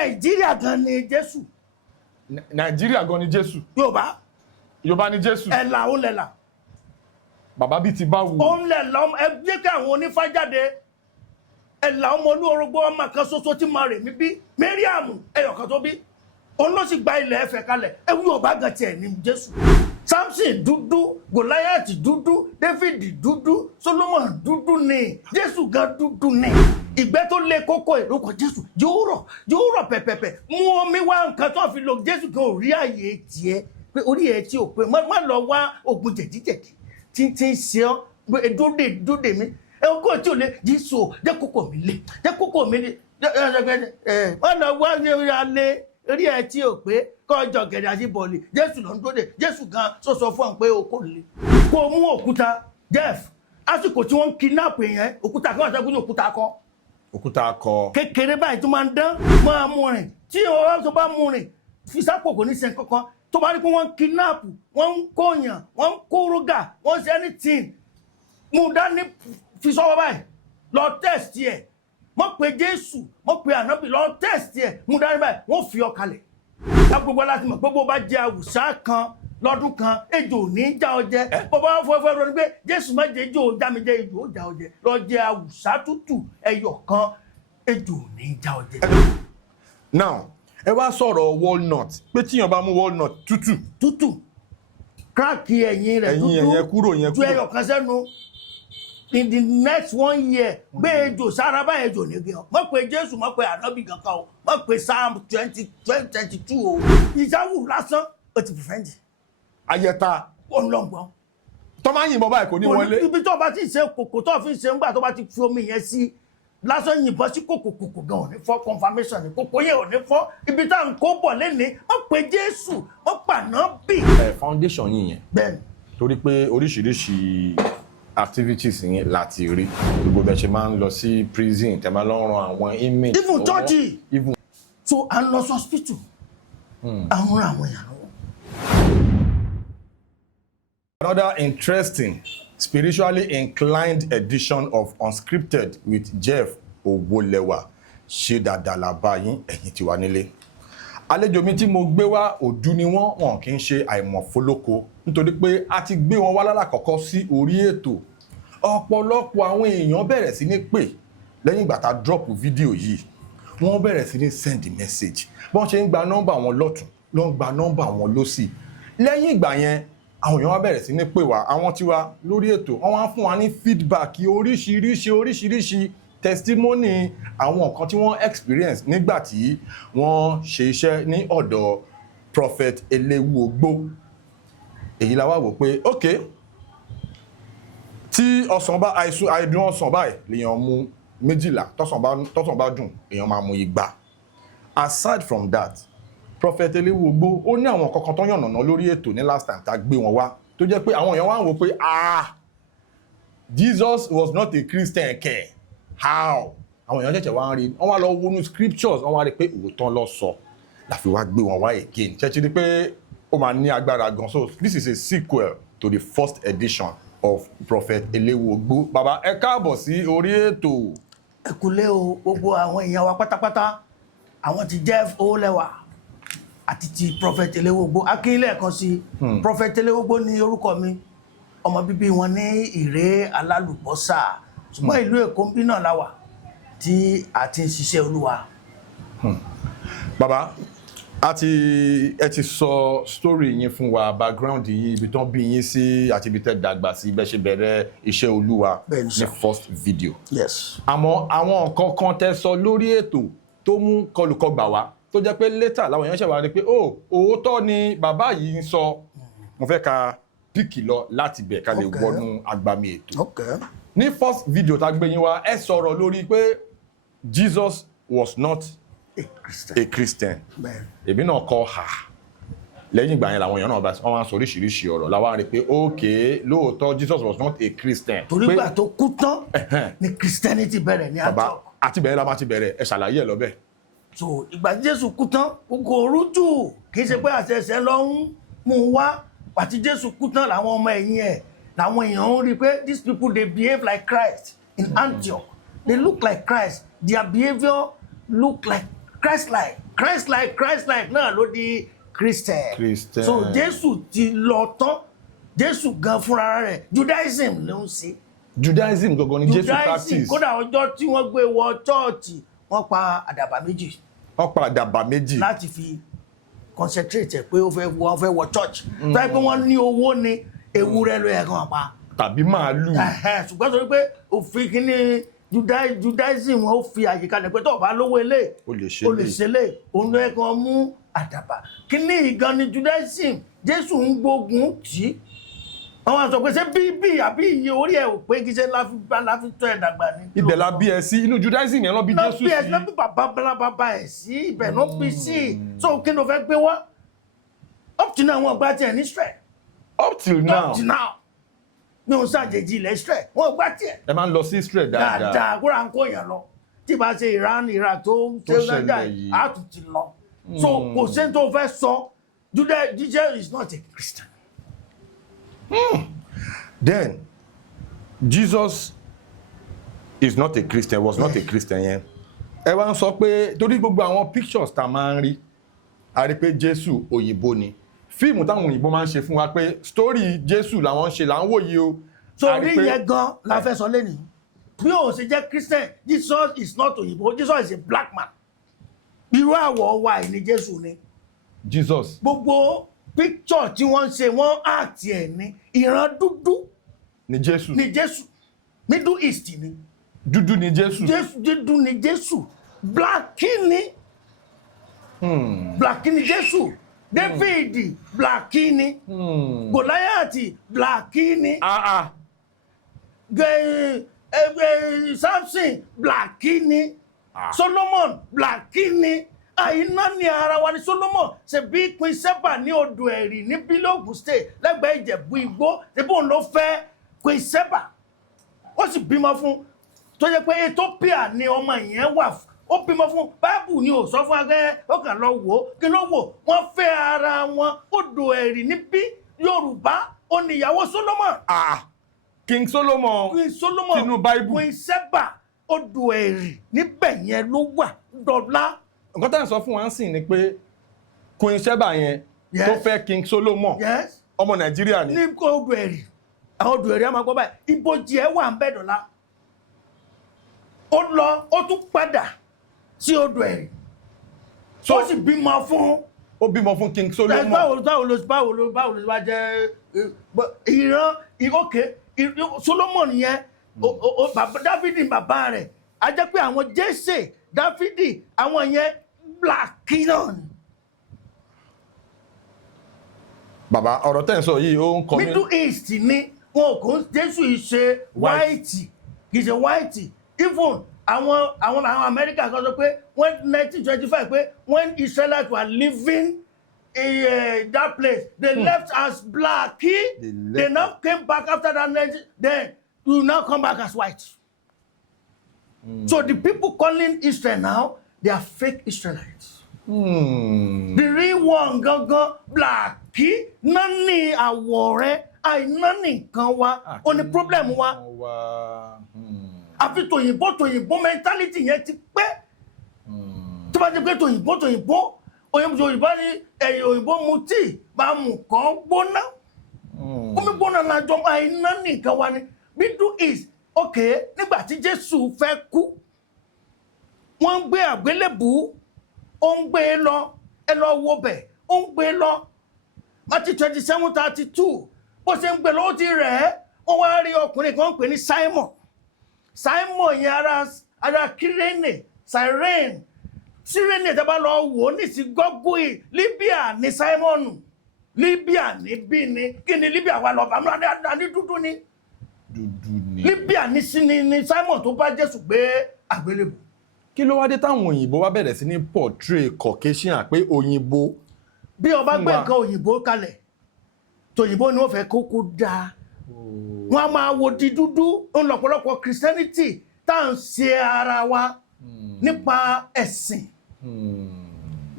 Nàìjíríà gan ni Jésù. Nàìjíríà gan ni Jésù. Yorùbá ni Jésù. Ẹ̀là ó lẹ̀là. Bàbá bíi ti bá wù. Ó ń lẹ̀là ẹ jẹ́ kí àwọn onífá jáde. Ẹ̀là ọmọ olúorógbó ọmọ kan ṣoṣo tí máa rè mí bí Mariam ẹyọ̀kan tó bí. Òun ló sì gba ilẹ̀ Ẹ̀fẹ̀ kalẹ̀. Ẹ̀wù Yorùbá gan tiẹ̀ ní Jésù. Samson dúdú, Goliath dúdú, David dúdú, Solomon dúdú ni, Jésù gan dúdú ni. Ìgbẹ́ tó lé kókó ìrókò Jésù yóò rọ̀ pẹ̀pẹ̀pẹ̀. Mú omi wá nǹkan tó fi lo Jésù gan ò rí àyè tiẹ̀ pé orí ẹ̀ tí ò pé má lọ wá oògùn jẹ̀díjẹ̀dí tí ń ṣe ọ́ pé dóde mi. Kó tí ò lé Jésù ò jẹ́ kókó mi lé wọ́n lọ wá ní alẹ́ orí ẹ̀ tí ò pé kọjọ gẹ̀dẹ̀ àti bọ̀ọ̀lì Jésù lọ ń dóde Jésù gan sọ́sọ fún ọ pé o kò lè kó mú òkúta Jeff àsìkò tí wọ́n ń kidnap èèyàn òkúta kan àtẹ́kùn ní òkúta kọ́ òkúta kọ kékeré báyìí tó máa ń dán máa mú rìn tí ọ̀rọ̀ tó bá mú rìn fi sápò kò ní sẹ́n kankan tó bá rí pé wọ́n ń kidnap wọ́n ń kóyàn wọ́n ń kó rógà wọ́n ń ṣe anything mú dání fi sọ́wọ́ báyìí lọ test ẹ̀ mọ̀ pé Jésù mọ̀ pé ànábì lọ test ẹ̀ mú dání báyìí wọ́n fi ọ kalẹ̀ gbogbo láti mọ̀ gbogbo bá jẹ àwùsá kan lọ́dún kan ejò ní já ọ jẹ bọ́bá fọ́fọ́ rọ ní pé Jésù má jẹ ejò já mi jẹ ejò ó já ọ jẹ lọ jẹ àwùsá tútù ẹyọ kan ejò ní já ọ jẹ. now ẹ wá sọ̀rọ̀ walnut pé tíyàn bá mú walnut tútù kíráàkì ẹ̀yìn rẹ̀ tútù ju ẹyọ kan sẹ́nu in the next 1 year gbé ejò sára bá ejò nígbẹ́ ọ mọ̀ pé Jésù mọ̀ pé ànábì kankan o mọ̀ pé Psalm 22 o ìjáwù lásán ó ti fìfẹ́ǹdì. Ayẹta ọlọ́gbọ́n tó máa ń yìnbọn báyìí kò ní wọlé. ibi tó bá ti ṣe kòkò tó fi ṣe ńgbà tó bá ti fi omi yẹn sí lásán yìnbọn sí kòkò gan ò ní fọ́ confirmation ní kòkò yẹn ò ní fọ́ ibi tá à ń kó bọ̀ lẹ́ni mọ̀ pé Jésù mọ̀ pàná bì. Foundation yìí yẹn bẹ́ẹ̀ni torí pé oríṣiríṣi activities yẹn láti rí gbogbo bẹ́ẹ̀ ṣe máa ń lọ sí prison tẹ́ máa lọ ran àwọn inmates. even church so à ń lọ sí hospital àwọn èèyàn lọ́wọ́. Another interesting spiritually inclined edition of Unscripted with Jeff Owolewa ṣe dáadáa làbá yín ẹ̀yin tí wà nílé. Àlejò mi tí mo gbé wá òdú ni wọ́n kì í ṣe àìmọ̀fólóko nítorí pé a ti gbé wọn wá lálàkọ́kọ́ sí orí ètò. Ọ̀pọ̀lọpọ̀ àwọn èèyàn bẹ̀rẹ̀ sí ní pè lẹ́yìn ìgbà tá drop fídíò yìí. Wọ́n bẹ̀rẹ̀ sí ní send message. Bọ́n ṣe ń gba nọ́mbà wọn lọ́tún ló ń gba nọ́mbà wọn lósì. Lẹ́yìn ìgbà yẹn àwọn èèyàn wá bẹ̀rẹ̀ sí ní pè wá àwọn tiwa lórí ètò wọ́n wá fún wa ní feedback oríṣiríṣi testimony àwọn nǹkan tí wọ́n experience nígbà tí wọ́n ṣe iṣẹ́ ní ọ̀dọ̀ Prophet Elewu-Ogbo. Èyí la wá wò pé ok tí àìdùn ọsàn báyìí lèèyàn mú 12 tọ́sàn bá dùn èèyàn máa mú 200. Aside from that Prophet Elewu-Ogbo ó ní àwọn kankan tó yànnàná lórí ètò ní last time tá gbé wọn wá tó jẹ́ pé àwọn èèyàn wá ń wò pé Jesus was not a Christian care how àwọn èèyàn ṣẹ̀ṣẹ̀ wá ń rí wọ́n wá lọ wọnú scriptures wọ́n wá rí pé òótọ́ ló sọ láfi wá gbé wọn wá again ṣẹ́ṣẹ́ rí pé ó máa ní agbára gan so this is a sequel to the first edition of Prophet Elewu-Ogbo. Bàbá ẹ káàbọ̀ sí orí ètò. Ẹ kúlé o gbogbo àwọn èèyàn wa pátápátá àwọn ti Jeff Owolewa àti ti Prophet Elewu-Ogbo akílẹ̀ kan sí Prophet Elewu-Ogbo ní orúkọ mi ọmọ bíbí wọn ní Ìré Alálùbọ́sà ṣùgbọ́n ìlú Èkó bí náà láwà tí a ti ń ṣiṣẹ́ Olúwa. Bàbá ẹ ti sọ story yín fún wa background yín ibi tán bí yín sí àti ibi tẹ́ dàgbà sí bẹ́ ṣe bẹ̀rẹ̀ iṣẹ́ Olúwa ní first video. Yes. Àmọ́ àwọn nǹkan kan tẹ́ sọ lórí ètò tó mú kọlùkọgbà wá tó jẹ́ pé later láwọn èèyàn ṣẹ̀wá rí pé òótọ́ ni bàbá yìí ń sọ mo fẹ́ ka píkì lọ láti bẹ̀ ká lè wọnú agbami ètò. Ní first video tá gbé yín wá ẹ sọ̀rọ̀ lórí pé Jesus was not a Christian. Èmi náà kọ́ ha lẹ́yìn ìgbà yẹn làwọn èèyàn náà wọ́n wá ń sọ oríṣiríṣi ọ̀rọ̀ láwọn rí pé okay lóòótọ́ Jesus was not a Christian. Torí gbà tó kú tán ni Christianity bẹ̀rẹ̀ ní Antioch. Àti bẹ̀rẹ̀ la máa ti bẹ̀rẹ̀ ẹ ṣàlàyé ẹ̀ lọ́bẹ̀. So ìgbà Jésù kú tán kò rújú kì í ṣe pé àṣẹṣẹ lọ ń mú wá àti Jésù kú tán làwọn ọmọ ẹ̀yìn ẹ̀ làwọn èèyàn ń rí pé these people they behave like Christ in Antioch they look like Christ their behaviour look like Christ-like náà ló di Christian. So Jésù ti lọ tán, Jésù gan fúnra rẹ̀ Judaism ló ń ṣe. Judaism gangan ni Jésù practice. Kódà ọjọ́ tí wọ́n gbé wọ chọ́ọ̀chì wọ́n pa àdàbà méjì. Wọ́n pa àdàbà méjì. Láti fi concentrate pé wọ́n fẹ́ wọ church. Tó yẹ pé wọ́n ní owó ni ewúrẹ́ ló yẹ kán pa. Tàbí màálù. Ṣùgbọ́n torí pé òfin kìíní Judaism ó fi àyíká ní pé tó bá lówó ilé o lè ṣe lé òun ló yẹ kán mú àdàbà. Kìíní ìgan ni Judaism Jésù ń gbógun tì. Àwọn àṣọ pé ṣé bí àbí iye orí ẹ̀ ò pé kí ṣe láfi tó ẹ̀ dàgbà ní. Ibẹ̀ la bí ẹ sí inú Judaism yẹn lọ bí Jésù sí. Lọ bí bàbá ẹ̀ sí ibẹ̀ ló bí sí. So kí ló fẹ́ gbé wá? Up to now wọn gbá tiẹ̀ ní Israel. Up till now. Ní òun ṣàjèjì ilẹ̀ Israel wọn gbá tiẹ̀. Ẹ máa ń lọ sí Israel dáadáa. Dáadáa kóra ń kó yẹn lọ. Tí bá ṣe Iran tó ń ṣe Nàìjíríà yìí á tún ti lọ. So kò sí tó fẹ́ sọ Jesus is not a Christian. Then Jesus is not a Christian, was not a Christian yẹn. Ẹ wá ń sọ pé torí gbogbo àwọn pictures tá máa ń rí a rí pé Jésù òyìnbó ni. Fíìmù táwọn òyìnbó máa ń ṣe fún wa pé story Jésù làwọn ń ṣe là ń wò yìí o. So orí yẹn gan la fẹ́ sọ lẹ́nìí. Bí o ṣe jẹ́ Christian, Jesus is not òyìnbó, Jesus is a black man. Irú àwọ̀ wa ni Jésù ni. Jesus. Gbogbo picture tí wọ́n ń ṣe wọ́n act ẹ̀ ní ìran dúdú ni Jésù. Ni Jésù. Middle East ni. Dúdú ni Jésù. Dúdú ni Jésù. Black ni. Black ni Jésù. David black ni. Goliath black ni. Samson black ni. Solomon black ni. Àìná ni ara wa ni Solomon ṣe bí Queen Sheba ní odò ẹ̀rì ní Bílógùn State lẹ́gbẹ̀ẹ́ Ìjẹ̀bú Igbó ṣe bóun ló fẹ́ Queen Sheba. Ó sì bímọ fún tó yẹ pé Ethiopia ni ọmọ yẹn wà fún. Ó bímọ fún Báíbù ni ò sọ fún agẹ́ ó kàn lọ wò ó kí ló wò wọ́n fẹ́ ara wọn odò ẹ̀rì níbí Yorùbá ó ní ìyàwó Solomon. King Solomon. Queen Solomon tinú Báíbù. Queen Sheba odò ẹ̀rì níbẹ̀ yẹn ló wà dọ̀la. Nǹkan tá à ń sọ fún wa ń sìn ni pé Queen Sheba yẹn tó fẹ́ King Solomon ọmọ Nàìjíríà ni. Ní kó odò ẹ̀rì àwọn odò ẹ̀rì á máa gbọ́ báyìí ibojì ẹ̀ wà ń bẹ̀ dọ̀la. Ó lọ ó tún padà sí odò ẹ̀rì. Ó sì bímọ fún. Ó bímọ fún King Solomon. Báwo ló wá jẹ́ ìran ìrókè Solomon yẹn Dáfídì bàbá rẹ̀ a jẹ́ pé àwọn Jésè Dáfídì àwọn yẹn black náà ni. Bàbá ọ̀rọ̀ tẹ́ ń sọ yìí ó ń kọ́ mi. Middle East ni wọn kò Jésù yìí ṣe white kì í ṣe white even àwọn America kan sọ pé when 1925 pé when Israelites were living in that place they left as black they now came back after that then you now come back as white. So the people calling Israel now they are fake Israelites. The real one gangan black nani àwọ̀ rẹ̀ àìnání nǹkan wa ó ní problem wa. Àfi tòyìnbó mentality yẹn ti pẹ́. Tó bá jẹ́ pé tòyìnbó òyìnbó ní òyìnbó mu tíì bá mu kàn gbóná. Omi gbóná lájọ àìná nìkan wa ni. Middle East nígbà tí Jésù fẹ́ kú. Wọ́n ń gbé àgbélébùú, ó ń gbé lọ, ẹ lọ wo bẹ̀, ó ń gbé lọ. Matthew 27:32 bó ṣe ń gbé lọ ó ti rẹ̀ ẹ́. Wọ́n wá rí ọkùnrin kan pè ní Simon yẹn ara Kírènè Cyrene tẹ́ bá lọ wò ní sí gọ́gùn Libya ní Simon Libya ní bí ni kí ni Libya wà lọ bá ní dúdú ni Libya ní sí ni Simon tó bá Jésù gbé àgbélébù. Kí ló wá dé táwọn òyìnbó wá bẹ̀rẹ̀ sí ní portray Caucasian pé òyìnbó. Bí ọba gbé nǹkan òyìnbó kalẹ̀ tòyìnbó ni wọ́n fẹ́ kókó dáa. Wọ́n á máa wo di dúdú lọ́pọ̀lọpọ̀ Christianity tá à ń ṣe ara wa nípa ẹ̀sìn.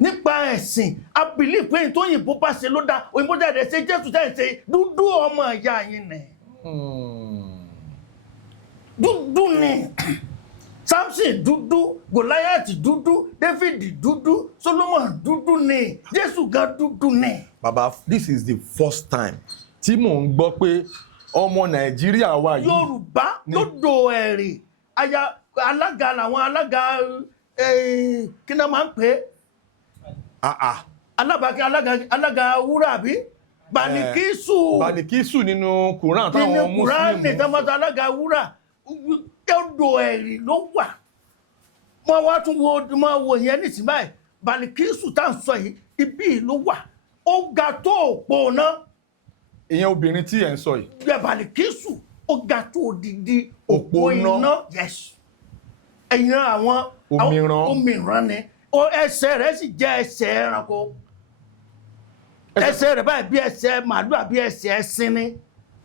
Nípa ẹ̀sìn a believe pé tó òyìnbó bá ṣe ló dá òyìnbó jáde ṣe Jésù jáde ṣe dúdú ọmọ ìyá yín nẹ̀. Dúdú ni Samson dúdú, Goliath dúdú, David dúdú, Solomon dúdú ni, Jésù gan dúdú ni. Baba, this is the first time tí mò ń gbọ́ pé ọmọ Nàìjíríà wà yìí. Yorùbá lódò ẹ̀rì alága làwọn alága kí náà máa ń pè é alága wúrà bí Banikisu nínú Quran táwọn Muslim ní tẹ́mọ́tà alága wúrà lódò ẹ̀rì ló wà. Wọ́n wá tún wo yẹn nísìnyí báyìí Banikisu tá à ń sọ yìí ibí ló wà, ó ga tó òpó náà. Ìyẹn obìnrin tí ẹ̀ ń sọ yìí. Banikisu ó ga tó odidi òpó iná. Yes. Ẹ̀yìn àwọn òmìrán ni ẹsẹ̀ rẹ̀ sì jẹ́ ẹsẹ̀ ẹranko. Ẹsẹ̀ rẹ̀ báyìí bí ẹsẹ̀ màálù àbí ẹsẹ̀ ẹṣin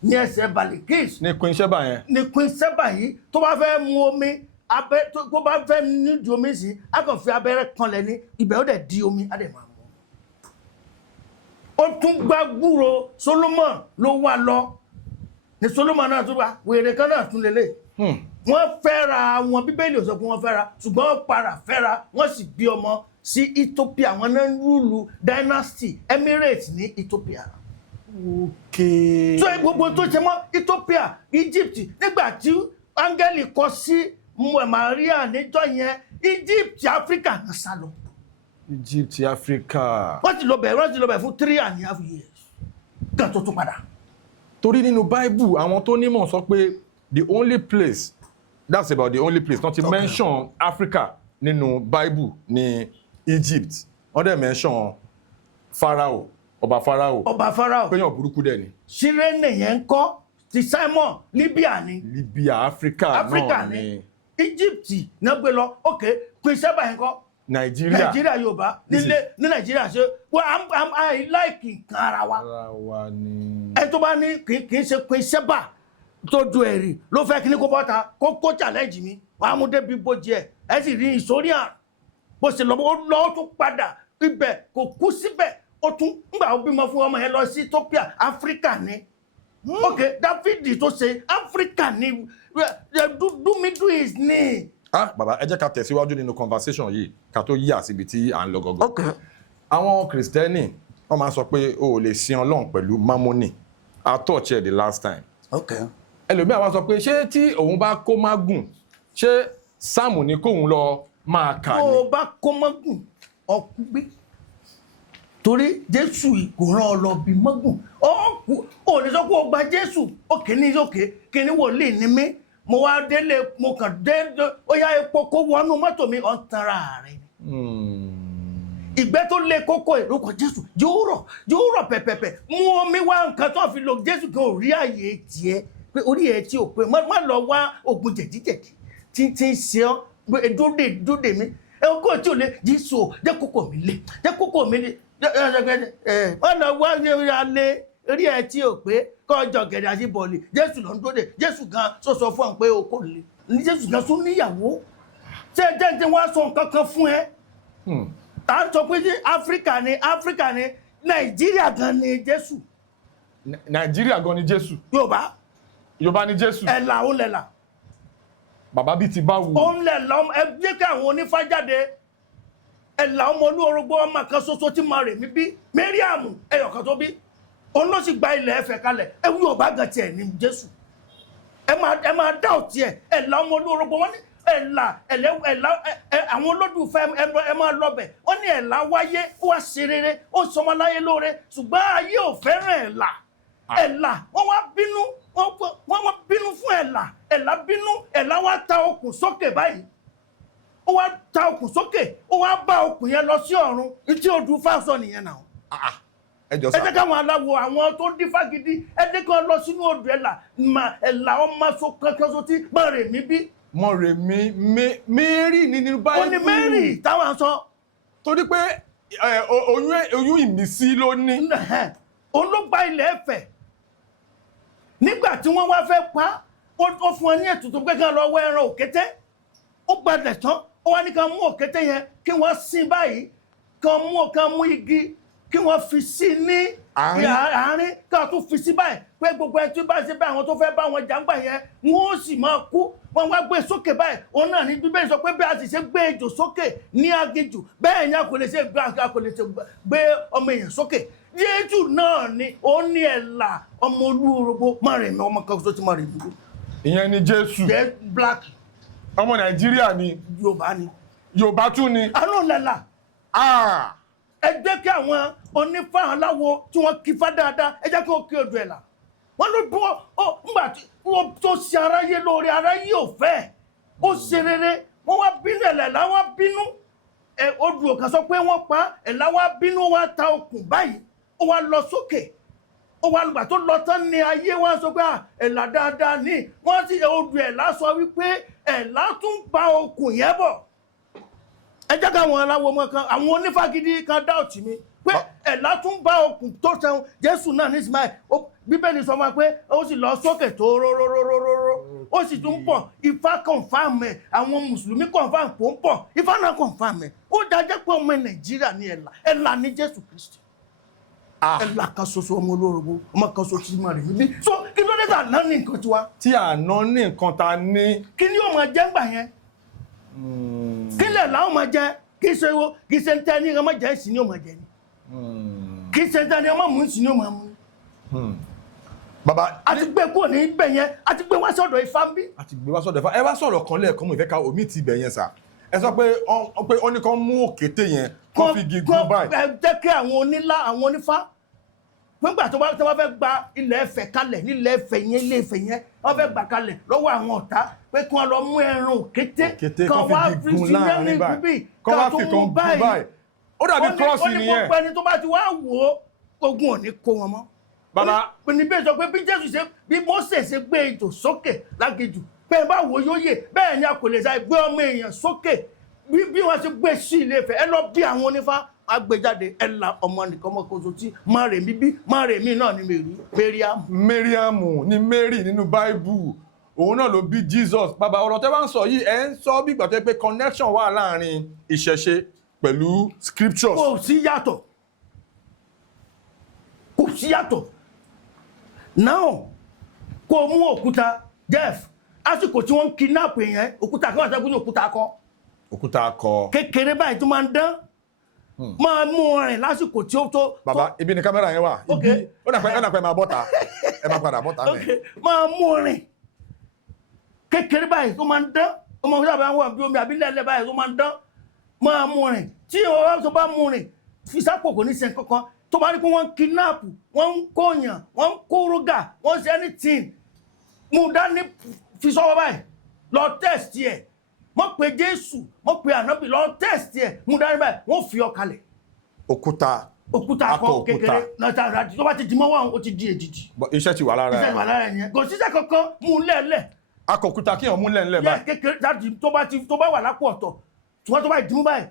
ní ẹsẹ̀ Banikisu. Ní Queen Sheba yẹn. Ní Queen Sheba yìí tó bá fẹ́ mu omi tó bá fẹ́ nídìí omi sí a kàn fi abẹ́rẹ́ kanlẹ̀ ní ibẹ̀ ó dẹ̀ di omi á dẹ̀ máa mu. Ó tún gbá gbúrò Solomon ló wà lọ ní Solomon náà tún wá wèrè kan náà tún lélẹ̀. Wọ́n fẹ́ra wọn, Bíbélì ò sọ pé wọ́n fẹ́ra ṣùgbọ́n wọ́n para fẹ́ra wọ́n sì bí ọmọ sí Ethiopia. Wọ́n náà ń rúlu dynasty Emirates ní Ethiopia. Okay. So gbogbo tó ṣe mọ́ Ethiopia, Egypt nígbà tí áńgẹ́lì kọ sí Maria níjọ́ yẹn Egypt Africa náà sá lọ. Egypt Africa. Wọ́n ti lọ bẹ̀ fún 3.5 years. Gan tó tún padà. Torí nínú Bible àwọn tó nímọ̀ sọ pé the only place, that's about the only place, not to mention Africa nínú Bible ní Egypt. Wọ́n dẹ̀ mention Pharaoh, ọba Pharaoh. Péyàn burúkú dẹ̀ ni. Ṣírẹ́nì yẹn ń kọ́ ti Simon Libya ni. Libya Africa náà ni. Egypt náà gbé lọ, okay, Queen Sheba yẹn kọ́. Nàìjíríà Yorùbá ní Nàìjíríà ṣe wọ́n àìláìkì kan ara wa ni. Ẹ tó bá ní kì í ṣe Queen Sheba tó du ẹ̀rì ló fẹ́ kí ní kó bọ́ta kó challenge mi wàá mú débi bójì ẹ sì rí ìsórí àrùn bó ṣe lọ́wọ́ ó tún padà ibẹ̀ kò kú síbẹ̀ ó tún ńgbà ó bímọ fún ọmọ yẹn lọ sí Ethiopia Africa ni. Ok, David tó ṣe Africa ni Middle East ni. Bàbá ẹ jẹ́ ká tẹ̀síwájú nínú conversation yìí ká tó yí àsìbí tí à ń lọ gọ́gọ́. Okay. Àwọn Kristẹni wọ́n máa sọ pé o ò lè sin Ọlọ́run pẹ̀lú mammoni. I touched it the last time. Okay. Ẹlòmíà wá sọ pé ṣé tí òun bá kó mágùn ṣé sáàmù ní kóun lọ máa kà ní. Tó o bá kó mágùn ọkú gbé torí Jésù kò rán ọ lọ bí mágùn ó lè sọ pé o gba Jésù òkè ní òkè kí ni wòlíì ní mí mo wá délé mo kàn dé ó yá epo kó wọnú mọ́tò mi ọ̀ ń tanra rẹ̀ ìgbẹ́ tó lé kókó ìlúkọ Jésù yóò rọ̀ pẹ̀pẹ̀pẹ̀ mú omi wá nǹkan tó fi lo Jésù kan ò rí àyè tiẹ̀ pé orí ẹ̀ tí ò pé má lọ wá oògùn jẹ̀díjẹ̀dí tí ń ṣe ọ́ pé dúdè mi ẹ̀kọ́ tí ò lé Jésù jẹ́ kókó mi lé wọ́n lọ wá ní alẹ́ orí ẹ̀ tí ò pé kọjọ gẹ̀dẹ̀ àti bọ̀ọ̀lì Jésù lọ ń dóde Jésù gan sọ fún ọ pé o kò lè ní Jésù gan tún níyàwó ṣé jẹ́ wọ́n á sọ nǹkan kan fún ẹ. À ń sọ pé ní Áfíríkà ni Nàìjíríà gan ni Jésù. Nàìjíríà gan ni Jésù. Yorùbá ni Jésù. Ẹ̀là ó lẹ̀là. Bàbá bíi ti bá wù. Ó ń lẹ̀là ẹ jẹ́ kí àwọn onífá jáde. Ẹ̀là ọmọ olúorogbo ọmọ kan ṣoṣo tí máa rè mí bí Mẹ́ríàmù ẹyọ̀kan tó bí. Òun ló sì gba ilẹ̀ ẹ̀fẹ̀ kalẹ̀ ẹ̀wù Yorùbá gan tiẹ̀ ní Jésù. Ẹ máa dá òtí ẹ̀ Ẹ̀là ọmọ olúorogbo wọn ní Ẹ̀là àwọn olódùfẹ́ ẹ máa lọ́bẹ̀ wọ́n ní Ẹ̀là wáyé ó wá ṣe rere ó sọmọ láyé lóore ṣùgbọ́n ayé ò fẹ́ràn Ẹ̀là wọ́n wá bínú fún Ẹ̀là bínú Ẹ̀là wá ta okùn sókè báyìí ó wá ta okùn sókè ó wá bá okùn yẹn lọ sí ọ̀run tí ó dùn fáṣọ nìyẹn náà. Ẹ jẹ́ káwọn aláwo àwọn tó dífá gidi ẹ jẹ́ kí wọ́n lọ sínú odò Ẹ̀là ọmọ so kankan so tí Mọ́rèmí bí. Mọ́rèmí Mary nínú báyìí. Ó ní Mary táwọn sọ. Torí pé oyún ìmísí ló ní. Òun ló gba ilẹ̀ Ẹ̀fẹ̀ nígbà tí wọ́n wá fẹ́ pa ó fún ẹ ní ètùtù pé kí wọ́n lọ wọ ẹran òkété ó gbadẹ̀ tán ó wá ní ká mú òkété yẹn kí wọ́n sin báyìí kí wọ́n mú igi kí wọ́n fi sí ní àárín ká tún fi sí báyìí pé gbogbo ẹni tí bá ṣe báyìí àwọn tó fẹ́ bá wọn jàǹgbà yẹn wọ́n ó sì máa kú wọ́n wá gbé sókè báyìí òun náà ní Bíbélì sọ pé bí a sì ṣe gbé ejò sókè ní aginjù bẹ́ẹ̀ ni a kò lè ṣe gbé ọmọ èèyàn sókè Jésù náà ni ó ní ẹ̀là ọmọ olúorogbo Márèmí ọmọ kan tó ti Márèmí. ìyẹn ni Jésù. jẹ́ black. ọmọ Nàìjíríà ni. Yorùbá ni. Yorùbá tún ni. àánú lẹ́la. ẹ jẹ́ kí àwọn onífá aláwo tí wọ́n kí fá dáadáa ẹ jẹ́ kí wọ́n kí odò ẹ̀là. wọ́n ló dún ọ nígbà tí wọ́n tó ṣe aráyé lórí aráyé ò fẹ́ ó ṣe rere wọ́n wá bínú ẹ̀là wá bínú odò kan sọ pé wọ́n pa ẹ̀là wá bínú wá ta okùn báyìí ó wá lọ sókè ó wá lùgbà tó lọ tán ní ayé wá sọ pé ẹ̀là dáadáa ní wọ́n ti odò ẹ̀là sọ wípé ẹ̀là tún bá okùn yẹn bọ̀ ẹ jẹ́ káwọn aláwo mọ́ kan àwọn onífagídí kan dá òtí mi pé ẹ̀là tún bá okùn tó sẹ́wọ̀n Jésù náà ní Ismail Bíbélì sọ fún wa pé ó sì lọ sókè tó róróróróró ó sì tún pọ̀ Ifá confirm ẹ̀ àwọn Mùsùlùmí confirm kò ń pọ̀ Ifá náà confirm ẹ̀ ó dájẹ́ pé ọmọ Nàìjíríà ní ẹ̀là ní Jésù Kristi ẹ̀là kan ṣoṣo ọmọ olórogbo ọmọ kan ṣoṣo tí mo rẹ̀ níbí so kí ló dé tà náà ní nǹkan tiwa. tí àná ní nǹkan ta ní. kí ni yóò máa jẹ́ ńgbà yẹn kílẹ̀ làwọn máa jẹ kí ṣe wo kí ṣe ń tẹ́ ní ọmọ jẹ́ ìsìn ní ọmọ jẹ ni kí ṣe ń tẹ́ ní ọmọ mú ìsìn ní ọmọ mú. Bàbá a ti gbé kúrò ní ibẹ̀ yẹn a ti gbé wá sọ́dọ̀ Ifá ń bí. a ti gbé wá sọ́dọ̀ Ifá ẹ wá sọ̀rọ̀ kan lẹ́ẹ̀kan mo ìfẹ́ ka omi ti ibẹ̀ yẹn sà ẹ sọ pé ó ní kán mú òkété yẹn kó fi gígùn báyìí. jẹ́ kí àwọn onílá àwọn onífá nígbà tó bá fẹ́ gba ilẹ̀ Ifẹ̀ kalẹ̀ nílẹ̀ Ifẹ̀ yẹn ilé Ifẹ̀ yẹn wọ́n fẹ́ gbà kalẹ̀ lọ́wọ́ àwọn ọ̀tá pé kí wọ́n lọ mú ẹran òkété kan wá fi sí lẹ́rìn bíbí kan tó mú báyìí ó dàbí kírọ́ọ̀sì nìyẹn. ó ní gbogbo ẹni tó bá ti wá wò ó ogun ò ní kó wọn mọ́. Bàbá ní bẹ́ẹ̀ sọ pé bí Jésù ṣe bí Mósè ṣe gbé ejò sókè lágejù bẹ́ẹ̀ bá wò yóò yè bẹ́ẹ̀ ni a kò lè ṣàì gbé ọmọ èèyàn sókè bí wọ́n ṣe gbé sí ilé Ifẹ̀ ẹ lọ bí àwọn onífá agbèjáde ẹ̀là ọmọ nìkan ọmọ kan tí Márèmí bí Márèmí náà ni Mẹ́ríàmù ni Mary nínú Bible òun náà ló bí Jesus. Bàbá ọ̀rọ̀ tẹ́ bá ń sọ yìí ẹ̀ ń sọ bí ìgbà tó pé connection wà láàrin ìṣẹ̀ṣe pẹ̀lú scriptures. kò sí yàtọ̀ now kò mú òkúta Jeff àsìkò tí wọ́n kidnap èèyàn òkúta kan wà sẹ́kùn ní òkúta akọ kékeré báyìí tó máa ń dán máa mú rìn lásìkò tí ó tó. Bàbá ibi ni kámẹ́rà yẹn wà ibi ó dàpẹ́ máa bọ́ta ẹ máa padà bọ́ta mẹ́. máa mú rìn kékeré báyìí tó máa ń dán ọmọ òkúta bá wà bí omi àbí lẹ́lẹ́ báyìí tó máa ń dán máa mú rìn tí ọwọ́ tó bá mú rìn fi sápò kò ní ṣe kankan tó bá rí pé wọ́n kidnap wọ́n ń kóyàn wọ́n ń kó rógà wọ́n ń ṣe anything mú dání fi sọ́wọ́ báyìí lọ test ẹ̀ mọ̀ pé Jésù mọ̀ pé ànábì lọ test ẹ̀ mú dání báyìí wọ́n fi ọ kalẹ̀. òkúta akọ kékeré náà tó bá ti di mọ́ wọn ó ti di èjìjì. iṣẹ́ ti wà lára ẹ̀. iṣẹ́ ti wà lára ẹ̀ yẹn kò síṣẹ́ kankan mú lẹ́ẹ̀lẹ̀. akọ òkúta kí èèyàn mú lẹ́ẹ̀lẹ̀ báyìí. kékeré tó bá wà lápò ọ̀tọ̀ ṣùgbọ́n tó bá ìdìmú báyìí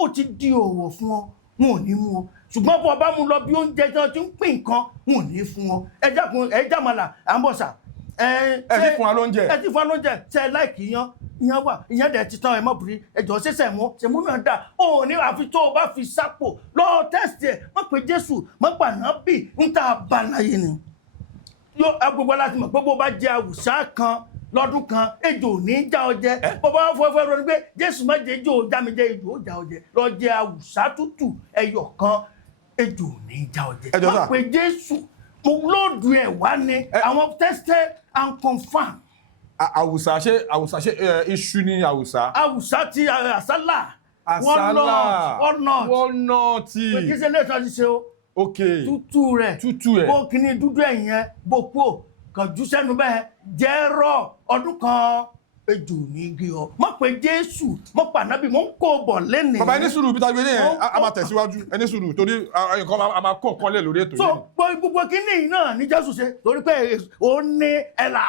ó ti di òwò fún ọ wọn ò ní mú ọ ṣùgbọ́n bó bá mú lọ bí oúnjẹ tí wọ́n ti ń pín nǹkan wọn ò ní fún ọ ẹ jàmàlà àmbọ̀sà ẹ ti fún wa lóúnjẹ ṣe ẹ láìkì ìyẹn wà ìyẹn dẹ̀ ti tán ẹ mọ́ bìrì ẹjọ́ ṣẹ̀ṣẹ̀ mú náà dà ó ní àfi tó o bá fi sápò lọ tẹ́sítì ẹ̀ mọ́ pé Jésù mọ́ pàná bì ń tà bá láyé ni yóò agbègbè láti mọ̀ pé bó bá jẹ àwùsá kan lọ́dún kan ejò ní já ọ jẹ bọ́bá fọ́fẹ́ rọ ní pé Jésù má jẹ ejò já mi jẹ ejò ó já ọ jẹ lọ jẹ àwùsá tútù ẹyọ kan ejò ní já ọ jẹ mọ́ pé Jésù mo lóòdù ẹ̀ wá ní àwọn tested and confirmed. àwùsá ṣe iṣu ní àwùsá. àwùsá ti àsálà walnut kí ṣe lè sọ ṣiṣẹ́ o. ok tútù rẹ̀ bó kíní dúdú ẹ̀yìn yẹn bó kú kàn jù sẹ́nu bẹ́ẹ̀ jẹ́rọ̀ ọdún kan ejò ní igi ọ mọ̀ pé Jésù mọ̀ pànábì mọ̀ ń kó bọ̀ lẹ́nìí. bàbá ẹni sùúrù bíta gbé yẹn a máa tẹ̀síwájú ẹni sùúrù torí nǹkan a máa kó nǹkan lẹ̀ lórí ètò yìí. so gbogbo kíní náà ní Jésù ṣe torí pé ó ní ẹ̀là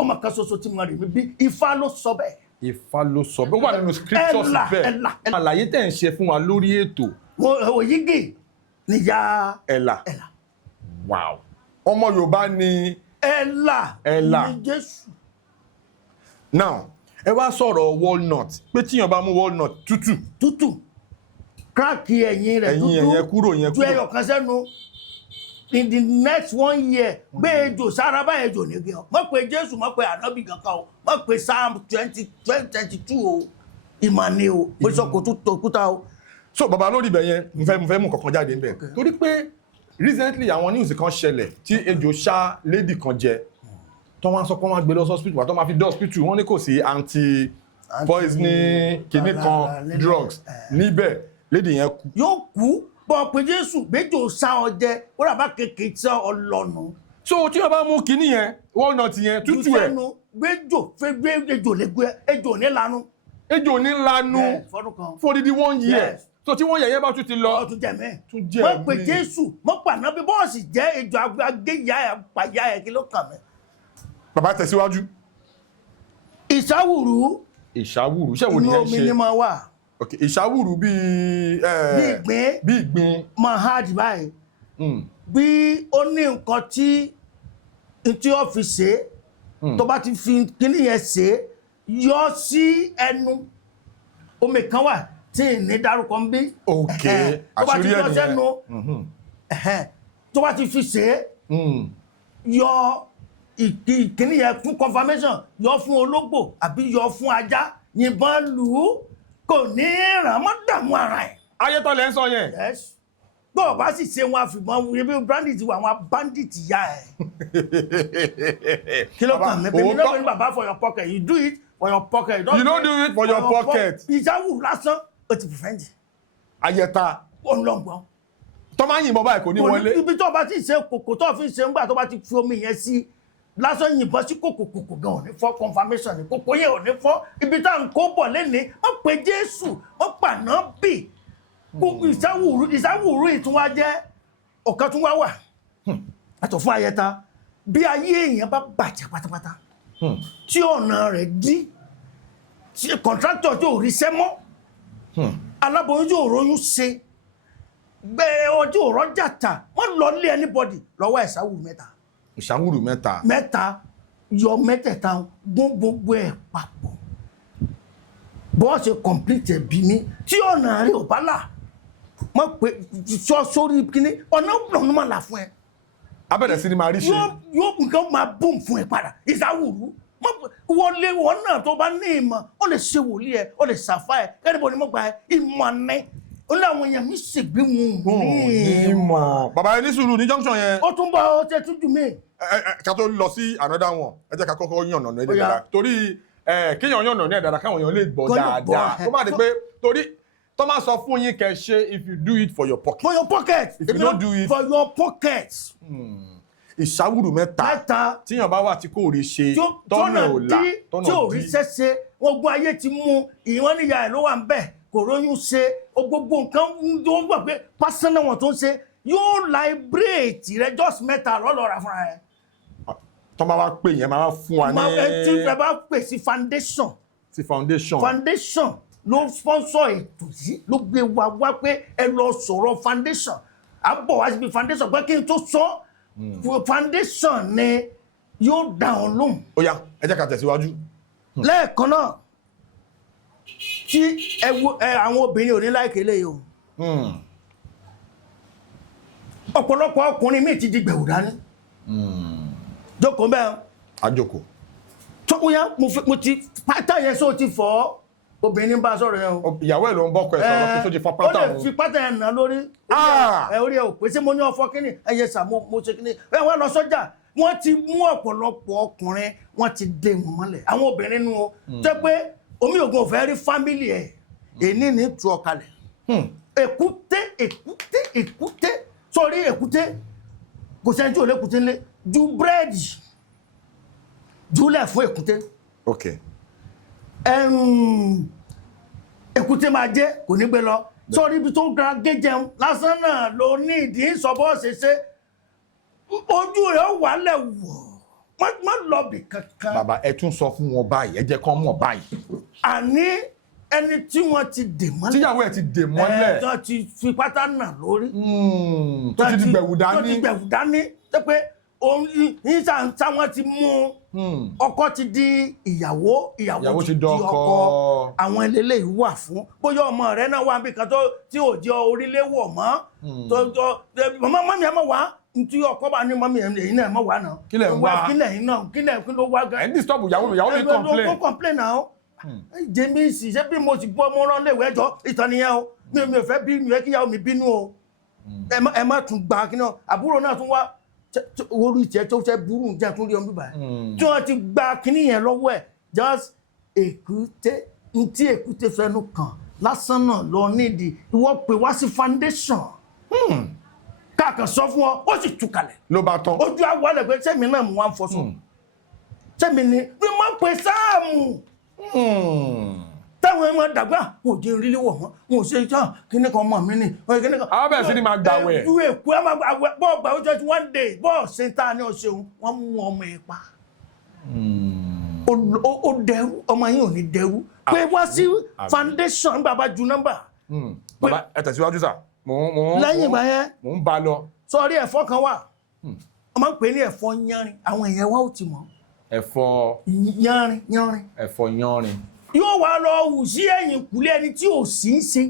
ọmọ kan ṣoṣo tí mo rí mi bí Ifá ló sọ bẹ́ẹ̀. Ifá ló sọ bẹ́ẹ̀ wà nínú scriptures bẹ́ẹ̀ àlàyé tẹ̀ ń ṣe fún wa lórí ètò. òyìngì níyà ẹ̀là wow ọmọ Yorùbá ni ẹ̀là ní Jésù. now ẹ wá sọ̀rọ̀ walnut pé tíyàn bá mú walnut tútù crack ẹ̀yìn rẹ̀ ẹ̀yìn yẹn kúrò yẹn ju ẹyọ kan sẹ́nu in the next 1 year gbé ejò sára bá ejò nígbẹ́ ọ mọ̀ pé Jésù mọ̀ pé ànábì kankan o mọ̀ pé Psalm 22 o ìmàní o mo sọ kò tún tòkúta o. So bàbá lórí ibẹ̀ yẹn mo fẹ́ mú kankan jáde níbẹ̀ torí pé recently àwọn news kan ṣẹlẹ̀ tí ejò ṣá lady kan jẹ tó wọ́n sọ pé wọ́n gbé lọ hospital wà tó máa fi dé hospital wọ́n ní kò sí anti poisoning kìíní kan drugs níbẹ̀ lady yẹn kú. yóò kú bọ́ pé Jésù gbẹ́jọ́ sá ọ jẹ ó rà bá kékeré tí ọ lọ́nu. So tí wọ́n bá mú kìíní yẹn walnut yẹn tútù ẹ̀. gbẹ́jọ́ fẹ́ gbé ejò lẹ́gbẹ́ ejò ní lanu. ejò ní lanu for the 1 year. So tí wọ́n yẹ̀yẹ́ bá tún ti lọ. Tún jẹ mí. Mọ̀ pé Jésù mọ̀ pàná bí bọ́ọ̀sì jẹ́ ejò agbéyà ẹ̀ pàyà ẹ̀ kí ló kàn mí. Bàbá tẹ̀síwájú. Ìṣàwùrú. Ìṣàwùrú ṣé wo ni ẹ ṣe? Inú omi ni máa wà. Okay, ìṣàwùrú bíi ìgbín máa hard báyìí bí ó ní nǹkan tí ó fi ṣe tó bá ti fi kíní yẹn ṣe yọ sí ẹnu omi kan wà tí ní dárúkọ ń bí tó bá ti yọ sẹ́nu tó bá ti fi ṣe yọ ìkíní yẹn fún confirmation yọ fún ológbò àbí yọ fún ajá yìnbọn lù ú kò ní ràn mọ́ dààmú ara ẹ̀. Ayétọ́ lẹ́ ń sọ yẹn. Bọ́ ọ̀bá sì ṣe wọn àfìmọ́ ebi bandit wà wọn bandit ya ẹ̀. Kí ló kàn mí? Bẹ́ẹ̀ni lọ́wọ́ ní bàbá for your pocket, you do it for your pocket. You don't do it for your pocket. Ìjáwù lásán, o ti prevent. Ayẹta. Ó ń lọ gbọ́n. Tọ́ máa ń yìnbọn báyìí kò ní wọlé. Ibi tó bá ti ṣe kòkò tó fi ṣe ńgbà tó bá ti fi omi yẹn sí lásán yìnbọn sí kòkò gan ò ní fọ́ confirmation ní kòkò yẹn ò ní fọ́ ibi tá à ń kó bọ̀ lẹ́ni wọ́n pe Jésù wọ́n pàná bì ìsáwùrú ìtúnwá jẹ́ ọ̀kan tún wá wà àtọ̀ fún Ayẹta bí ayé èèyàn bá bàjẹ́ pátápátá tí ọ̀nà rẹ̀ dí tí kọ̀ntrátọ̀ tí ò rí sẹ́mọ́ aláboyún tí ò róyún ṣe bẹ́ẹ̀ ọjọ́ òrọ́jà tà wọ́n lọ lé anybody lọ́wọ́ ìsáwùrú mẹ́ta. Ìṣàwùrú mẹ́ta yọ mẹ́tẹ̀ẹ̀ta gbogbo ẹ̀ papọ̀ bọ́ọ̀sì complete bí mi tí ọ̀nà rẹ̀ ò bá là mọ̀ pé sọ sórí kíní ọ̀nà ọ̀nà máa là fún ẹ. Abẹ́rẹ́ sí ni máa rí ṣe. yóò nǹkan máa boom fún ẹ padà Ìṣàwùrú wọlé wọn náà tó bá ní ìmọ̀ ó lè ṣe wòlíì ẹ ó lè ṣàfà ẹ kẹ́rìbọ̀ ni mo gba ẹ ìmọ̀ ní ó láwọn èèyàn mi ṣègbè wọn ní ìmọ̀. Bàbá ẹni sùúrù ní junction yẹn. Ó tún bá ọ tẹ́ tún jù mí. Ká tó lọ sí another one ẹ jẹ́ ká kọ́kọ́ yànnà ní ẹ̀dẹ̀ dára torí kéèyàn yànnà ní ẹ̀dẹ̀ dára káwọn èèyàn lè gbọ́ dáadáa tó má di pé torí tó máa sọ fún yín kẹ́ ṣe if you do it for your pocket. For your pocket. If you don't do it for your pocket. Ìṣàwùrú mẹ́ta tíyàn bá wà tí kò rí ṣe tọ́nà ò là tọ́nà tí ò rí ṣẹ́ṣe ogun ayé ti mú ìwọ́n níyà ẹ̀ ló wà ń bẹ̀ kò róyún ṣe gbogbo nǹkan tó ń gbà pé pásánà wọn tó ń ṣe yóò liberate rẹ just mẹ́ta lọ́lọ́ra fúnra ẹ̀. Tọ́ máa wá pè yẹn máa wá fún wa ní. Tí ẹ bá pè sí foundation. Sí foundation. Foundation ló sponsor ètò yìí ló gbé wa wá pé ẹ lọ sọ̀rọ̀ foundation à ń bọ̀ wá síbi foundation pé kí n tó sọ foundation ni yóò dá ọ lóhùn. Ó yá ẹ jẹ́ ká tẹ̀síwájú. Lẹ́ẹ̀kan náà tí àwọn obìnrin ò ní láìké lè o ọ̀pọ̀lọpọ̀ ọkùnrin míì ti di gbẹ̀wù dání jókòó bẹ́ẹ̀ àjòkó tó kúnyá mo ti pátá yẹn só ti fọ́ obìnrin bá sọ̀rọ̀ yẹn o ìyàwó ẹ̀ ló ń bọ́kọ̀ ẹ̀ sọ̀rọ̀ pé tó ti fọ́ pátá ó lè fi pátá yẹn nà lórí orí ẹ̀ ò pé sí mo ní ọfọ́ kíní ẹyẹ sà mo ṣe kíní ẹ wọ́n lọ sọ́jà wọ́n ti mú ọ̀pọ̀lọpọ̀ ọkùnrin wọ́n ti dé wọn mọ́lẹ̀ àwọn obìnrin nu o tẹ́ pé omi ògùn ò fẹ́ rí fámìlì ẹ̀ èní ní tu ọ̀kalẹ̀ èkúté sórí èkúté kò sẹ́ni tí ò lékúté ńlé ju búrẹ́dì jùlẹ̀ fún èkúté. Ok. Èkúté máa jẹ́ kò ní gbé lọ sórí ibi tó ń gara gé jẹun lásán náà ló ní ìdí ìsọ̀bọ̀ ṣeṣe ojú rẹ̀ wálẹ̀ wọ̀ má lọ bì kankan. Bàbá ẹ tún sọ fún wọn báyìí ẹ jẹ́ kán mọ̀ báyìí. Àní ẹni tí wọ́n ti dè mọ́lẹ̀. Tíyàwó ẹ̀ ti dè mọ́lẹ̀. Tó ti fi pátá nà lórí. Tó ti di gbẹ̀wù dání. Tó ti gbẹ̀wù dání tó pé ìsàǹsà wọn ti mú ọkọ ti di ìyàwó ti di ọkọ àwọn eléyìí wà fún bóyá ọmọ rẹ náà wà bí kan tó tí ò jẹ́ orílẹ̀ wọ̀ mọ́ tó mọ́mí ẹ̀ mọ́ wá ntí ọkọ bá ní mọ́mí ẹ̀yìn náà mọ́ wá náà kílẹ̀ ń wá kílẹ̀ ló wá gan. ẹ̀ ń disturb ìyàwó mi complain náà James ṣé bí mo sì bọ́ mo rán léwé ẹjọ́ ìtàn nìyẹn o mi ò fẹ́ bí mi ò kí ìyàwó mi bínú o ẹ má tún gba kí náà àbúrò náà tún wá orí ìtẹ́ tó fẹ́ burú jẹ́ tún rí ọmọ bíbá tí wọ́n ti gba kíní yẹn lọ́wọ́ ẹ̀ just èkúté ntí èkúté fẹnu kàn lásán náà lọ nídìí ìwọ pè wá sí foundation káàkiri sọ fún ọ ó sì tú kalẹ̀ ló bá tán ojú àwọlẹ̀ pé sẹ́mi náà mú wa ń fọṣọ sẹ́mi ni bí wọ́n pè sáàmù táwọn ẹmọ dàgbà kò jẹ́ orílẹ̀ wọ̀ mọ́ wọn ò ṣe ìtàn kíní kan mọ̀ mí ní kíní kan. àwọn bẹ̀rẹ̀ sí ni máa gbàwẹ̀. ẹ̀jú èkó ẹ̀ máa gbàwẹ̀ bọ́ọ̀ gbà ó jẹ́ one day bọ́ọ̀ ṣe ń ta ní ọ̀ṣẹ̀un wọ́n mú ọmọ ẹ̀ pa. ó dẹrú ọmọ yín ò ní dẹrú pé wá sí foundation bàbá ju nọ́mbà. bàbá ẹ tẹ̀síwájú sà lẹ́yìn ìgbà yẹn mò ń bá lọ. sọrí ẹ̀fọ́ kan wà wọ́n máa ń pè ní ẹ̀fọ́ yánrin àwọn èèyàn wa ò ti mọ̀. ẹ̀fọ́ yánrin. ẹ̀fọ́ yánrin. yóò wá lọ hù sí ẹ̀yìnkùlé ẹni tí ò sí ń ṣe.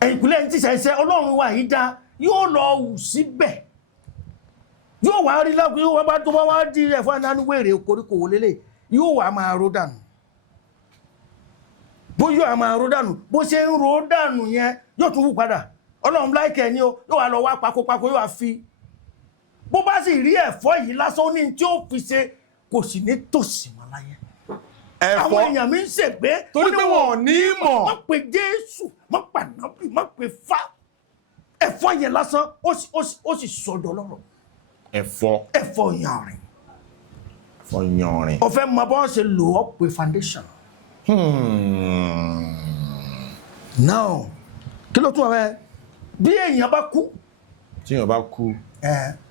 ẹ̀yìnkùlé ẹni tí ṣẹ̀ṣẹ̀ ọlọ́run wa yìí dá yóò lọ hù síbẹ̀. yóò wá rí lápò yóò wá bá tó bá wá di ẹ̀fọ́ ẹ̀nánú wèrè koríko wò lélẹ̀ yóò wá máa ro dànù. bó yóò máa ro dànù bó ṣe ń ro dànù yẹn yóò tún wù padà ọlọ́run láìkẹ́ ni ó yóò wá lọ wá pakopako yóò wá fi. bó bá sì rí ẹ̀fọ́ yìí lásán ní tí ó fi ṣe kò sì ní tòsí mọ́ láyé. àwọn èèyàn mi ń ṣègbé torí pé wọn ò ní mọ̀. má pe Jésù má pa nàbì má pe Fá ẹ̀fọ́ yẹn lásán ó sì sọ̀dọ̀ lọ́rọ̀. ẹ̀fọ́ yanrìn. ẹ̀fọ́ yanrìn. ó fẹ́ mọ bọ́ ṣe lò ó pe foundation. now kí ló tún wà bẹ́ẹ̀ bí èèyàn bá kú. tí èèyàn bá kú.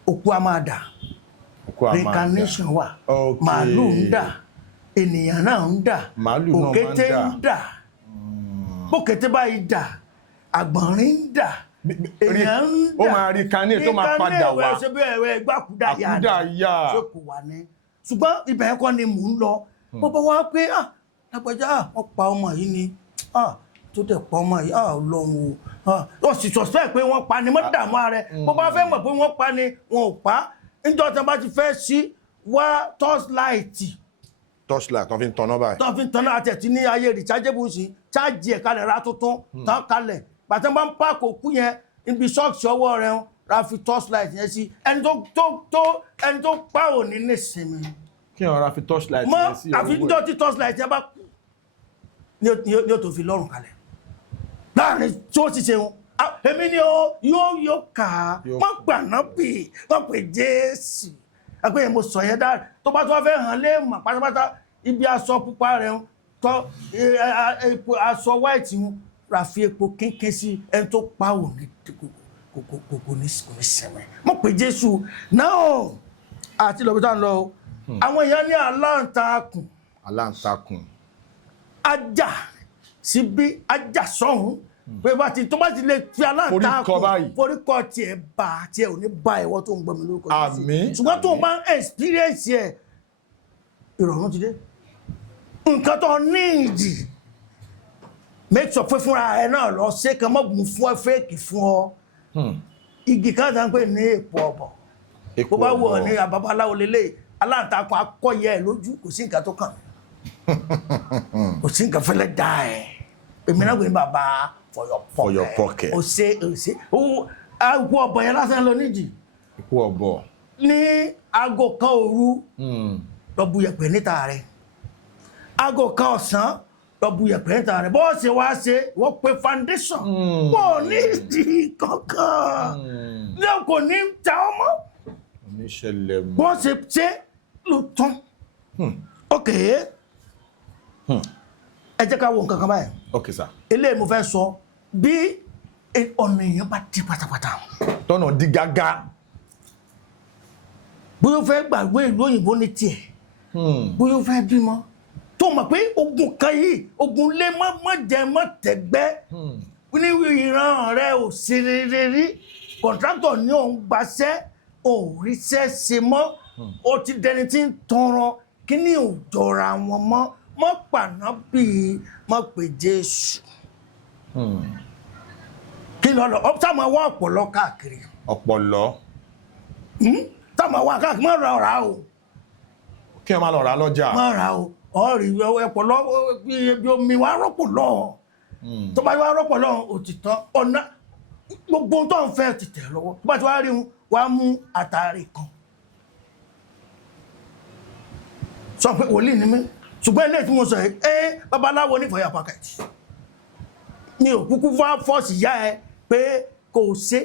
òkú a máa dà. reincarnation wà màálù ń dà ènìyàn náà ń dà òkété ń dà bókété báyìí dà àgbọ̀nrín ń dà èèyàn ń dà ó máa reincarnate tó máa padà wá ṣe bí ẹ̀rọ gbàkúdà yá ṣé kò wà ní ṣùgbọ́n ibẹ̀ yẹn kọ́ ni mò ń lọ bó bá wá pé lágbájá wọ́n pa ọmọ yìí ni tó dẹ̀ pa ọmọ yìí Ọlọ́run ó sì suspect pé wọ́n pa ni mọ́ dààmú ara rẹ̀ bó bá fẹ́ mọ̀ pé wọ́n pa ni wọn ò pa níjọ́ tí wọ́n bá ti fẹ́ sí wá torchlight tó fi ń tanná báyìí. tó fi ń tanná àti ẹ̀tí ní ayé rechargeable sí chájì ẹ̀ kalẹ̀ ra tuntun tán kalẹ̀ pàtẹ́ bá ń pààkì òkú yẹn níbi ṣọ́ọ̀ṣì ọwọ́ rẹ̀ ra fi torchlight yẹn sí ẹni tó pa ò ní nísinmi. kí wọ́n ra fi torchlight yẹn sí ọwọ́ àfi níjọ́ tí torchlight yẹn bá kú ni ó tó fi lọ́rùn kalẹ̀ láàrin tí ó ti ṣe wọn èmi ni yóò kà á wọ́n gbà náà bì wọ́n pè Jésù ẹgbẹ́ yẹn mo sọ yẹn dáa tó bá tó wá fẹ́ hàn lé mà pátápátá ibi aṣọ pupa rẹ̀ tọ́ aṣọ white ń ra fi epo kínkín sí ẹni tó pa ò ní kò ní sẹ́wẹ̀ mo pè Jésù náà àti lọ́bí tá ń lọ àwọn èèyàn ní aláǹtakùn ajá síbí ajá sọ́hún pé tó bá ti lè fi aláǹtakùn foríkọ tiẹ̀ bá tiẹ̀ ò ní bá ẹ̀wọ́ tó ń gbọ́ mi lórúkọ àmín ṣùgbọ́n tó máa ń experience ẹ̀ ìrọ̀rùn ti dé nǹkan tó ní ìdí make sure pé fúnra ẹ̀ náà lọ ṣe kan mọ́ bùn fún ẹ fẹ́ẹ̀kì fún ọ igi kan tá ń pè ní èpo ọ̀bọ̀ bó bá wù ọ́ ní babaláwo lélẹ̀ aláǹtakùn akọ́yẹ ẹ̀ lójú kò sí nǹkan tó kàn kò sí nǹkan fẹ́lẹ́ dá ẹ̀ èmi náà gbé ní bàbá for your pocket. Ose. Àgbo ọ̀bọ̀ yẹn lásán lọ níjì. Ikú ọ̀bọ̀. Ní aago kan òru lọ bu yẹ̀pẹ̀ níta rẹ̀. Aago kan ọ̀sán lọ bu yẹ̀pẹ̀ níta rẹ̀. Bọ́ọ̀ ṣe wá ṣe wọ́n pe foundation. Wọ́n ní ìdí kankan. Ní kò ní ta ọmọ. Oníṣẹ̀lẹ̀ mọ́. Bọ́ọ̀ ṣe ló tán. Ok. Ẹ jẹ́ ká wo nǹkan kan báyìí. Ok sir. Eléyìí mo fẹ́ sọ bí ọ̀nà èèyàn bá di pátápátá. Tọ́nà di gágá. Bóyá ó fẹ́ gbàgbé ìlú òyìnbó ní tiẹ̀. Bóyá ó fẹ́ bímọ. Tó mọ̀ pé ogun kan yìí, ogun lé mọ́ jẹ mọ́ tẹ̀gbẹ́. Ní ìran rẹ̀ ò ṣe rere rí. kọ̀ǹtrátọ̀ ní òun gbaṣẹ́ òríṣẹ́ ṣe mọ́ ó ti dẹni tí ń tọrọ kí ni ò jọra wọn mọ́ pàná bíi mọ́ pé Jésù kí lọ́lọ́ táwọn wá ọ̀pọ̀lọ́ káàkiri ọ̀pọ̀lọ́ táwọn wá káàkiri mọ́ ra o kí ẹ máa lọ rà lọ́jà mọ́ ra o ọ̀rì ẹ̀pọ̀lọ́ bí omi wá rọ́pò lọ́hùn tó bá wá rọ́pò lọ́hùn òtítọ́ ọ̀nà gbogbo tó ń fẹ́ ti tẹ̀ lọ́wọ́ tó bá ti wá rí wá mú àtàrí kan sọ pé wòlíì ni mí ṣùgbọ́n ilé tí mo sọ yìí babaláwo ní fọyà pàkẹ́tì mi ò kúkú fá fọ́ọ̀sì yá ẹ pé kò ṣe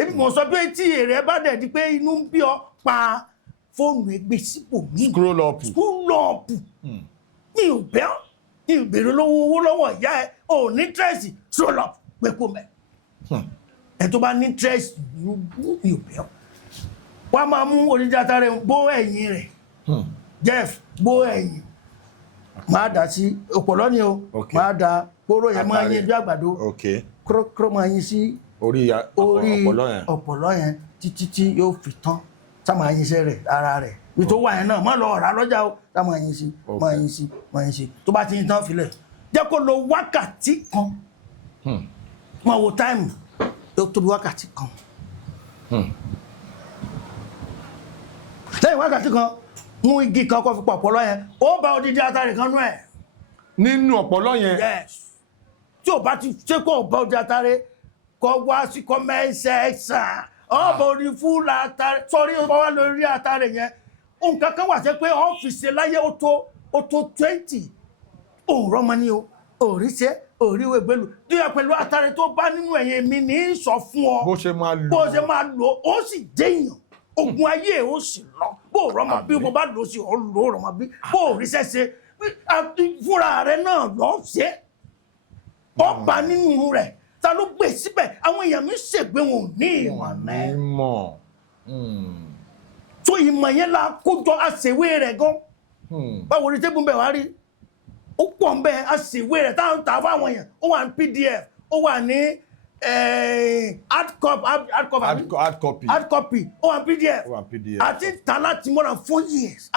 ebi mo sọ pé tí èrè bá dẹ̀ di pé inú ń bí ọ pa fóònù ẹgbẹ́ sípò mi scroll up mi ò bẹ́ ọ́ mi ò béèrè owó lọ́wọ́ ìyá ẹ ò ní tírẹ́sì scroll up pé kó mẹ́ ẹ tó bá ní tírẹ́sì mi ò bẹ́ ọ́ wá máa mú oníjà tààrẹ bó ẹ̀yìn rẹ̀ Jeff bó ẹ̀yìn máa dà sí ọ̀pọ̀lọ́ ni o máa dà kóró yẹn máa yín bí àgbàdo kúrò máa yín sí orí ọ̀pọ̀lọ́ yẹn títí tí yóò fi tán tá máa yín iṣẹ́ rẹ̀ ara rẹ̀ bí tó wà yẹn náà má lọ rà lọ́jà o tá máa yín sí máa yín sí máa yín sí tó bá ti yín tán filẹ̀ jẹ́ kó lo wákàtí kan máa wo táìmù yóò tóbi wákàtí kan lẹ́yìn wákàtí kan mú igi kan kó fi pa ọ̀pọ̀lọ́ yẹn ó bá odidi atare kan nú ẹ̀ nínú ọ̀pọ̀lọ́ yẹn tí ò bá ti ṣe kó bá odidi atare kó wá sí kọ́mẹ́sẹ̀ ṣáà ọ̀bọ̀ orí fún látàrí sọ́rí ọwọ́ lórí àtàrí yẹn nǹkan kan wà sí pé ọ́fíìsì láyé ó tó 20 òòrọ̀ ọmọ ní o òríṣẹ́ òríwé gbélù díẹ̀ pẹ̀lú àtàrí tó bá nínú ẹ̀yìn mi ní sọ fún ọ bó ṣe máa lò ó sì jẹ́yàn ogun ayé ó sì lọ bó rọmọ bí bó bá lò sí ọ lò rọmọ bí bó òríṣẹ́ ṣe fúnra rẹ náà lọ ṣe ọba nínú rẹ̀ ta ló gbé síbẹ̀ àwọn èèyàn mi ṣègbè wọn ò ní ìmọ̀ náà tó ìmọ̀ yẹn la kójọ àṣèwé rẹ̀ gan báwo ni tébù bẹ̀ wá rí ó pọ̀ ń bẹ́ àṣèwé rẹ̀ táwọn tà fáwọn èèyàn ó wà ní PDF ó wà ní hard copy ó wà ní PDF àti ta láti more than 4 years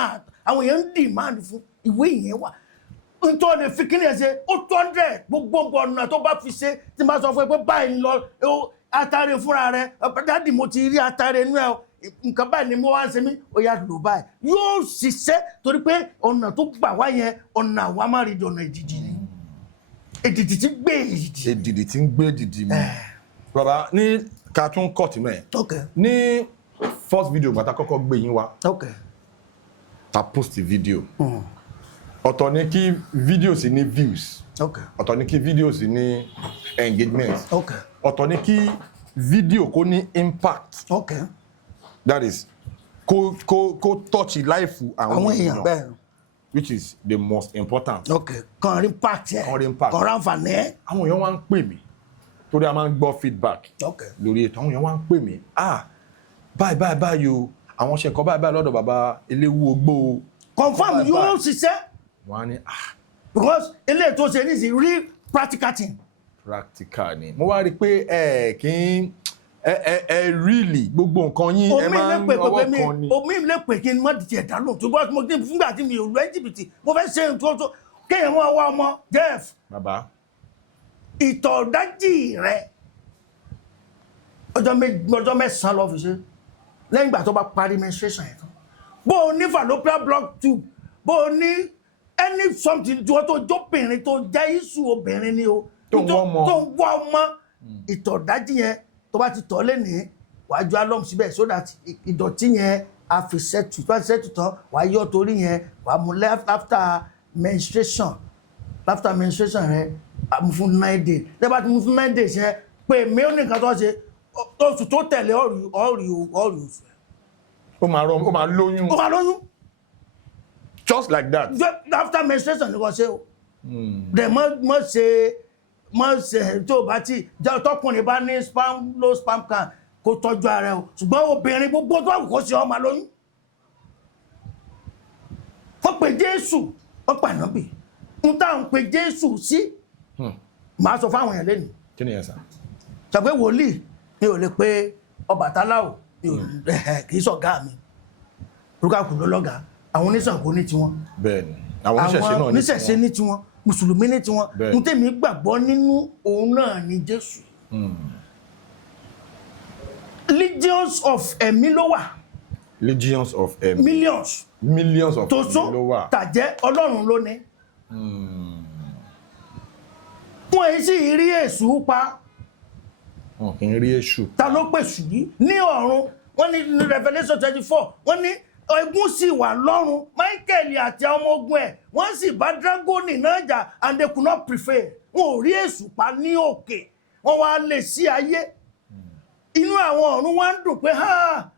àwọn èèyàn ń demand fún ìwé yẹn wà tó lè fi kíni ẹ̀ ṣe ó 200 gbogbo ọ̀nà tó bá fi ṣe tí máa sọ fún ẹ pé báyìí lọ atare fúnra rẹ dáàdì mo ti rí atare inú ẹ nǹkan báyìí ni mo wá ń ṣe mí ó yá lò báyìí yóò ṣiṣẹ́ torí pé ọ̀nà tó gbà wá yẹn ọ̀nà àwa má rí ọ̀nà èdìdì ni èdìdì tí gbé èdìdì tí ń gbé èdìdì mi bàbá ní cartoon cut mẹ́ ní first video gbàtà kọ́kọ́ gbé yín wá ta post video ọ̀tọ̀ ní kí fídíò sí ní views ọ̀tọ̀ ní kí fídíò sí ní engagement ọ̀tọ̀ ní kí fídíò kó ní impact that is kó touch life àwọn èèyàn which is the most important kan rí impact ẹ̀ kan rí àǹfààní ẹ̀ àwọn èèyàn wá ń pè mí torí a máa ń gbọ́ feedback lórí ètò àwọn èèyàn wá ń pè mí báyìí o àwọn ṣe nǹkan báyìí lọ́dọ̀ bàbá eléwu ogbó confirm yóò ṣiṣẹ́ wọ́n ní because ilé tó ṣe ní sí real practical thing. Practical ni mo wá rí pé kí n really gbogbo nǹkan yín ẹ máa ń ọwọ́ kan ni. omi lè pè kí n má dìtì ẹ̀dá lò tó bá mo dín fúngbà tí mi ò lọ Íjíbítì mo fẹ́ ṣe nǹkan tó kéèyàn wọn wá ọmọ Jeff. bàbá. ìtọ̀dájì rẹ ọjọ́ mẹ́sàn-án lọ fi ṣe lẹ́yìn ìgbà tó bá parí menstruation yẹn tán bó o ní fallopian block tube bó o ní any something tó jóbìnrin tó jẹ́ iṣu obìnrin ni o tó ń wọ́ ọmọ ìtọ̀dájì yẹn tó bá ti tọ̀ lẹ́nìí wàá ju alum síbẹ̀ so that ìdọ̀tí yẹn a fi ṣẹ́tù tó bá ti ṣẹ́tù tán wàá yọ torí yẹn wàá mú after menstruation rẹ mú fún 9 days tẹ́ bá ti mú fún 9 days yẹn pé mi ò ní nǹkan tó ṣe oṣù tó tẹ̀lé ọ̀rì oṣù ó máa lóyún just like that. After menstruation ni kò ṣe o dẹ̀ mọ́ ṣe tó bá tí tọkùnrin bá ní low sperm count kó tọ́jú ara ẹ̀ o ṣùgbọ́n obìnrin gbogbo tó àkókò ṣe ọmọ lóyún wọ́n pe Jésù wọ́n pa ànábì ń tá à ń pe Jésù sí màá sọ fáwọn èèyàn lẹ́nu kí ni ẹ sà ṣàpé wòlíì mi ò lè pe Ọbàtálá o kì í sọ̀gá mi olúkàkù ló lọ́gàá àwọn oníṣàngó ní tiwọn bẹ́ẹ̀ni àwọn oníṣẹ̀ṣe náà ní oníṣẹ̀ṣe ní tiwọn mùsùlùmí ní tiwọn Bẹ́ẹ̀ni. n tèmi gbàgbọ́ nínú òun náà ni Jésù legions of ẹ̀mí ló wà legions of millions of tó ẹ̀mí sún ló wà. tàjẹ́ Ọlọ́run ló ní wọ́n èyí sì rí èṣù pa wọn kì í rí èṣù. ta ló pèsù yìí ní ọ̀run wọ́n ní Revelation 24 wọ́n ní ogun sì wà lọ́run Michael àti ọmọ ogun ẹ̀ wọ́n sì bá dragoni náà jà and they could not prevail wọn ò rí èṣù pa ní òkè wọ́n wá lè sí ayé inú àwọn ọ̀run wá ń dùn pé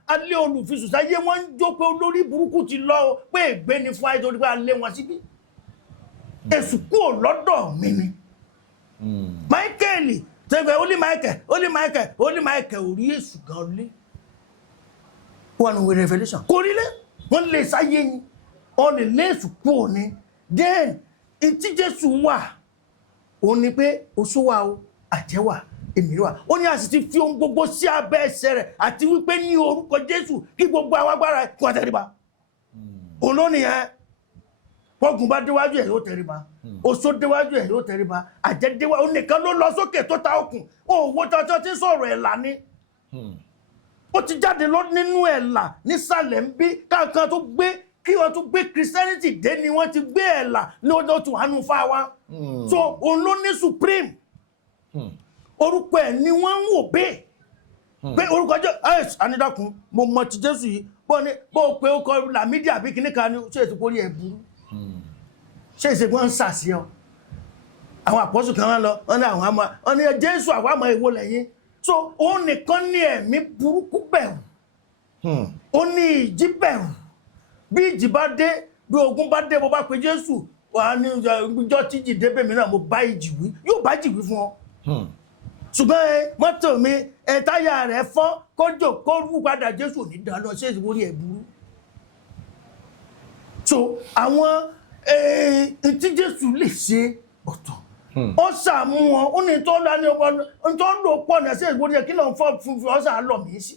alẹ́ olùfisùsáyé wọ́n ń jó pé olórí burúkú ti lọ pé ègbé ni fún ayé torí pé alẹ́ wọn síbí èṣù kúrò lọ́dọ̀ mi ni Michael tẹ́gbẹ́ Holy Michael ò rí èṣù gan lé wọ́n ní wọ́n Revelation kò rí lé wọ́n lè sáyé yín wọ́n lè lé èṣù kúrò ní then tí Jésù wà ó ní pé oṣó wà ó àjẹ́ wà èmi wà ó ní a sì ti fi ohun gbogbo sí abẹ́ ẹsẹ̀ rẹ̀ àti wípé ní orúkọ Jésù kí gbogbo àwọn agbára kí wọ́n tẹríba olónìí yẹn pọ́gùn bá déwájú ẹ̀ yóò tẹríba oṣó déwájú ẹ̀ yóò tẹríba àjẹ́ déwájú ó nìkan ló lọ sókè tó ta okùn òwò tọ́jọ́ tí sọ̀rọ̀ ẹ̀ là ní ó ti jáde lọ nínú ẹ̀là nísàlẹ̀ ń bí káàkan tó gbé kí wọ́n tún gbé Christianity dé ni wọ́n ti gbé ẹ̀là ní ọjọ́ tó hànú fáwa so òun ló ní supreme orúkọ ẹ̀ ni wọ́n ń wò bẹ́ẹ̀ pé orúkọ jẹ́ anídàkùn mo mọ ti Jésù yìí bó pé ó kọ Lámídì àbí kíní kan ní ṣé èsì kórí ẹ̀ burú ṣé èsì wọ́n ń sàṣì ọ àwọn àpọ́sù kan wọ́n lọ wọ́n ní àwọn àmọ́ wọ́n ní Jésù àwọn àmọ́ èwo lẹ́yìn so òun nìkan ní ẹ̀mí burúkú bẹ̀rù ó ní ìjì bẹ̀rù bí ìjì bá dé bí ogun bá dé bó bá pe Jésù wà ní ìjọ tí ìjì dé bèmí náà mo bá ìjì wí yóò bá ìjì wí fún ọ ṣùgbọ́n mọ́tò mi táyà rẹ̀ fọ́ kójò kó rú padà Jésù ní dáná ṣé ìwúrí ẹ̀ burú so àwọn tí Jésù lè ṣe ọ̀tọ̀ ó sàmú wọn ó ní tó lọ ní ọgbọ́n tó ń lò pọ̀ ní ẹsẹ̀ ìwúrí ẹ̀ kí ló ń fọ́ fún ọ́sà lọ mí sí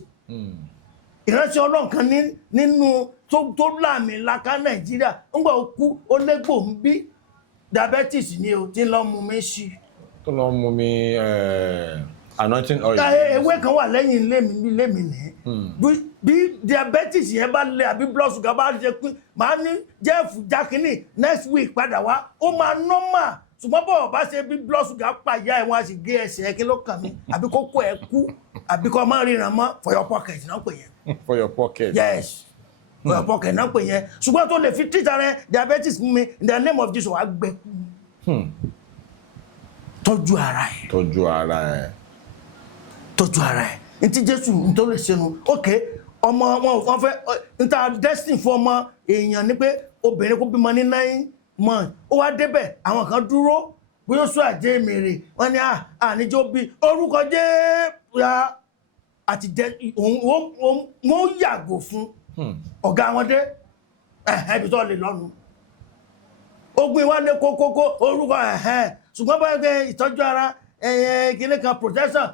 ìránṣẹ́ Ọlọ́run kan nínú tó láàmì laka Nàìjíríà ń gbọ́ kú ó légbò ń bí diabetes ni o tí ń lọ mú mi sí tó lọ mú mi anointing oil. ewé kan wà lẹ́yìn ilé mi ní bí diabetes yẹn bá lé àbí blood sugar bá ṣe pín màá ní Jeff jakini next week padà wá ó máa normal ṣùgbọ́n bọ̀ bá ṣe bí blood sugar pàyà ẹ̀ wọ́n á sì gé ẹsẹ̀ ẹ̀ kí ló kàn mí àbí kókó ẹ̀ kú àbí kọ́ máa ríran mọ́ for your pocket náà pè yẹn. for your pocket. yes for your pocket náà pè yẹn ṣùgbọ́n tó lè fi treat rẹ diabetes mi in the name of Jesus wàá gbẹ kú. tọ́jú ara ẹ̀. tọ́jú ara ẹ̀. tọ́jú ara ẹ̀ ntí Jésù tó lè ṣe nu ok ọmọ wọn fẹ́ níta destiny fún ọmọ èèyàn ni pé obìnrin kó bímọ ní 9 months ó wá débẹ̀ àwọn kan dúró bóyá sọ àjẹ́ mèrè wọ́n ní àníjó bí orúkọ jẹ́ ya àti jẹ́ wọ́n yàgò fún ọ̀gá wọn dé ẹ̀bí tó lè lọ́nu ogun ìwádìí kókókó orúkọ ṣùgbọ́n báyìí pé ìtọ́jú ara kíní kan protection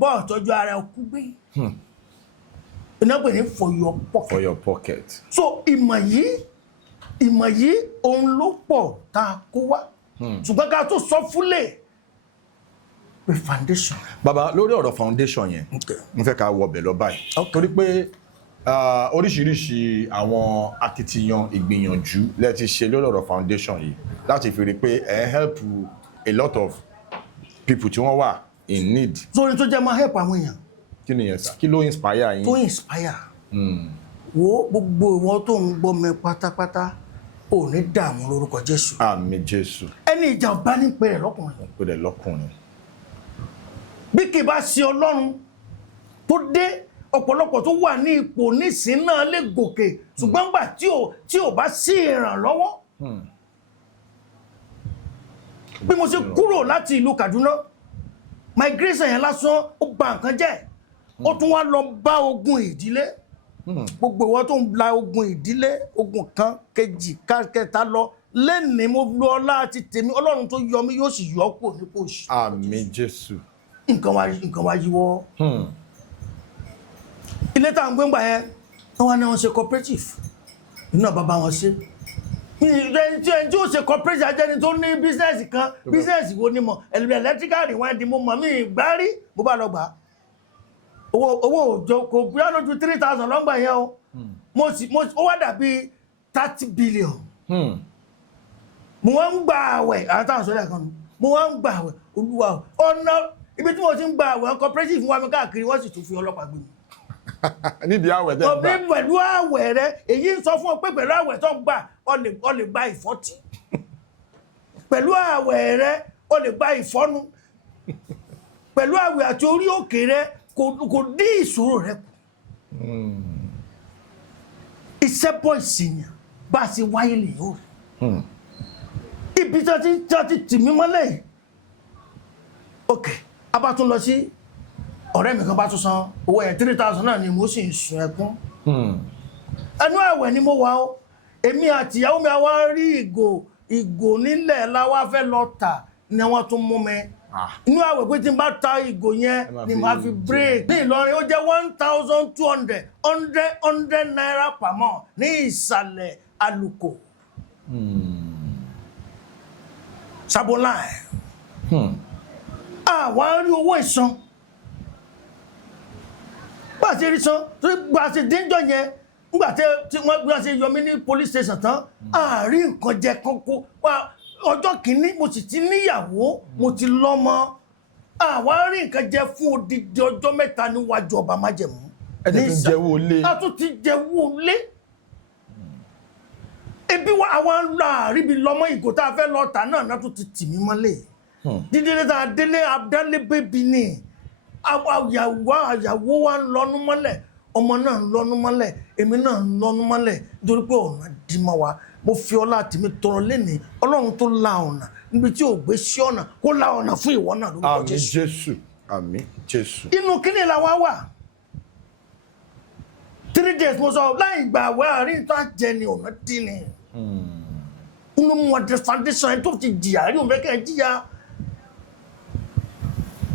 bọ́ ìtọ́jú ara ọkú gbé iná pè ní for your pocket. So ìmọ̀ yìí òun ló pọ̀ tá a kó wá ṣùgbọ́n ká tó sọ fúlẹ̀ pé foundation. Bàbá lórí ọ̀rọ̀ foundation yẹn mo fẹ́ ká wọbẹ̀ lọ báyìí torí pé oríṣiríṣi àwọn akitiyan ìgbìyànjú lẹ ti ṣe lórí ọ̀rọ̀ foundation yìí láti fi rí pé ẹ help a lot of people tí wọ́n wà in need. sórí tó jẹ́ máa help àwọn èèyàn. kí ni yẹn sà kí ló inspire yín. tó inspire. wo gbogbo ìwọ tó ń gbọ́ mi pátápátá ò ní dààmú lórúkọ Jésù. àmín Jésù. ẹni ìjà ọba ní pé rẹ̀ lọ́kùnrin. pé rẹ̀ lọ́kùnrin. bí kì bá ṣe Ọlọ́run tó dé ọ̀pọ̀lọpọ̀ tó wà ní ipò nísìn náà lè gòkè ṣùgbọ́n gbà tí ò bá sí ìrànlọ́wọ́. bí mo ṣe kúrò láti ìlú Kaduna migration yẹn lásán ó bà nǹkan jẹ́ ó tún wá lọ bá ogun ìdílé gbogbo ìwọ tó ń la ogun ìdílé ogun kan kejì kẹta lọ lẹ́nìí mo lo ọlá àti tèmi Ọlọ́run tó yọ mí yóò sì yọ kúrò nípò òṣì. àmín Jésù. nǹkan wá yíwọ́ ilé tá à ń gbé ńgbà yẹn wọ́n ní wọ́n ṣe cooperative iná bàbá wọn ṣe ẹni tí ó ṣe cooperative ajẹ́ni tó ní bísínẹ́sì kan bísínẹ́sì wo ni mọ̀ electrical rewind mo mọ̀ mí gbárí mo bá lọ gbà á owó òjò kò bí wọ́n lójú 3,000 lọ́gbà yẹn o ó wá dàbí 30 billion mo wá ń gba àwẹ̀ àtàwọn sọ́dọ̀ kan mo wá ń gba àwẹ̀ olúwa ọ̀nà ibi tí mo ti ń gba àwẹ̀ cooperative wá mi káàkiri wọ́n sì tún fi ọlọ́pàá gbé mi nídìí àwẹ̀ tẹ́ ń gbà. ọbẹ̀ pẹ̀lú àwẹ̀ rẹ èyí ń sọ fún ọ pé pẹ̀lú àwẹ̀ tó ń gbà ọ lè gba ìfọ́tí pẹ̀lú àwẹ̀ rẹ ọ lè gba ìfọ́nu pẹ̀lú àwẹ̀ àti orí òkè rẹ kò dín ìṣòro rẹ kù iṣẹ́ bọ́ ìsìnyàn bá a ṣe wáyé lè yóò rí ibi tí wọ́n ti tì mí mọ́lẹ̀ yìí ok a bá tún lọ sí ọ̀rẹ́ mi kan bá tún san owó ẹ̀ 3,000 náà ni mo sì ń sun ẹkún ẹnu àwẹ̀ ni mo wà ó èmi àti ìyàwó mi àwa rí ìgò nílẹ̀ láwa fẹ́ lọ tà ni wọ́n tún mú mi inú àwẹ̀ pé tí n bá ta ìgò yẹn ni màá fi break ní Ìlọrin ó jẹ́ 1,200 naira per month ní ìsàlẹ̀ Àlùkò Sabolai àwọn rí owó ìsan bá ṣe rí san tó bá ṣe dénjọ́ yẹn nígbà tí wọ́n gbé ṣe yọmí ní police station tán àárín nǹkan jẹ kọ́kọ́ ọjọ́ kìíní mo sì ti níyàwó mo ti lọ́mọ àwọn rí nǹkan jẹ fún odidi ọjọ́ mẹ́ta níwájú ọba májẹ̀mú ẹni tún jẹ́wọ́ lé a tún ti jẹ́wọ́ lé ebi wa àwọn àríbi lọ́mọ ìgò tá a fẹ́ lọ tà náà tún ti tì mí mọ́lẹ̀ dídílé tá a délé abdálé bébí ni àyàwó wa ń lọ́nu mọ́lẹ̀ ọmọ náà ń lọ́nu mọ́lẹ̀ èmi náà ń lọ́nu mọ́lẹ̀ nítorí pé ọ̀nà dí mọ́ wa mo fi ọlá tèmi tọrọ lẹ́nìí Ọlọ́run tó la ọ̀nà níbi tí ò gbé sí ọ̀nà kó la ọ̀nà fún ìwọ náà lórúkọ Jésù. Àmín Jésù. Inú kíní la wá wà 3 days mo sọ láì gbà àwẹ̀ àárín tó jẹ ni ọ̀nà dín ni inú mu ọdẹ foundation ẹ tó ti jìyà rí òun fẹ́ kẹ́ ẹ jìyà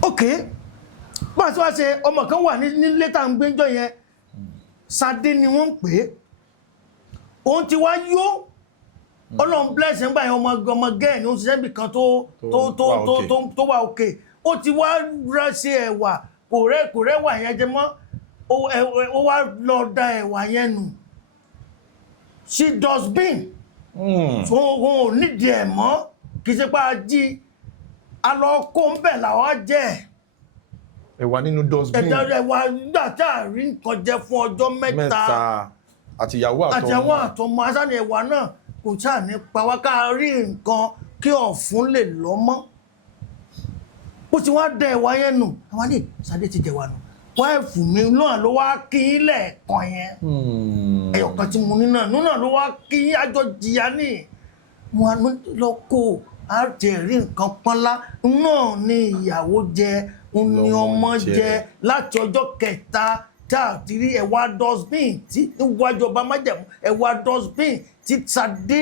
ok bá a ti wá ṣe ọmọ kan wà ní létà ń gbẹ́jọ́ yẹn Sadé ni wọ́n ń pè é òun ti wá yó Ọlọ́run bless ẹ̀ ń gbà yẹn ọmọ gẹ́ẹ̀ ni ó ń ṣiṣẹ́ níbi kan tó wà òkè ó ti wá rà ṣe ẹ̀wà kò rẹ́wà yẹn jẹ mọ́ ó wá lọ da ẹ̀wà yẹn nù sí dustbin òun ò nídìí ẹ̀ mọ́ kì í ṣe pé a jí a lọ kó ń bẹ̀ làwọn jẹ́ ẹ̀wà nínú dustbin ẹ̀wà nígbà tá a rí nǹkan jẹ fún ọjọ́ mẹ́ta àtìyàwó àtọmọ asáni ẹ̀wà náà kò sáà ní pàwá ká rí nǹkan kí ọ̀fun lè lọ́mọ́ ó ti wá dẹ ẹ̀wà yẹn nù àwọn ní Sadé ti jẹ̀wà nù wáìfù mi náà ló wá kí ilẹ̀ kan yẹn ẹ̀yọ̀kan tí mo ní náà náà ló wá kí àjọ jìyà ní wọn lọ kó àjẹrí nǹkan pọ́nlá náà ní ìyàwó jẹ ní ọmọ jẹ láti ọjọ́ kẹta tá a ti rí ẹ̀wà dustbin tí níwájú ọba májẹ̀mú ẹ̀wà dustbin tí Sadé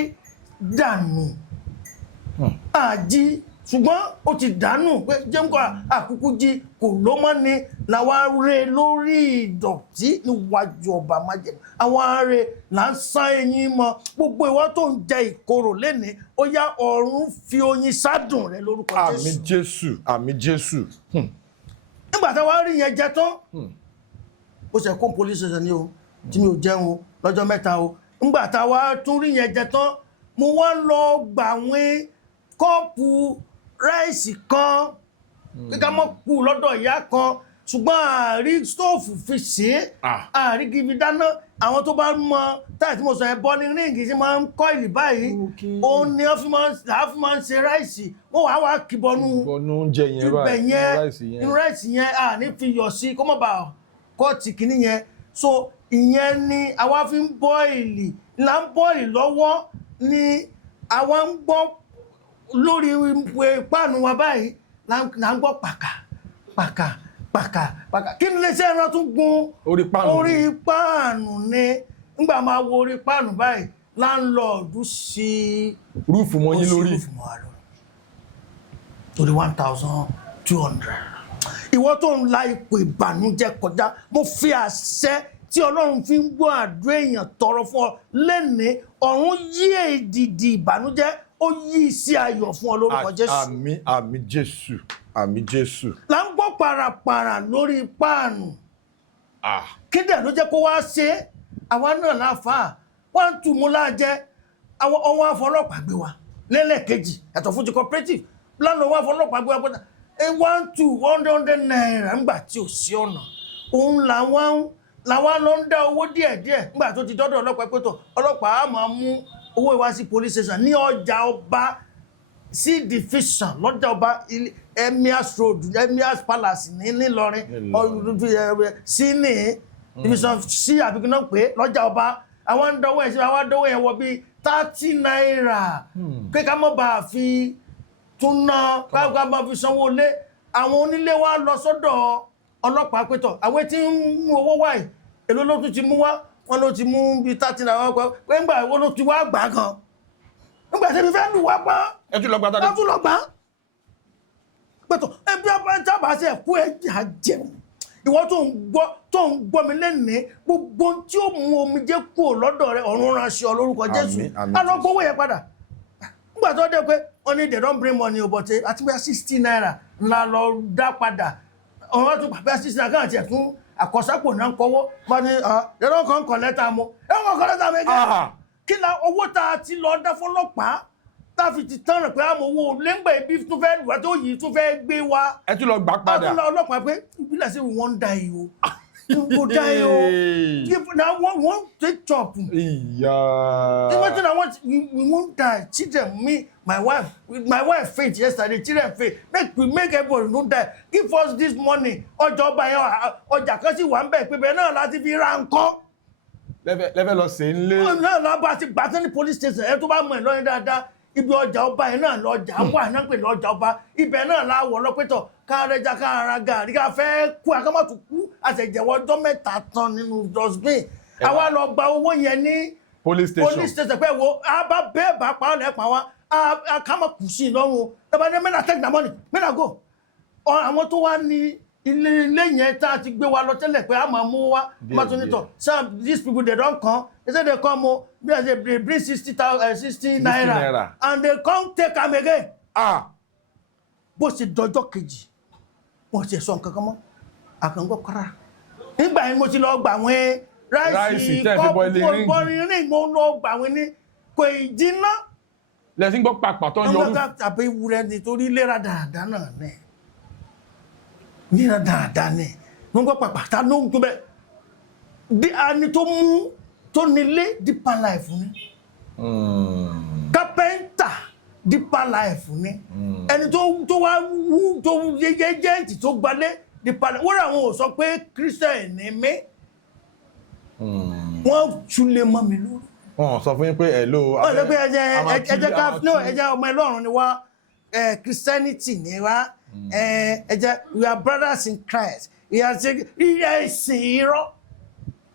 dànù àjí ṣùgbọ́n ó ti dànù pé jẹ́mùkọ́ àkúkú jí kò ló mọ́ ni làwọn arẹ lórí ìdọ̀tí níwájú ọba májẹ̀mú àwọn arẹ là ń sá eyín mọ́ gbogbo ìwọ tó ń jẹ ìkorò lénìí ó yá ọ̀run fi oyin sádùn rẹ lórúkọ Jésù. Àmín Jésù àmín Jésù. nígbà táwa rí yẹn jẹ tán ó ṣe kó police station ni o tí mi ò jẹun o lọ́jọ́ mẹ́ta o nígbà táwa tún rí yẹn jẹ tán mo wá lọ gbàwé kọ́ọ̀pù ráìsì kan kíkà mọ́ kú lọ́dọ̀ ìyá kan ṣùgbọ́n àárí stóòfù fi ṣe é àárí gíbi dáná àwọn tó bá mọ táì tí mo sọ ẹ bọ́ ní ríǹgì tí máa ń kọ́ ìlì báyìí òun ni wọ́n fi máa ń ṣe ráìsì wọ́n wá kìbọnú oúnjẹ yẹn ibẹ̀ inú ráìsì yẹn ní fi yọ̀ sí kó má bàa kọ́ọ̀tì kìíní yẹn so ìyẹn ni àwa fi ń bọ́ìlì là ń bọ́ìlì lọ́wọ́ ni àwa ń gbọ́ lórí páànù wa báyìí là ń gbọ́ pàkà kí ni iléeṣẹ́ ẹran tún gun orí páànù ni nígbà máa wo orí páànù báyìí láńlọ́ọ̀dù sí rúùfù mọ́ yín lórí torí 1,200 ìwọ tó ń la ipò ìbànújẹ́ kọjá mo fi àṣẹ tí Ọlọ́run fi ń gbọ́ àdúrà èèyàn tọrọ fún ọ lẹ́ni ọ̀run yí èdìdì ìbànújẹ́ ó yí sí ayọ̀ fún ọ lórúkọ Jésù. àmín àmín Jésù àmín Jésù. là ń gbọ́ parapara lórí páànù kí dẹ̀ ló jẹ́ kó wá ṣe é àwa náà láfa wọ́n ń tù mú láàjẹ́ àwọn ọwọ́ afọlọ́pàá gbé wa lẹ́lẹ́kejì ẹ̀tọ́ fún ti cooperative lánàá wọ́n afọlọ́pàá gbé wa pẹ́ta 100 naira ńgbà tí ò sí ọ̀nà òun làwọn lọ ń dá owó díẹ̀díẹ̀ ńgbà tó ti dọ́dọ̀ ọlọ́pàá pẹ́tọ̀ ọlọ́pàá á máa mú owó ìwá sí police station ní ọjà ọba sí division lọ́jà ọba Emirs Road Emirs Palace ní Ìlọrin sí ní division sí àbíkú náà pé lọ́jà ọba àwọn ń dọ́wọ́ ẹ̀ sí àwọn dọ́wọ́ ẹ̀ wọ bíi 30 naira pé ká mọ́ bá fi tún ná ká máa fi sanwó lé àwọn onílé wa lọ sọ́dọ̀ ọlọ́pàá pẹ́tọ̀ àwọn tí ń mú owó wáyé èló ló tún ti mú wá wọn ló ti mú bí 30 naira wọ́n pé ńgbà ìwó ló ti wá gbà gan ńgbà tí mi fẹ́ lù wá pa ẹ tún lọ gbà tàbí. ẹ tún lọ gbà pẹ́tọ̀ ẹbí ọba jábà sí ẹ̀kú ẹ̀jẹ̀ jẹun ìwọ tó ń gbọ́ mi lẹ́nìí gbogbo tí ó mú omijé kúrò lọ́dọ̀ rẹ ọ̀run ránṣẹ́ ọ lórúkọ Jésù á lọ gbówó yẹn padà nígbà tó dé pé wọ́n ní they don't bring money but àti bẹ́ẹ̀ 60 naira ńlá lọ dá padà ọ̀rọ̀ tó bẹ́ẹ̀ 60 naira káàtì ẹ̀ fún àkọsápò náà kọ́wọ́ wọ́n ní they don't come collect am o they don't come collect am again kí la owó tá a ti lọ dá fọlọ́pàá tá a fi ti tán rẹ̀ pé àmọ́ owó lẹ́ngbà ibi tó fẹ́ wà tó yìí tó fẹ́ gbé wa ẹ tún lọ gbà padà. a tún lọ ọlọ́pàá pé ìbílẹ̀ sí wọ́n ń da yìí o go die o na one take chop. Imagine I want we won't die. Children, me, my wife faint yesterday. Children faint. We make everybody no die. Give us this money. Ọjà kan sì wà ń bẹ̀ pé bẹ́ẹ̀ náà láti fi ra nǹkan. Lẹ́fẹ̀ lọ sí ilé. Náà lọ bá ti gbàtẹ́ ní police station ẹ tó bá mọ̀ ẹ̀ lọ́yìn dáadáa. Ibi ọjà ọba yẹn náà lọ́jà wà náà pè lọ́jà ọba. Ibẹ̀ náà láwọ̀ lọ́pẹ́tọ̀ káàrẹ́jà káàrà gàrí ká fẹ́ kú àkámọ́tò kú àtẹ̀jẹ̀wọ́ ọjọ́ mẹ́ta tán nínú dustbin. Àwa lọ gba owó yẹn ní police station pé wo a bá bẹ́ẹ̀ bá pa ọ̀lẹ́ pa wá a ká má kù sí i lọ́rùn o. Ẹ̀bá ní mẹ́ta take the money mẹ́ta go. Àwọn tó wá ní ilé yẹn tá a ti gbé wa lọ tẹ́lẹ̀ pé a máa mú wa matonito some these people they don come they say they come o they bring 60 naira and they come take am again. Bó ṣe dọjọ́ kejì wọ́n ṣe sọ nǹkan kan mọ́ àkàngbọ́ kọ́ra nígbà yẹn mo ti lọ gbà wọ́n ráìsì kọ́ọ̀pù bọ́ọ̀lì ní mo lọ gbà wọ́n ní kò ì jiná. lẹ́sìn gbọ́ pàpà tó ń yọrù. ọmọ tàbí ewúrẹ́ nítorí lera dáadáa náà ní lera dáadáa ní mo gbọ́ pàpà tá ló ń tó bẹ́ẹ̀ bí ani tó mú tó nílé Deeper Life ní kápẹ́ńtà Deeper Life ní ẹni tó wá wú tó yẹ jẹ́ǹtì tó gbalé Deeper Life wọ́n rà wọn ò sọ pé Christian ní mí wọ́n túlé mọ́ mi lórí. Wọ́n sọ fún yín pé hello. Wọ́n sọ pé ẹjẹ́ ọmọ Ọlọ́run ni wá Christianity ni wá ẹjẹ́ we are brothers in Christ ìyá ìsìn irọ́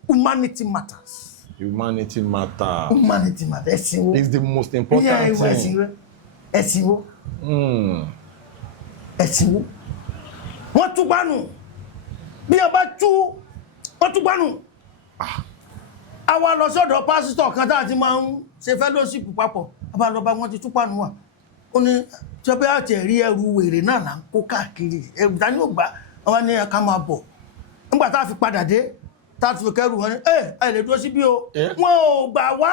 humanity matters. Humanity matters. Humanity matters ẹ̀sìn wo. It's the most important thing. Ẹ̀sìn wo. Ẹ̀sìn wo. Wọ́n tún gbánu bí ọba tú wọ́n tún gbánu. Àwa lọ sọ́dọ̀ pásítọ̀ kan tá ti máa ń ṣe fellowship papọ̀ abálọ́bá wọn ti túpà nù wà ó ní tí ọbẹ̀ àti ẹ̀rí ẹrù wèrè náà là ń kó káàkiri ẹrù dání ò gbà wọn ní ká máa bọ̀ nígbà tá a fi padà dé tá a ti fi kẹrù wọn ní ẹ lè dúró síbí o wọn ò gbà wá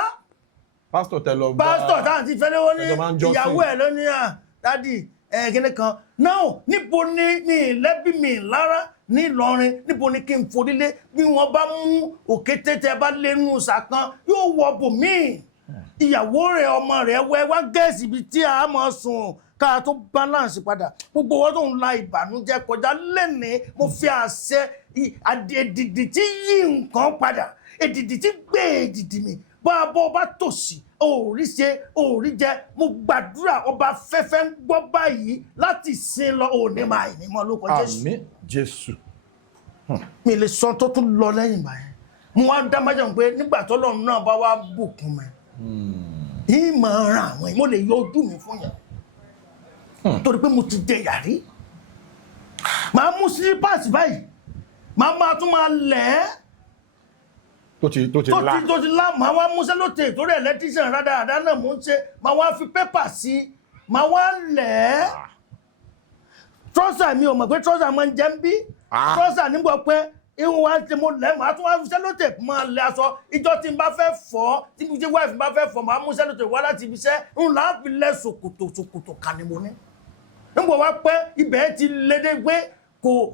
pásítọ̀ tẹ lọ bá pásítọ̀ tá a ti fẹ́ lówó ní ìyàwó ẹ̀ ló ní dádì kíní kan náà níbo ni mi lẹ́bí mi lára ní Ìlọrin níbo ni kí n forílé bí wọ́n bá mú òkété tẹ bá lẹ́nu ṣàkan yóò wọ bòmíì ìyàwó rẹ̀ ọmọ rẹ̀ wẹ́ wá gẹ̀ẹ́sì ibi tí a máa sùn ká tó balance padà gbogbo wọn tó ń la ìbànújẹ́ kọjá lẹ́nìí mo fi àṣẹ èdìdì tí yí nǹkan padà èdìdì tí gbé èdìdì mi bá a bọ́ bá tòṣì òòrí ṣe òòrí jẹ mo gbàdúrà ọba fẹ́fẹ́ ń gbọ́ báyìí láti sin lọ òní máa ìní mọ́ lórúkọ Jésù. Àmín Jésù. Mi lè sọ tó tún lọ lẹ́yìn báyìí mo wá dá májèm pé nígbà tó lọ́run náà bá wá bùkún mi yìí máa ran àwọn mo lè yọ ojú mi fún yàn torí pé mo ti jẹ yàrí màá mú slippers báyìí màá tún máa lẹ̀ ẹ́ tó ti lá màá wá mú sẹ́lótè torí electrician rádaràdá náà mò ń ṣe màá wá fi pépà sí màá wá lẹ̀ ẹ́ trọ́sà mi ò mọ̀ pé trọ́sà máa ń jẹ́ ń bí trọ́sà nígbà pé ihun wa ti mo lẹ̀ màá tún wá fi sẹ́lótè máa lẹ̀ aṣọ ìjọ tí n bá fẹ́ fọ̀ tí mo ti wáìfì bá fẹ́ fọ̀ màá mú sẹ́lótè wá láti ibi iṣẹ́ ń là á fi lẹ̀ ṣòkòtò kan ni mo ní nígbà wá pé ibẹ̀ ti lédè pé kò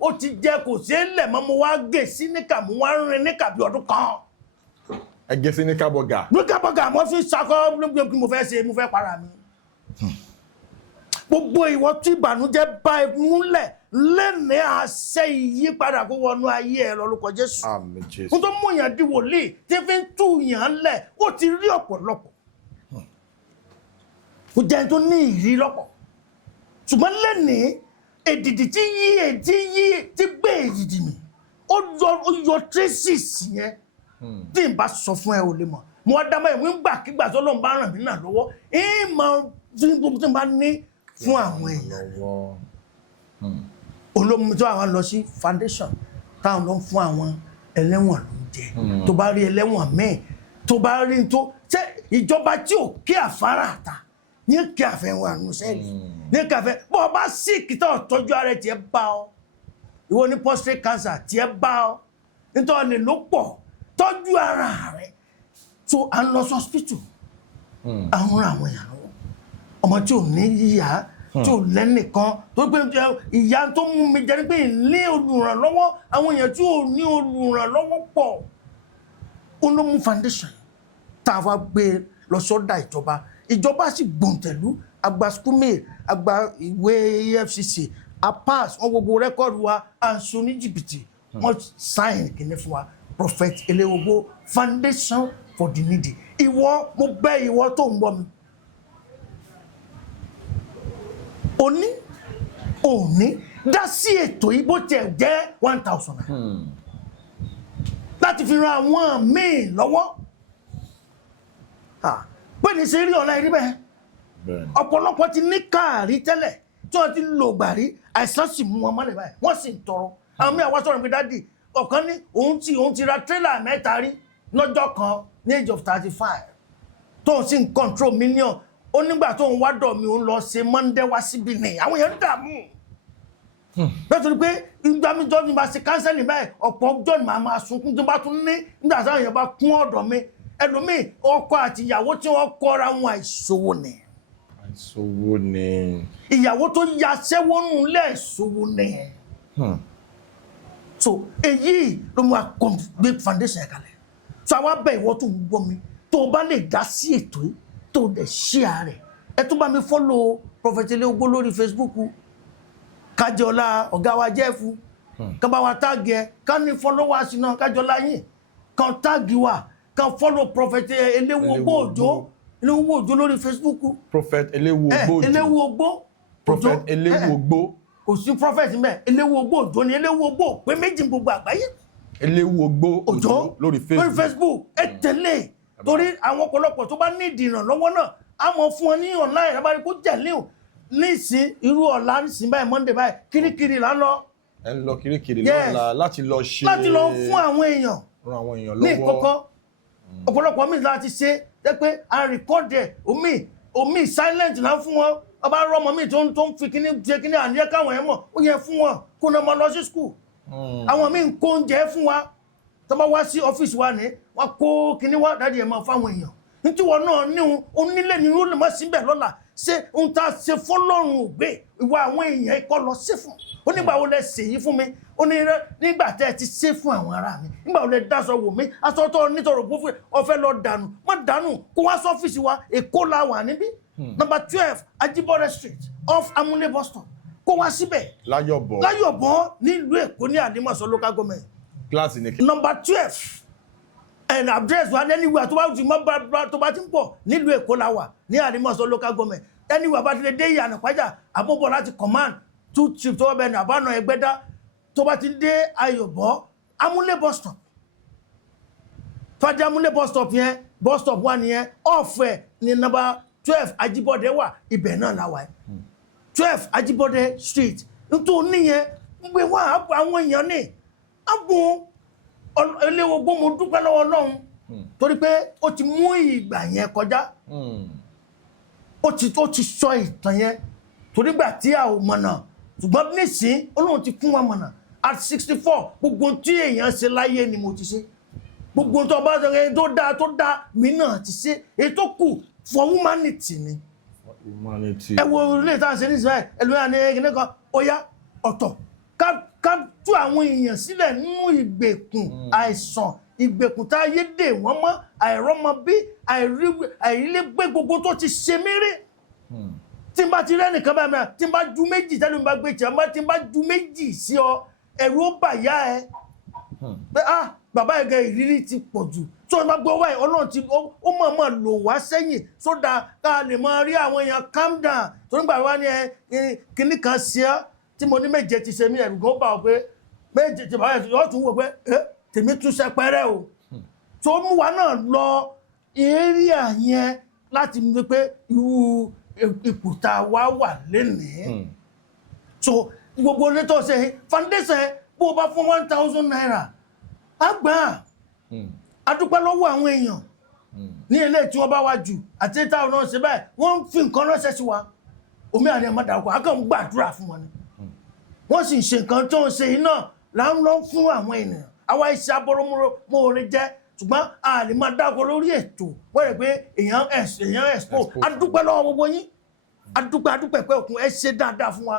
ó ti jẹ kò sí lẹ̀ mọ́ mo wá gé sí níkà mo wá rin níkà bí ọdún kan. ẹ gé sí níkà bọ́gà. níkà bọ́gà mo fi ṣakọ kí mo fẹ́ ṣe mo fẹ́ para mi. gbogbo ìwọ tí ìbànújẹ́ bá ẹ múlẹ̀ lẹ́ni àṣẹ ìyípadà kó wọnú ayé ẹ lórúkọ Jésù. Àmín Jésù. mo tó mú yàn di wòlíì tí fi ń tú yàn lẹ̀ ó ti rí ọ̀pọ̀lọpọ̀. kò jẹ́ tó ní ìrí lọ́pọ̀ ṣùgbọ́n lẹ́ni èdìdì tí gbé èdìdì mi ó yọ traces yẹn tí n bá sọ fún ẹ ò lè mọ̀ mo wá dámọ̀ ìwé ńgbàkígbà tó lọ́n bá ràn mí náà lọ́wọ́ ìmọ̀ tí n bá ní fún àwọn èèyàn olómi tó àwọn lọ sí foundation táwọn lọ fún àwọn ẹlẹ́wọ̀n ló ń jẹ tó bá rí ẹlẹ́wọ̀n míì tó bá rí tó ṣe ìjọba tí ò kí àfárá àta ní kí àfẹ́wọ̀n àánú sẹ́ẹ̀lì ní kàfẹ́ bọ́ ọ bá sick tó tọ́jú ara tiẹ̀ bá ọ ìwọ ní prostate cancer tiẹ̀ bá ọ nítorí lè ló pọ̀ tọ́jú ara rẹ̀ tó à ń lọ sí hospital àwọn èèyàn lọ́wọ́ ọmọ tí ò ní yíyá tí ò lẹ́nìkan tó pé ìyá tó mú mi jẹ́ ní pé ní olùrànlọ́wọ́ àwọn èèyàn tí ò ní olùrànlọ́wọ́ pọ̀ olómú foundation tá a wá gbé lọ sọ́dà ìjọba sì gbòǹtẹ̀lú agba schoolmail agba ìwé EFCC apass wọn gbogbo rẹ́kọ̀dù wa àǹsọ ní jìbìtì wọn sáìn kìíní fún wa Prophet Elewogbo Foundation for the Needy ìwọ mo bẹ̀ ìwọ tó ń gbọ́ mi òní dá sí ètò yìí bó tiẹ̀ jẹ́ 1,000 naira láti fi ran àwọn míì lọ́wọ́ pé ní ṣe rí ọ̀la ìrí bẹ́ẹ̀ ọ̀pọ̀lọpọ̀ ti ní káàrí tẹ́lẹ̀ tí wọ́n ti lò gbàrí àìsàn sì mú wọn mọ́lẹ̀ báyìí wọ́n sì ń tọrọ àwọn míì àwọn sọ̀rọ̀ pé dádì ọ̀kan ní òun ti ra tírélà 3 rí lọ́jọ́ kan ní age of 35 tóun sì ń control million ó nígbà tóun wá dọ̀ mi òun lọ ṣe Monday wá síbi ní àwọn èèyàn dààmú bẹ́ẹ̀ tó ní pé ìgbàmíjọ́ ni bá ṣe kánsẹ́lì báyìí ọ̀pọ̀ ọjọ́ ni màá máa sunkún tó bá tún ní nígbà táwọn èèyàn bá kún ọ̀dọ̀ mi ẹlòmíì ọkọ àti ìyàwó tí wọ́n kọ́ra wọn àìṣòwò ni. àìṣòwò ni. ìyàwó tó ya aṣẹ́wó nù lẹ́ àìṣòwò ni. so èyí ló mú gbé foundation kalẹ̀ so àwa bẹ̀ ìwọ tó ń gbọ́ mi tó o bá lè dá sí ètò yìí tó o dẹ̀ share rẹ̀ ẹ tún bá mi follow Prophet Elewogbo lórí Facebook kájọlá ọ̀gá wa jẹ́fù kan bá wa táàgì ẹ ká ní followers náà kájọlá yìí kan táàgì wa kan follow Prophet Elewogbo Òjó lórí Facebook. Prophet Elewogbo Òjó. Elewogbo. Prophet Elewogbo. kò sí prophet mẹ́ Elewogbo Òjó ni Elewogbo pé méjì gbogbo àgbáyé. Elewogbo Òjó lórí Facebook ẹ tẹ̀lé torí àwọn ọ̀pọ̀lọpọ̀ tó bá ní ìdìrànlọ́wọ́ náà a mọ̀ fún wọn ní online abárí kó jẹ̀lé o nísìn irú ọ̀la nísìn báyìí Monday báyìí kirikiri là ń lọ. ẹ ń lọ kirikiri lọ́la láti lọ ṣe. láti lọ fún àwọn èèyàn. ran àwọn èèyàn lọ́wọ́. ní ìkọ́kọ́ ọ̀pọ̀lọpọ̀ mi láti ṣe jẹ́ pé a record ẹ̀ omi silent là ń fún wọn ọba rọmọ mi tó ń fi kíní ṣe kíní àníyẹ káwọn ẹ̀ mọ̀ ó yẹ fún wọn kó náà mọ lọ sí school. àwọn míì ń kó oúnjẹ fún wa tó bá wá sí ọ́fíìsì wa ní wọ́n kó kíní wá dáàdi ẹ̀ máa fáwọn èèyàn nítorí wọn náà ní onílé ni ó lè má síbẹ̀ lọ́la ṣé ohun tá a ṣe fọ́lọ́run ò gbé ìwà àwọn èèyàn ikọ́ lọ sí fún ó nígbà wo lẹ ṣèyí fún mi ó ní nígbà tẹ́ ẹ ti ṣe fún àwọn ará mi nígbà wo lẹ dáṣọ wò mí aṣọ tó nítorí ògbó fún ọfẹ lọ dànù má dànù kó wá sọ́fíìsì wa Èkó la wà níbí number 12 Ajibode Street off Amúlé bus stop kó wá síbẹ̀ Láyọ̀bọ̀ nílùú Èkó ní Àdìmọ̀ṣọ́ local government kíláàsì ní. number 12 and address wa anywhere tó bá ti mọ́ tó bá ti ń pọ̀ nílùú Èkó la wà ní Àdìmọ̀ṣọ́ local government anywhere bá ti lè dé Ìyànà Pàjá àbúbọ̀ láti command 2 trip tó wà bẹ́ẹ̀ ní àbánà Ẹgbẹ́dá tó bá ti dé Ayọ̀bọ̀ Amúlé bus stop fàdí Amúlé bus stop yẹn bus stop wà nìyẹn ọ̀fẹ́ ní number 12 Ajibode wà ibẹ̀ náà la wà 12 Ajibode street nítorí níyẹn gbé wá àwọn èèyàn ní abùn eléwogbo mo dúpẹ́ lọ́wọ́ Ọlọ́run torí pé ó ti mú ìgbà yẹn kọjá ó ti sọ ìtàn yẹn torí gbà tí a ò mọ̀nà ṣùgbọ́n nísìn Ọlọ́run ti fún wa mọ̀nà at 64 gbogbo tí èèyàn ṣe láyé ni mo ti ṣe gbogbo tó bá ṣe tó dá mi náà ti ṣe èyí tó kù for humanity ni ẹ wo ilé ìta ṣe ní Israel ẹlòmíràn ní ẹgbẹ́ kan ó yá ọ̀tọ̀ ká tú àwọn èèyàn sílẹ̀ nínú ìgbèkùn àìsàn ìgbèkùn tá ayé dè wọ́n mọ́ àìrọ́mọbí àìrílégbé gbogbo tó ti ṣe mí rí tí n bá ti rẹ́nìkan bá mi à tí n bá ju méjì tẹ́lẹ̀ mi bá gbé tiẹ̀ mọ́ tí n bá ju méjì sí ọ ẹ̀rù ó bà yá ẹ pé bàbá ẹ̀gẹ́ ìrírí ti pọ̀ jù tó ń bá gbọ́ wáyé Ọlọ́run ti ó mọ̀ọ́mọ̀ lò wá sẹ́yìn sódà ká lè máa rí àwọn èèyàn calm down tó ń gbà wá ní kinní kan ṣe ọ́ tí mo ní méje ti ṣe mí ẹ̀rù gan bá ọ pé méje ti bàbá ẹ̀ tún wò pé tèmi tún ṣẹpẹrẹ o tó mú wa náà lọ area yẹn láti mú pé irú ipò tá a wà lénìí so gbogbo ilé tó ṣe foundation bó o bá fún 1,000 naira á gbà á dúpẹ́ lọ́wọ́ àwọn èèyàn ní ilé tí wọ́n bá wá jù àti táwọn náà ṣe báyìí wọ́n ń fi nǹkan ránṣẹ́ sí wa omi àti ẹ̀mọ́ dàrúkọ akọ́ ń gbàdúrà fún wọn ni wọ́n sì ń ṣe nǹkan tó ń ṣe yìí náà là ń lọ fún àwọn ènìyàn àwa iṣẹ́ abọ́rọ́mọ́rẹ́ jẹ́ ṣùgbọ́n a lè máa dáko lórí ètò wọ́n rẹ̀ pé èèyàn expo adúpẹ́ lọ́wọ́ gbogbo yín adúpẹ́ pé òkun ẹ ṣe dáadáa fún wa.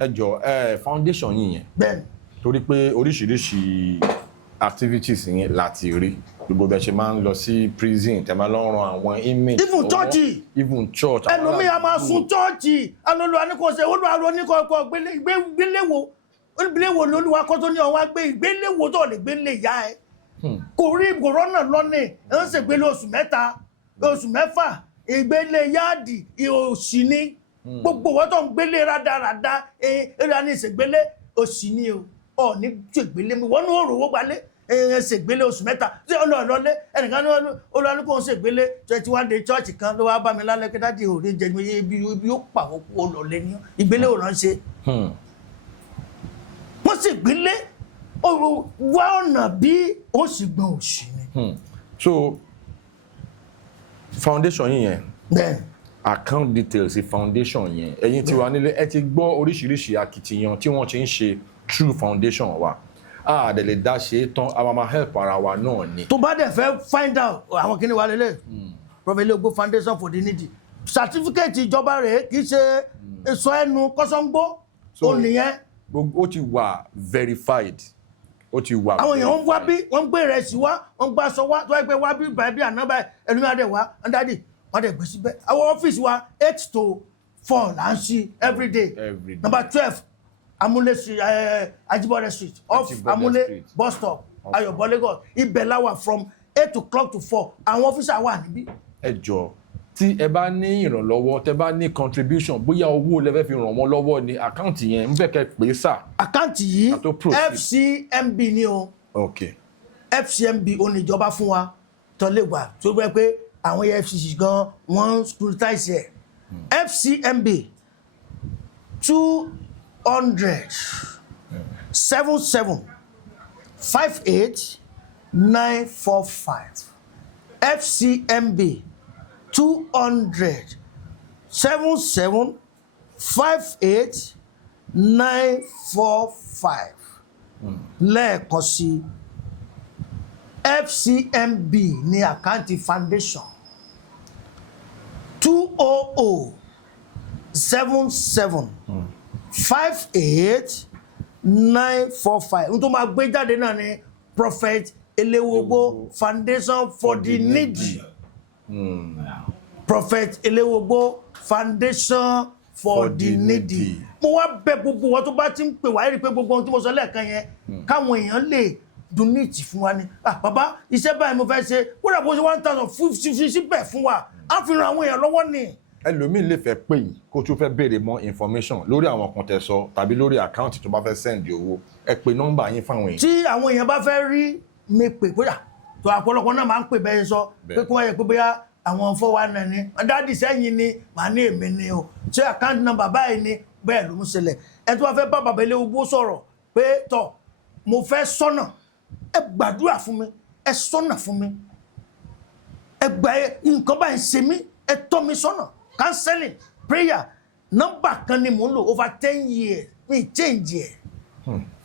ẹ jọ foundation yìí yẹn bẹ́ẹ̀ni torí pé oríṣiríṣi activities yẹn láti rí gbogbo bẹ́ẹ̀ ṣe máa ń lọ sí prison tẹ́ máa lọ ran àwọn inmates even church ẹlòmíì a máa sun chọ́ọ̀chì alólu aníkọ̀ọ́sẹ̀ olùwàrò oníkọ̀ọ́kọ̀ gbéléwò lólúwa kọ́ tó ní ọwọ́ gbé ìgbéléwò tó lè gbélé ìyá ẹ kò rí kòrónà lọ́nà ẹ̀ ń ṣègbélé oṣù 3 oṣù 4 ìgbélé yáàdì òṣì ni gbogbo wọ́n tó ń gbélé rádaràda ẹ̀rọ ní ìṣègbélé òṣì ni ọ̀ ní ṣègbélé mi wọ́n ní òrò owó gbalẹ̀ ṣègbélé oṣù 3 tí ọlọ́ọ̀lọ́lé ẹnìkan ní olùwàníkò ṣègbélé 21 day church kan ló wá bá mi lálẹ́ kẹ́tà di òde jẹ́ ibi ó pàwọ́ olọ́ọ̀lẹ́ ní ìgbélé ò ránṣẹ́ wọ́n sì gbélé wá ọ̀nà bí ó sì gbọ́n òṣì ni. so foundation yìí yẹn bẹ́ẹ̀ account details foundation yẹn ẹ̀yin tí wà nílé ẹ ti gbọ́ oríṣiríṣi akitiyan tí wọ́n ti ń ṣe through foundation wa a dẹ̀ lè dá ṣe é tán a máa help ara wa náà ni. tó bá dẹ̀ fẹ́ find out àwọn kìíní wa lélẹ̀ Prophet Eléogbó foundation for the needy certificate ìjọba rẹ̀ kì í ṣe èso ẹnu kọ́sọ́ngbó ó nìyẹn. ó ti wà verified ó ti wà. àwọn èèyàn ń wá bí wọ́n ń gbé ìrẹsì wá wọ́n ń gbé aṣọ wá tó ẹgbẹ́ wá bí bàbí àná báyìí ẹnu adé wá ọ̀dàdì wọ́n dẹ̀ gbé síbẹ̀. àwọn ọ́fíìsì wa 8 to 4 là ń ṣí everyday number 12 Amúlé street Ajibode street off Amúlé bus stop Ayọ̀bọ̀ Lagos ibẹ̀ la wà from 8 o'clock to 4 àwọn ọ́fíìsì wà níbí. ẹ jọ tí ẹ bá ní ìrànlọ́wọ́ tẹ bá ní contribution bóyá owó lẹ fẹ́ fi ràn wọ́n lọ́wọ́ ní àkáǹtì yẹn ń fẹ́ kẹ́ pé sà. àkáǹtì yìí FCMB ni o. okay. FCMB oníjọba fún wa tọ́lẹ̀gbà tó gbẹ́ pé àwọn EFCC gan wọ́n scrutinize ẹ̀. FCMB 200-77-58-945 FCMB 200-77-58-945 lẹ́ẹ̀kan sí FCMB ní àkáǹtì foundation 200-77-58-945 n tó máa gbé jáde náà ni Prophet Eléogbó foundation for the needy. Prophet Eléogbó foundation for the needy. mo wá bẹ̀ gbogbo wọn tó bá ti ń pè wá rí pé gbogbo ohun tí mo sọ lẹ́ẹ̀kan yẹn káwọn èèyàn lè donate fún wa ni bàbá iṣẹ́ báyìí mo fẹ́ ṣe kódà bó ṣe 1,000 síbẹ̀ fún wa á fi ran àwọn èèyàn lọ́wọ́ ni. ẹlòmíín lè fẹ́ pè yín kó tún fẹ́ béèrè more information lórí àwọn kan tẹ́ sọ tàbí lórí àkáǹtì tó bá fẹ́ send owó ẹ pè nọ́mbà yín fáwọn èèyàn. tí àwọn èèyàn bá fẹ́ rí mi pè bóyá tó àpọ̀lọpọ̀ náà máa ń pè bẹ́ẹ̀ sọ pé kí wọ́n yẹ pé bóyá àwọn 419 ni dáàdì sẹ́yìn ni màá ní èmi ni o ṣé àkáǹtì nọ́mbà báyìí ni bẹ́ẹ̀ ló ń ṣẹlẹ̀ ẹ tó bá fẹ́ bá bàbá ilé ugbó sọ̀rọ̀ pé tọ̀ mo fẹ́ sọ́nà ẹ gbàdúrà fún mi ẹ sọ́nà fún mi ẹ gbà nǹkan báyìí ṣe mí ẹ tọ́ mi sọ́nà counseling prayer nọ́mbà kan ni mò ń lò over 10 years mi change ẹ̀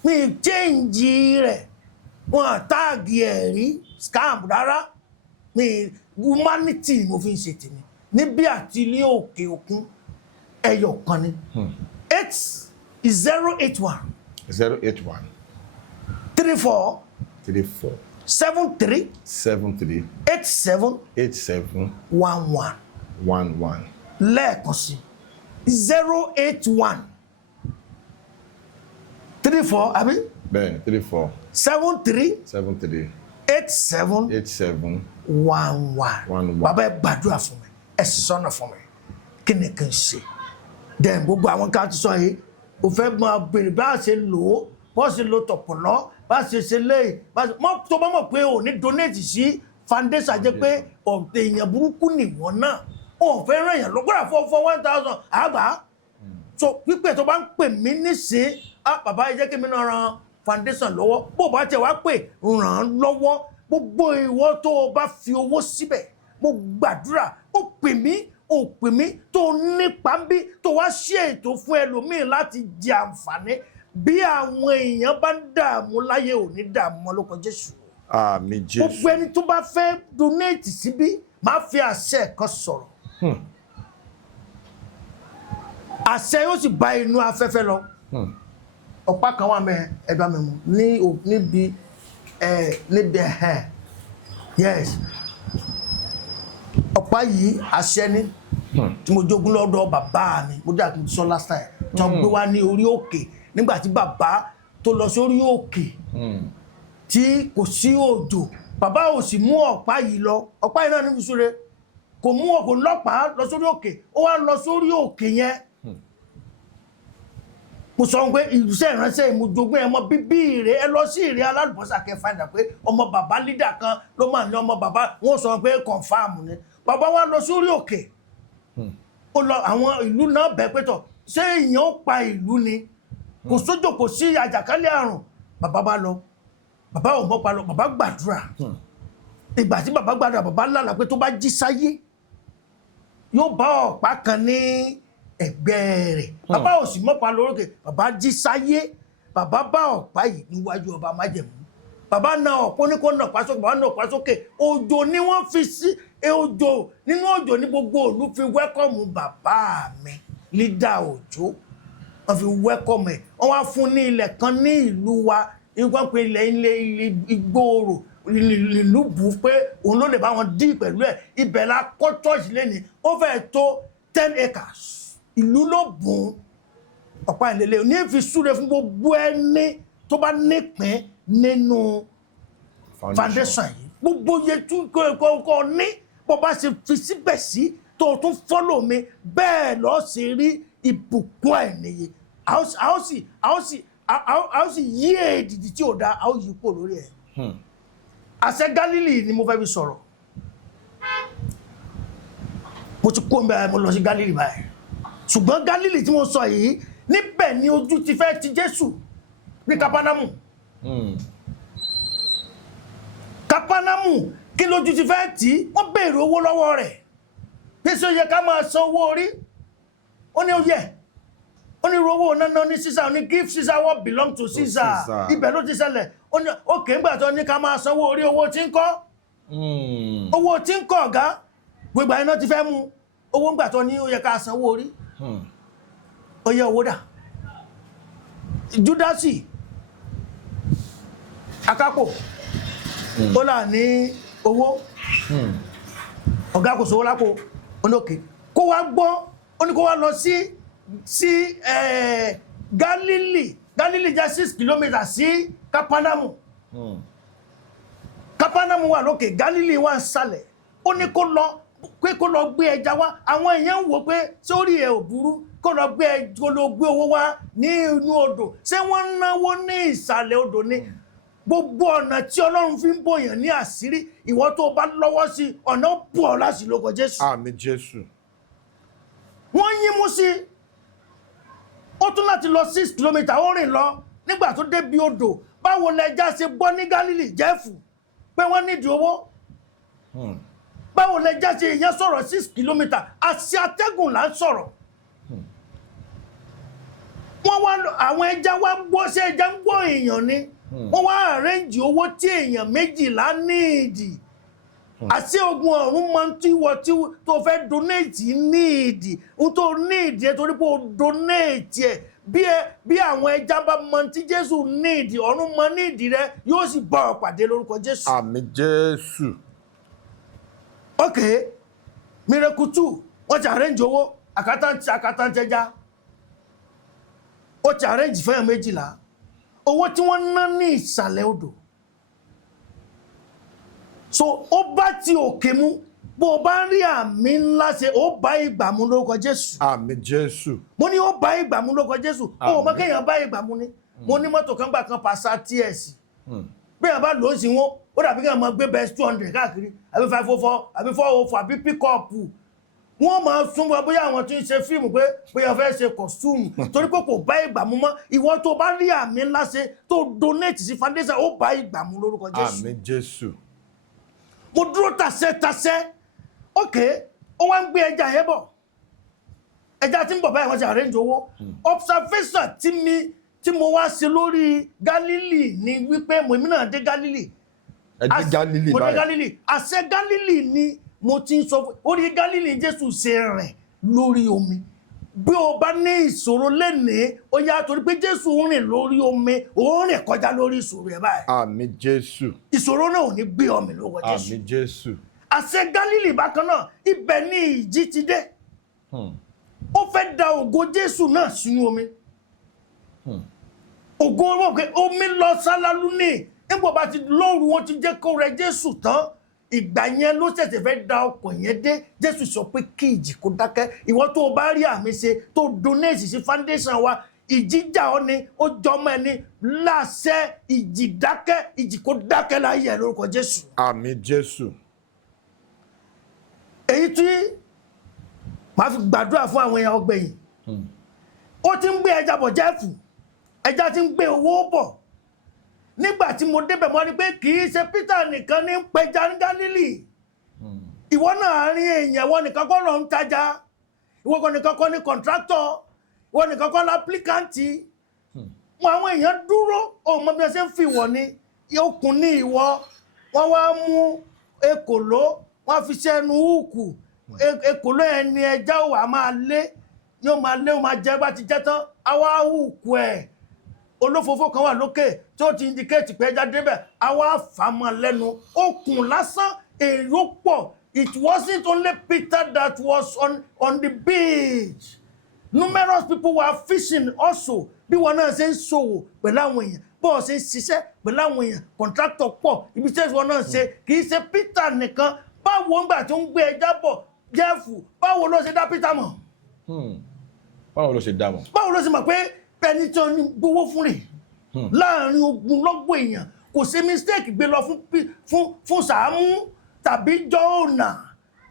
mi change rẹ̀ wọn táàgì ẹ̀ rí scam rárá mi humanity mo fi ń ṣe tèmi níbí àti ilé òkè òkun ẹyọ kan ni 081 34 73 87 11 lẹ́ẹ̀kan sí 081 34 àbí. bẹ́ẹ̀ni 34 73 87 11 bàbá ẹ gbàdúrà fún mi ẹ sọ́nà fún mi kí ni kí n ṣe dẹ̀ gbogbo àwọn ká ti sọ yìí o fẹ́ máa bèrè bá a ṣe lò ó bó ṣe lo tọ̀pọ̀lọ́ bá a ṣe ṣe léyìí mọ́ tó bá mọ̀ pé o ní donate sí foundation jẹ́ pé èèyàn burúkú nìwọ̀n náà o fẹ́ ràn yàn lọ́gbọ́dà fọ́ 1000 àgbà so pípẹ́ tó bá ń pè mí nísìn bàbá ẹ jẹ́ kí mi náà ran foundation lọ́wọ́ bó bá tẹ̀ wá pè ràn án lọ́wọ́ gbogbo ìwọ tó o bá fi owó síbẹ̀ mo gbàdúrà ó pè mí tó nípa bí tó wá ṣe ètò fún ẹlòmíì láti jẹ àǹfààní bí àwọn èèyàn bá ń dààmú láyé ò ní dààmú lórúkọ Jésù. àmín Jésù. gbogbo ẹni tó bá fẹ́ donate síbí máa fi àṣẹ kan sọ̀rọ̀ àṣẹ yóò sì bá inú afẹ́fẹ́ lọ ọ̀pá kan wà mẹ́ ẹ̀dọ́ mi mú níbi yes ọ̀pá yìí àṣẹ ni tí mo jogún lọ́dọ̀ bàbá mi mo jẹ́ àti sọ last time tí wọ́n gbé wá ní orí òkè nígbà tí bàbá tó lọ sórí òkè tí kò sí òjò bàbá ò sì mú ọ̀pá yìí lọ ọ̀pá yìí náà ní ìṣúre kò mú ọkọ̀ lọ́pàá lọ sórí òkè ó wá lọ sórí òkè yẹn mo sọ pé ìrúsẹ́ ìránṣẹ́ ìmújogún ẹmọ bíbí rẹ̀ ẹ lọ sí ìrẹ́ alálùbọ́sà kẹfà ìdà pé ọmọ bàbá lídà kan ló máa ní ọmọ bàbá wọ́n sọ pé kọ̀ǹfàmù ni bàbá wa lọ sórí òkè ó lọ àwọn ìlú náà bẹ̀ pé tọ̀ ṣé èèyàn ó pa ìlú ni kò sójò kò sí àjàkálẹ̀ àrùn bàbá bá lọ bàbá ò mọ́ pa lọ bàbá gbàdúrà ìgbà tí bàbá gbàdúrà bàbá lálà pé tó bá jí sáyé yóò bá ọ̀pá kan ní ẹgbẹ́ rẹ̀ bàbá ò sì mọ́pa lórókè bàbá jí sáyé bàbá bá ọ̀pá yìí níwájú ọba májẹ̀mú bàbá na ọ̀pọ̀ ní kó nà ọ̀pá sókè bàbá nà ọ̀pá sókè òjò ni wọ́n fi sí òjò nínú òjò ní gbogbo òlú fi wẹ́kọ̀mù bàbá mi lídà òjò wọ́n fi wẹ́kọ̀mù ẹ̀ wọ́n wá fún ní ilẹ̀ kan ní ìlú wa wọ́n pe ilẹ̀ Ìgbòòrò ìlú bù pé òun ló lè bá wọn dí pẹ̀lú ẹ̀ ibẹ̀ la kọ́ church lẹ́ni ó fẹ́ tó 10 acres ìlú ló bùn ọ̀pá ìlélẹ̀ ní fi súre fún gbogbo ẹni tó bá nípìn nínú foundation yìí gbogbo yẹ tún kọ́ ní bó bá ṣe fi síbẹ̀ sí tó tún follow mi bẹ́ẹ̀ lọ́ọ́ sì rí ìbùkún ẹ̀ nìyí a ó sì yí èdìdì tí ò dá a ó yí kó lórí ẹ̀ àṣẹ Gálílì ni mo fẹ́ fi sọ̀rọ̀ mo ti kó mbẹ́ mo lọ sí Gálílì báyìí ṣùgbọ́n Gálílì tí mo sọ yìí níbẹ̀ ni ojú ti fẹ́ ti Jésù ní Kápánámù Kápánámù kí lójú ti fẹ́ tí wọ́n béèrè owó lọ́wọ́ rẹ̀ pé ṣé ó yẹ ká máa san owó orí ó ní ó yẹ ó ní owó náà ní Caesar ó ní give Caesar what belong to Caesar ibẹ̀ ló ti ṣẹlẹ̀ ó ní òkè ńgbà tó ní ká máa sanwó orí owó tí ń kọ́ owó tí ń kọ́ ọ̀gá gbogbo àyíná ti fẹ́ mú owó ńgbà tó ní ó yẹ ká sanwó orí ó yẹ owó dà Júdásì akápò ó là ní owó ọ̀gá kò sówó lápò onókè kó wá gbọ́ ó ní kó wá lọ sí Gálílì jẹ́ 6 kilometers sí Kápánámù Kápánámù wà lókè Gálílì wà nsàlẹ̀ ó ní kó lọ gbé ẹja wá àwọn èèyàn ń wò pé sórí ẹ̀ ò burú kó lọ gbé owó wá ní inú odò ṣé wọ́n náwó ní ìsàlẹ̀ odò ni gbogbo ọ̀nà tí Ọlọ́run fi ń bòyàn ní àṣírí ìwọ tó bá lọ́wọ́ sí ọ̀nà bù ọ́ láti lórúkọ Jésù. Àmín Jésù. wọ́n yín mú sí ó ó tún láti lọ 6 kilometre ó rìn lọ nígbà tó dé bí odò báwo lẹja ṣe gbọ́ ní Gálílì Jẹ́fù pé wọ́n nídìí owó báwo lẹja ṣe ìyẹn sọ̀rọ̀ 6 kilometre àṣì atẹ́gùn là ń sọ̀rọ̀ wọ́n wá àwọn ẹja wá gbọ́ ṣé ẹja ń gbọ́ èèyàn ni wọ́n wá àrẹ́ǹjì owó tí èèyàn 12 níìdì àṣé ogun ọ̀run máa ń tí wọ́n tí tó fẹ́ donate níìdì ń tó níìdì ẹ torí pé o donate ẹ bí àwọn ẹja bá mọ tí Jésù níìdì ọ̀run mọ níìdì rẹ yóò sì bá ọ pàdé lórúkọ Jésù. Àmín Jésù. Ok, miracle 2 wọ́n ti arrange owó àkátàntẹja ó ti arrange fẹ́yàn 12 owó tí wọ́n ná ní ìsàlẹ̀ odò so ó bá ti òkè mú bó bá rí àmì ńlá ṣe ó bá ìgbà mú lórúkọ Jésù. Àmín Jésù. Mo ní ó bá ìgbà mú lórúkọ Jésù ó mọ kéèyàn bá ìgbà mú ni mo ní mọ́tò kan gbà kan pàṣà TS bí èèyàn bá lò ó sí wọn ó dàbí kéèyàn máa gbé best 200 káàkiri àbí 504 àbí 404 àbí pick-up wọ́n máa súnmọ́ bóyá àwọn tí ń ṣe fíìmù pé bóyá fẹ́ ṣe kọ̀stúùmù torí pé kò bá ìgbà mú mọ́ ìwọ tó bá rí àmì ńlá ṣe tó donate sí foundation ó bá ìgbà mú lórúkọ Jésù. Àmín Jésù. Mo dúró tasẹ́ ok ó wá ń gbé ẹja yẹn bọ̀ ẹja tí ń bọ̀ báyìí wọ́n ti arrange owó observation tí mo wá ṣe lórí Gálílì ni wípé mo èmi náà dé Gálílì Ẹ dé Gálílì mo dé báyìí. Gálílì àṣẹ Gálílì ni mo ti ń sọ orí Gálílì Jésù ṣe rìn lórí omi bí o bá ní ìṣòro lénìí ó yá torí pé Jésù ń rìn lórí omi ó rìn kọjá lórí ìṣòro ẹ̀ báyìí Àmín Jésù. ìṣòro náà ò ní gbé ọmọ lọ́wọ́ Jésù. Àmín Jésù. Àṣẹ Gálílì bákan náà ibẹ̀ ni ìjì ti dé ó fẹ́ da ògo Jésù náà sínú omi ògo omi lọ sálálú ní nígbà bá ti lóru wọn ti jẹ́ kó rẹ Jésù tán ìgbà yẹn ló ṣẹ̀ṣẹ̀ fẹ́ da ọkọ̀ yẹn dé Jésù sọ pé kí ìjì kó dákẹ́ ìwọ tó o bá rí àmì ṣe tó donate sí foundation wa ìjìjà ọ ni ó jọmọ ẹni láṣẹ ìjì dákẹ́ ìjì kó dákẹ́ láyé ẹ lórúkọ Jésù. Àmín Jésù. Èyí tí màá fi gbàdúrà fún àwọn èèyàn ọgbẹ̀yìn ó ti ń gbé ẹja bọ̀ Jẹ́fù ẹja ti ń gbé owó bọ̀ nígbà tí mo débẹ̀ mo rí pé kì í ṣe Peter nìkan ní pẹja ní Gálílì ìwọ náà rí èèyàn ìwọ nìkan kọ́ lọ ń tajà ìwọ nìkan kọ́ ní kọ̀ǹtráktọ̀ ìwọ nìkan kọ́ lápílíkàǹtì wọn àwọn èèyàn dúró ọmọ bí wọ́n ṣe ń fi ìwọ ní okùn ní ìwọ wọ́n wá mú ekòló wọ́n fi ṣẹ́nu húùkù ekòló ẹni ẹja ò wà máa lé ní ó máa jẹ bá ti jẹ tán àwa húùkù ẹ̀ olófòfó kan wà lókè tí ó ti indicate pé ẹja débẹ̀ àwa fàmọ́ lẹ́nu okùn lásán èrò pọ̀. It wasn't only Peter that was on the beach. Numerous people were fishing also. Bí wọn náà ṣe ń ṣòwò pẹ̀lú àwọn èèyàn bọ́ọ̀ ṣe ń ṣiṣẹ́ pẹ̀lú àwọn èèyàn contractor pọ̀ ibi tí wọn náà ṣe kì í ṣe Peter nìkan báwo ń gbà tó ń gbé ẹja bọ̀ Jẹ́fù báwo ló ṣe dá Peter mọ̀. Báwo ló ṣe dá mọ̀. Báwo ló ṣe mọ̀ pé ẹni tí wọ́n ní gbowó fún rẹ̀ láàrin ogunlọ́gọ̀ èèyàn kò ṣe mistake gbé lọ fún Sàámú tàbí Jónà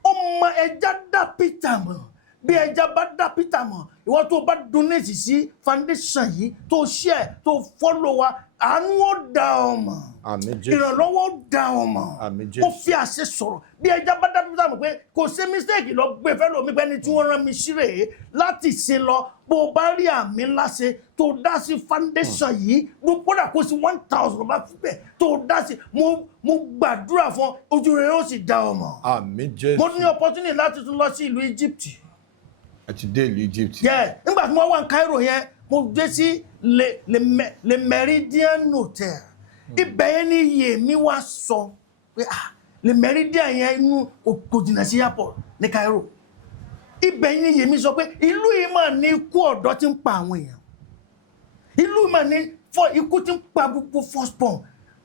ó mọ ẹja dá Peter mọ̀ bí ẹja bá dá Peter mọ̀ ìwọ tó bá donate sí foundation yìí tó share tó follow wa àánú ó dá ọ mọ̀ Àmín Jésù. ìrànlọ́wọ́ ó dá ọ mọ̀ Àmín Jésù. ó fi àṣẹ sọ̀rọ̀ bí ẹja bá dá Peter mọ̀ pé kò ṣe mistake lọ gbé fẹ́ lómi pẹ́ni tí wọ́n rán mi síre láti ṣe lọ bó o bá rí àmì ńlá ṣe tó dá sí foundation yìí ló kódà kó sí 1000 ló bá fi bẹ̀ tó dá sí mo gbàdúrà fún ojú rere ó sì dá ọ mọ̀. Àmín Jésù. Mo ní opportunity láti tún lọ sí ìlú Egypt. Ẹ ti dé ìlú Egypt. Nígbà tí mo wà ní Cairo yẹn mo dé sí le Meridian Hotel ibẹ̀ yẹn ni iye mi wá sọ pé le Meridian yẹn inú kò jìnnà sí airport ní Cairo ibẹ̀ yẹn ni iye mi sọ pé ìlú yìí mà ní ikú ọ̀dọ́ tí ń pa àwọn èèyàn ìlú yìí mà ní ikú tí ń pa gbogbo firstborn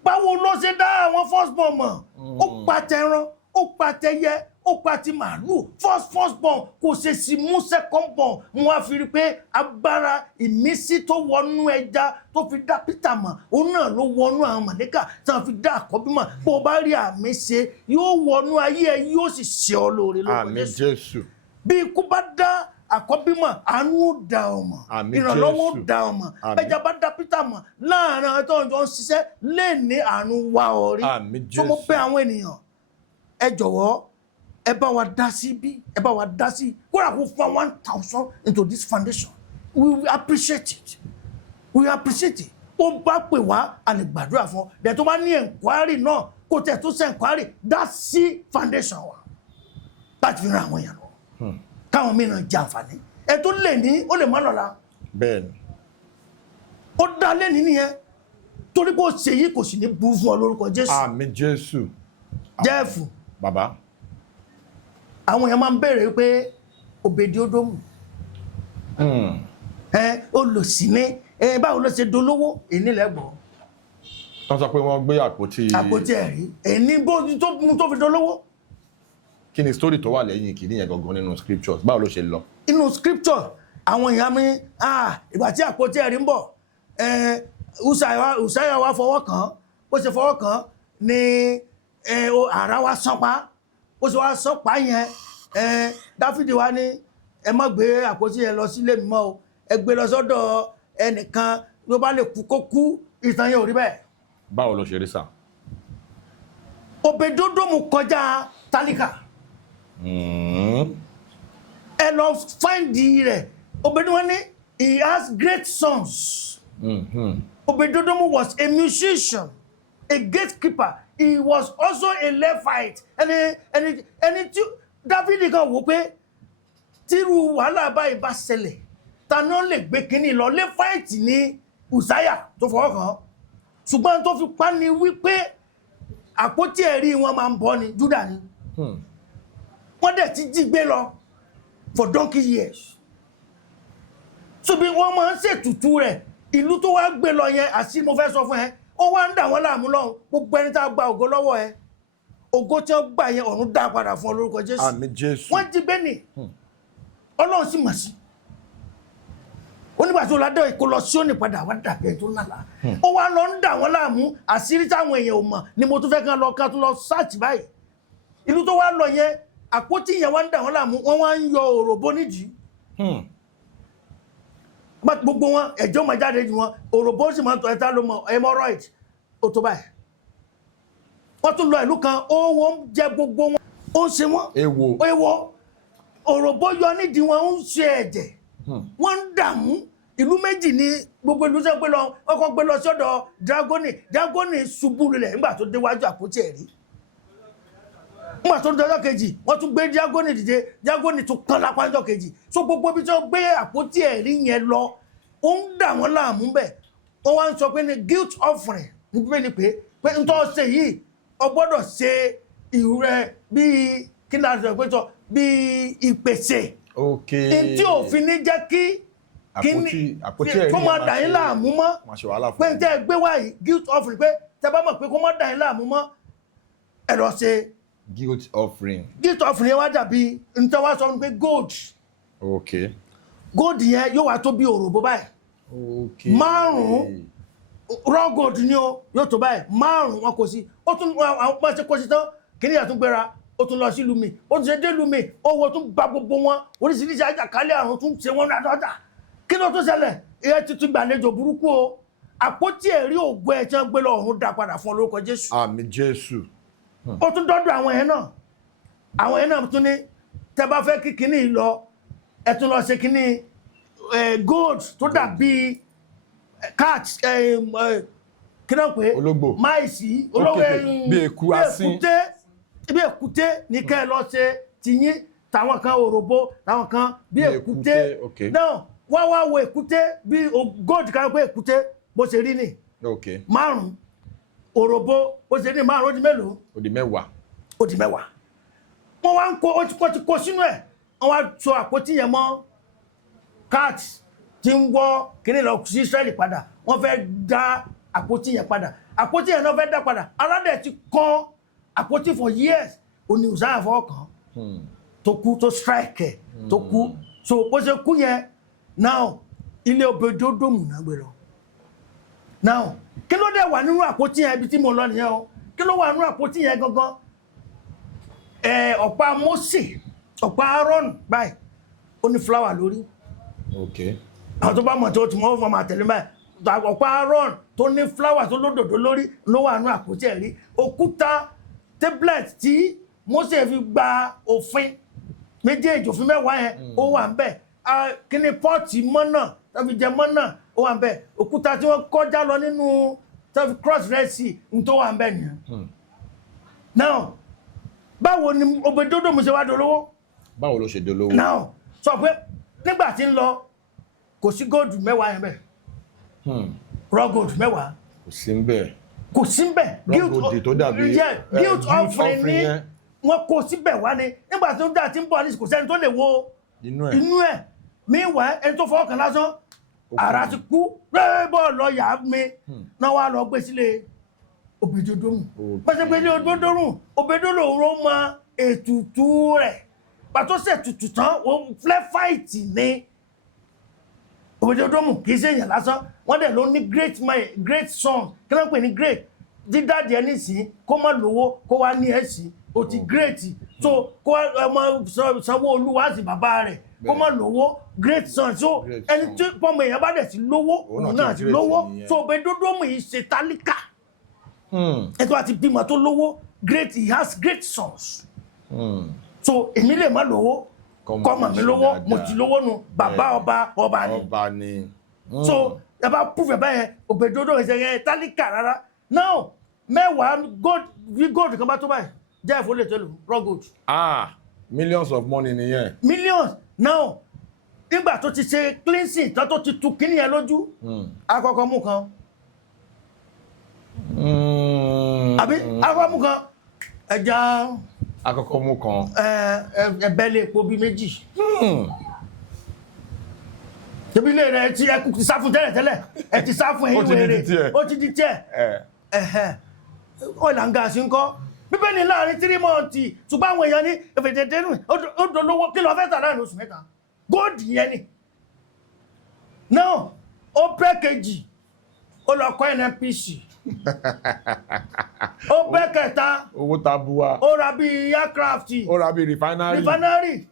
báwo ló ṣe dá àwọn firstborn mọ̀ ó pa tẹran ó pa tẹyẹ ó pa ti màálù firstborn kò ṣe sí mú secondborn mo wá fi rí pé agbára ìmísí tó wọnú ẹja tó fi dá Peter mọ̀ òun náà ló wọnú àwọn màlẹ́kà tí wọ́n fi dá àkọ́bí mọ̀ bó o bá rí àmì ṣe yóò wọnú ayé ẹ yóò sì ṣe ọ lóore lórúkọ Àmín Jésù. bí ikú bá dá àkọ́bí mọ̀ àánú ó dá ọ mọ̀ ìrànlọ́wọ́ ó dá ọ mọ̀ ẹja bá dá Peter mọ̀ láàrin àwọn tó ń jọ ń ṣiṣẹ́ lè ní àánú wá ọ rí tó mo bẹ̀ àwọn ènìyàn ẹ jọ̀wọ́ ẹ bá wa dá sí bí ẹ bá wa dá sí kóra kó fún 1,000 into this foundation we will appreciate it ó bá pè wá a lè gbàdúrà fún ọ dẹ̀ tó bá ní enquiry náà kò tẹ̀ tó ṣe enquiry dá sí foundation wa láti fi ran àwọn èèyàn lọ káwọn mìíràn jẹ àǹfààní ẹ tó lè ní ó lè má lọ́la bẹ́ẹ̀ni ó dá lẹ́ni nìyẹn torí pé ó ṣe yìí kò sì ní burú fún ọ lórúkọ Jésù àmín Jésù Jẹ́ẹ̀fù bàbá àwọn èèyàn máa ń béèrè pé Òbèdì-Ódómù olòṣì ní báwo ló ṣe dolówó ìnílẹ̀gbọ́ wọ́n sọ pé wọ́n gbé àpótí ẹ̀rí ẹni bó tó fi dolówó kí ni story tó wà lẹ́yìn kìíní yẹn gangan nínú scriptures báwo ló ṣe lọ. inú scripture àwọn èèyàn mi ìgbà tí àpótí ẹ̀rí ń bọ̀ Ùsáyà wá fọwọ́ kàn bó ṣe fọwọ́ kàn ni àrá wá sánpá bó ṣe wá sánpá yẹn Dáfídì wá ní ẹ má gbé àpótí yẹn lọ sílé mi mọ́ o ẹ gbé lọ sọ́dọ̀ ẹnìkan ló bá lè kú kó kú ìtàn yẹn ò rí bẹ́ẹ̀. báwo ló ṣe rí sà. Òbèdì-Ódómù kọjá tálíkà ẹ lọ fáìndì rẹ̀ Òbèdì wọn ní he has great sons. Òbèdì-Ódómù was a musician, a gatekeeper. He was also a Levite. ẹni tí Dáfídì kan wò pé tírú wàhálà báyìí bá ṣẹlẹ̀ ta ni ó lè gbé kínní lọ Levite ní Ùsáyà tó fọwọ́ kàn ṣùgbọ́n tó fi pa ni wípé àpótí ẹ̀rí wọn máa ń bọ́ ni Júdà ni wọ́n dẹ̀ ti jí gbé lọ for donkey years so bí wọ́n máa ń ṣètùtù rẹ̀ ìlú tó wá gbé lọ yẹn àti mo fẹ́ sọ fún ẹ ó wá ń dà wọ́n láàmú lọ́hùn gbogbo ẹni tá a gba ògo lọ́wọ́ ẹ ògo tí wọ́n gbà yẹn ọ̀run dá padà fún ọ lórúkọ Jésù àmín Jésù wọ́n jí gbé nì Ọlọ́run sì mọ̀ sí onígbà tó ládọ́ ìkó lọ sí òní padà wá dàbẹ̀ tó nàlá ó wá lọ ń dà wọ́n láàmú àṣírí táwọn èèyàn ò mọ̀ ni mo tún fẹ́ kán lọ sáàtì báyìí ìlú tó wá lọ yẹn àpótí yẹn wá ń dà wọ́n láàmú wọ́n wá ń yọ òròbó nídìí gbogbo wọn ẹ̀jọ́ máa jáde jù wọn òròbó sì máa ń tọ́ ẹ̀ta ló mọ hemorrhoid ó tó báyìí wọ́n tún lọ ìlú kan ó wọ́n jẹ gbogbo wọn ó ń ṣe wọ́n èèwọ̀ òròbó yọ nídìí wọn ó ń ṣe ẹ̀jẹ̀ wọ́n ń dààmú ìlú méjì ní gbogbo ìlú sẹ́ pé lọ ọkọ̀ gbé lọ sọ́dọ̀ Dágónì ṣubú lulẹ̀ nígbà tó déwájú àpótí ẹ̀rí nígbà tó dọ́jọ́ kejì wọ́n tún gbé Dágónì dìde Dágónì tún kán lápá ọjọ́ kejì so gbogbo ibi tí wọ́n gbé àpótí ẹ̀rí yẹn lọ ó ń dà wọ́n láàmú bẹ̀ wọ́n wá ń sọ pé ní guilt offering ní bíbélì pé ń tọ́ ṣe yìí o gbọ́dọ̀ ṣe ìrẹ́ bíi kí ni a sọ pé sọ bíi ìpèsè tí òfin ní jẹ́ kí kó máa dà yín láàmú mọ́ pé ń tẹ́ gbé wáyìí guilt offering pé tẹ́ bá mọ̀ pé kó máa dà yín láàmú mọ́ ẹ lọ ṣe guilt offering yẹn wá dàbí nítorí wá sọ pé gold gold yẹn yóò wá tó bí òròbó báyìí márùn-ún raw gold ni ó yóò tó báyìí márùn-ún wọn kò sí ó tún àwọn pàṣẹ kò sí tán kìnìyàn tún gbéra ó tún lọ sí lumi ó tún ṣe dé lumi owó tún gba gbogbo wọn oríṣiríṣi àjàkálẹ̀ àrùn tún ṣe wọn dáadáa kí ló tún ṣẹlẹ̀ ìyẹn tuntun gbàlejò burúkú o àpótí ẹ̀rí ògo ẹ̀ tí wọ́n gbé lọ ọ̀run dá padà fún olórúkọ Jésù àmín Jésù ó tún dọ́dọ̀ àwọn yẹn náà tún ní tẹ́ bá fẹ́ kí kíní lọ ẹ tún lọ ṣe kíní gold tó dàbí cat kí náà pé ológbò máìsì olówó ẹ̀yìn bí èkúté ní kẹ́ ẹ lọ ṣe tìyín tàwọn kan òròbó tàwọn kan bí èkúté náà wá wo èkúté bí gold kan pé èkúté bó ṣe rí ni márùn-ún òròbó bó ṣe ní márùn-ún ó di mélòó ó di mẹ́wàá wọ́n wá ń kó ti kó sínú ẹ̀ wọ́n wá so àpótí yẹn mọ́ cat tí ń wọ́ kíní lọ sí Israẹli padà wọ́n fẹ́ dá àpótí yẹn padà àpótí yẹn náà fẹ́ dá padà aládẹ̀ ti kọ́ àpótí for years òní Ùsáyà fọwọ́ kàn tó kú tó strike ẹ̀ tó kú so bó ṣe kú yẹn now ilé Òbèdì-Ódómù náà gbé lọ now kí ló dẹ̀ wà nínú àpótí yẹn ibi tí mo lọ nìyẹn o kí ló wà nínú àpótí yẹn gangan ọ̀pá Mósè ọ̀pá Áárónì báyìí ó ní flower lórí Okay. àwọn tó bá mọ̀ tó ti mọ́ fún ọmọ àtẹ̀lé báyìí ọ̀pá Aaron tó ní flower tó lódòdó lórí ló wà ní àpótí ẹ̀rí òkúta tablet tí Mósè fi gba òfin méjèèjì òfin mẹ́wàá yẹn ó wà ń bẹ̀ kíní pọ́ọ̀tì mọ́nà tó fi jẹ mọ́nà ó wà ń bẹ̀ òkúta tí wọ́n kọjá lọ nínú tó fi cross Red Sea ní tó wà ń bẹ̀ nìyẹn. Now báwo ni Òbèdódómù ṣe wá dolówó? Báwo ló ṣe dolówó? Now sọ pé nígbà tí ń lọ kò sí góòdù mẹ́wàá yẹn bẹ́ẹ̀ raw gold mẹ́wàá Kò sí ń bẹ̀. kò sí ń bẹ̀ Gold tó dàbí guilt offering ni wọ́n kó síbẹ̀ wá ni nígbà tó dà tí ń bọ̀ ní kò sẹ́ni tó lè wo inú ẹ̀. meanwhile ẹni tó fọwọ́ kan lásán ara ti kú rẹ́ẹ̀bọ̀ lọ yà á mi náà wá lọ gbé sílé Òbèdódómù pẹ̀sẹ̀ pé ní Òbèdódómù ló mọ ètùtù rẹ̀ pàtó ṣètùtù tán ó flẹ́ fáìtì ni Òbèdódómù kì í ṣe èèyàn lásán wọ́n dẹ̀ ló ní great son kí ló ń pè ní great dídáàdì ẹni sí kó má lówó kó wá ní ẹ̀sìn ó ti great so kó ọmọ Sanwó-Olú wá sí bàbá rẹ̀ kó má lówó great son so ẹni tí pọ́nmọ èèyàn bá dẹ̀ ti lówó òun náà ti lówó so Òbèdódómù yìí ṣe tálíkà ẹ tó bá ti bímọ tó lówó great he has great sons so èmi lè má lówó kọ́mọ mi lówó mo ti lówó nu bàbá ọba ni so ẹ bá púfẹ̀ báyẹn Òbèdódómù ṣe yẹn tálíkà rárá now mẹ́wàá gold kan bá tó báyìí jẹ́ ìfowópamọ́ tó lò raw gold. Millions of money nìyẹn. Millions now nígbà tó ti ṣe cleansing tó ti tu kíní yẹn lójú àkọ́kọ́ mú kan àbí àkọ́kọ́ mú kan ẹja àkọ́kọ́ mú kan ẹbẹ́lẹ̀ epo bíi méjì tẹbi ilé rẹ ti ẹkú ti sáfún tẹ́lẹ̀tẹ́lẹ̀ ẹ ti sáfún ẹ̀yìn wèrè ó ti di tiẹ̀ oil and gas ńkọ́ bíbélì láàrin 3 months ṣùgbọ́n àwọn èèyàn ní ẹ̀fẹ̀dẹ̀dẹ̀nù ó dolówó kí lọ fẹ́ tà láàrin oṣù 3 gold yẹn ni now ó pẹ́ kejì ó lọ kọ́ NNPC ó pẹ́ kẹta owó tabua ó ra bí aircraft ó ra bí refinery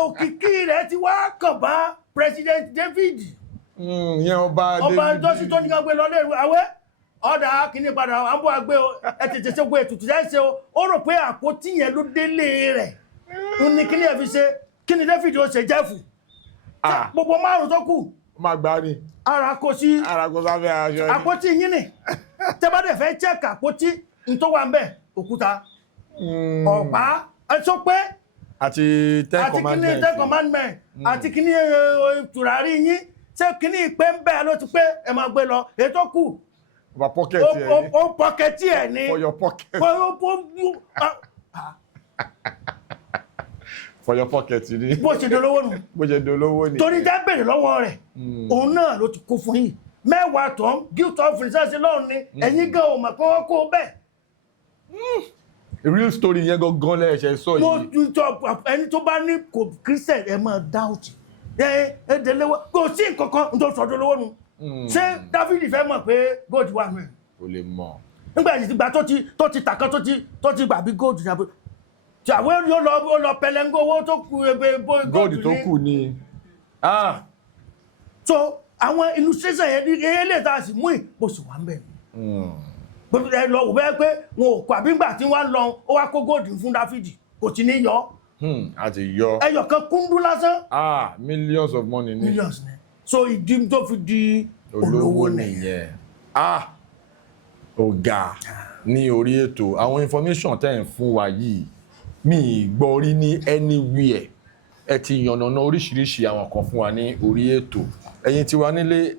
òkìkí rẹ̀ ti wá kàn bá President David yẹn ọba jọ́sí tó ní ká gbé lọ lẹ́rù àwẹ́ ọ̀dà kìíní padà àbú àgbé ẹ tètè ṣe gbé ètùtù ṣe ó rò pé àpótí yẹn ló délé rẹ̀ ní kíní ẹ̀ fi ṣe kíní David ó ṣe jẹ́fù gbogbo márùn tó kù má gbá ní ara kò sí sáfẹ́ aṣọ ní àpótí yín ni tẹ́bàdẹ̀ fẹ́ check àpótí n tó wà ń bẹ̀ òkúta ọ̀pá ẹ̀ṣọ́ pé àti Ten Commandments àti kíní tùràrí yín ṣé kíní ìpé ń bẹ̀ ló ti pé ẹ máa gbé lọ ètò kù ó pọ́kẹ́tì ẹ̀ ní for your pocket for your pocket ni bó ṣe dolówó nù bó ṣe dolówó ni torí jẹ́ bèrè lọ́wọ́ rẹ̀ òun náà ló ti kó fún yìí mẹ́wàá tán guilt of research lọ́run ni ẹ̀yin gan ò mọ̀ pé wọ́n kó bẹ́ẹ̀. real story yẹn gangan lẹ́ẹ̀ṣẹ̀ sọ yìí. mo jọ ẹni tó bá ní kò Christian ẹ máa doubt ẹ délẹ́wọ́ kò sí nǹkan kan tó sọ dolówó nù ṣé Dáfídì fẹ́ mọ̀ pé gold wà nù ẹ̀. o lè mọ̀. nígbà ìgbà tó ti tàkàn tó ti gbà bí gold yàgò tí àwọn yóò lọ pẹlẹngó owó tó kù ebe gold tó kù ni. so àwọn illustration yẹn lè ta sí mú ìpòsù wà ń bẹ̀. ẹ lọ wò bẹ́ẹ̀ pé wọn ò kọ àbí ńgbà tí wọ́n lọ ó wá kó gold fún Dáfídì kò tí ní yọ. a ti yọ. ẹyọ kan kúndú lásán. Millions of money ni. Millions ni so ìdí tó fi di olówó nìyẹn. ọ̀gá ní orí ètò àwọn information tẹ́ ń fún wa yìí mi gbọ́ rí ní anywhere ẹ ti yànnàná oríṣiríṣi àwọn kan fún wa ní orí ètò ẹ̀yin tí wà nílé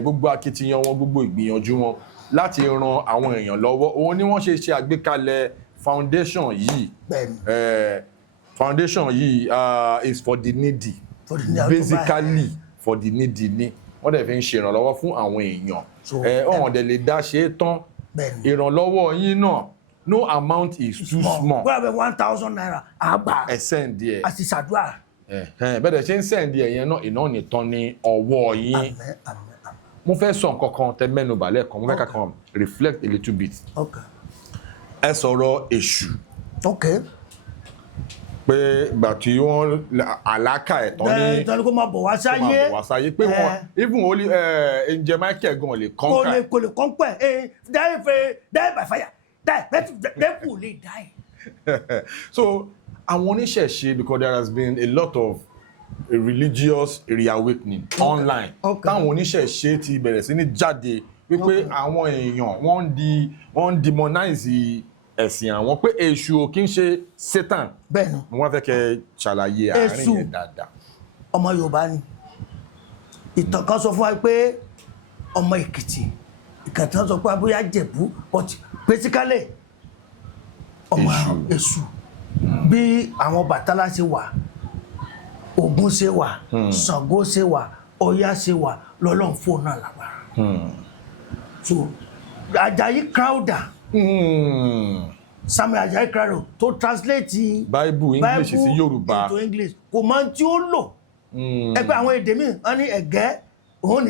gbogbo akitiyan wọn gbogbo ìgbìyànjú wọn láti ran àwọn èèyàn lọ́wọ́ òun ni wọ́n ṣe àgbékalẹ̀ foundation yìí foundation yìí is for the needy basically for the needy ni wọ́n dẹ̀ fi ń ṣe ìrànlọ́wọ́ fún àwọn èèyàn ọ̀hún dẹ̀ lè dá ṣe é tán ìrànlọ́wọ́ yín náà no amount is too small. wọ́n bẹ 1,000 naira àgbà. ẹ send díẹ̀. àti ṣàdúrà. bẹ́ẹ̀ ṣe ń send díẹ̀ yẹn náà iná nìtàn ní ọwọ́ yín. mo fẹ́ sọ nǹkan kan tẹ mẹ́nu balẹ̀ kan mo fẹ́ kàn reflect a little bit. ẹ sọ̀rọ̀ èṣù. pé ìgbà tí wọ́n àlákà ẹ̀ tán ní tán ní kó máa bọ̀ wá sáyé pé wọ́n even only ǹjẹ́ Michael gan lè kọ́ńkà ẹ̀. kò lè kọ́ńkà ẹ̀ die by fire die kò lè die. So àwọn oníṣẹ̀ṣe, because there has been a lot of a religious reawakening online táwọn oníṣẹ̀ṣe ti bẹ̀rẹ̀ sí ní jáde wípé àwọn èèyàn wọ́n ń demonize ẹ̀sìn àwọn pé èṣù ò kí ń ṣe Satan. Bẹ́ẹ̀ni. Mo wá fẹ́ kẹ́ ṣàlàyé àárín yẹn dáadáa. Ọmọ Yorùbá ni ìtàn kan sọ fún wa pé ọmọ Èkìtì ìkàn tán sọ pé abúyá Jẹ̀bú but basically ọmọ èṣù bí àwọn Bàtálá ṣe wà, Ògún ṣe wà, Ṣàngó ṣe wà, Ọya ṣe wà, lọ́lọ́run fóònù náà lágbára. So Àjàyí Crowther, Samuel Àjàyí Crowther tó translate Bible English sí Yorùbá into English kò mọ tí ó lò. Ẹgbẹ́ àwọn èdè míì wọ́n ní ẹ̀gẹ́ òun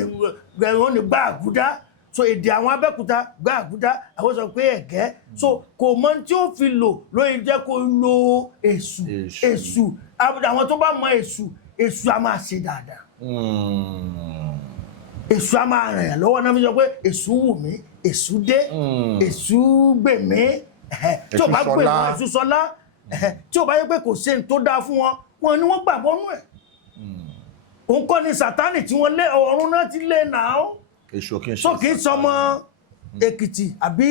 ní gbá àgúdá, so èdè àwọn Abẹ́òkúta gbá àgúdá àwọn sọ pé ẹ̀gẹ́, so kò mọ tí ó fi lò lóye jẹ́ kó lo èṣù. Àwọn tó bá mọ èṣù a máa ṣe dáadáa. Èṣù a máa ràn yàn lọ́wọ́ náà fi sọ pé èṣù wù mí, èṣù dé, èṣù gbè mí, tí ò bá gbè wọn èṣù sọlá, tí ò bá yẹ pé kò ṣe tó dáa fún wọn ni wọ́n gbàgbọ́ nú ẹ̀. Òun kọ́ ni Sátánì tí wọ́n lé ọ̀run náà ti lé náà. Èṣù kì í ṣe so kì í sọmọ Èkìtì àbí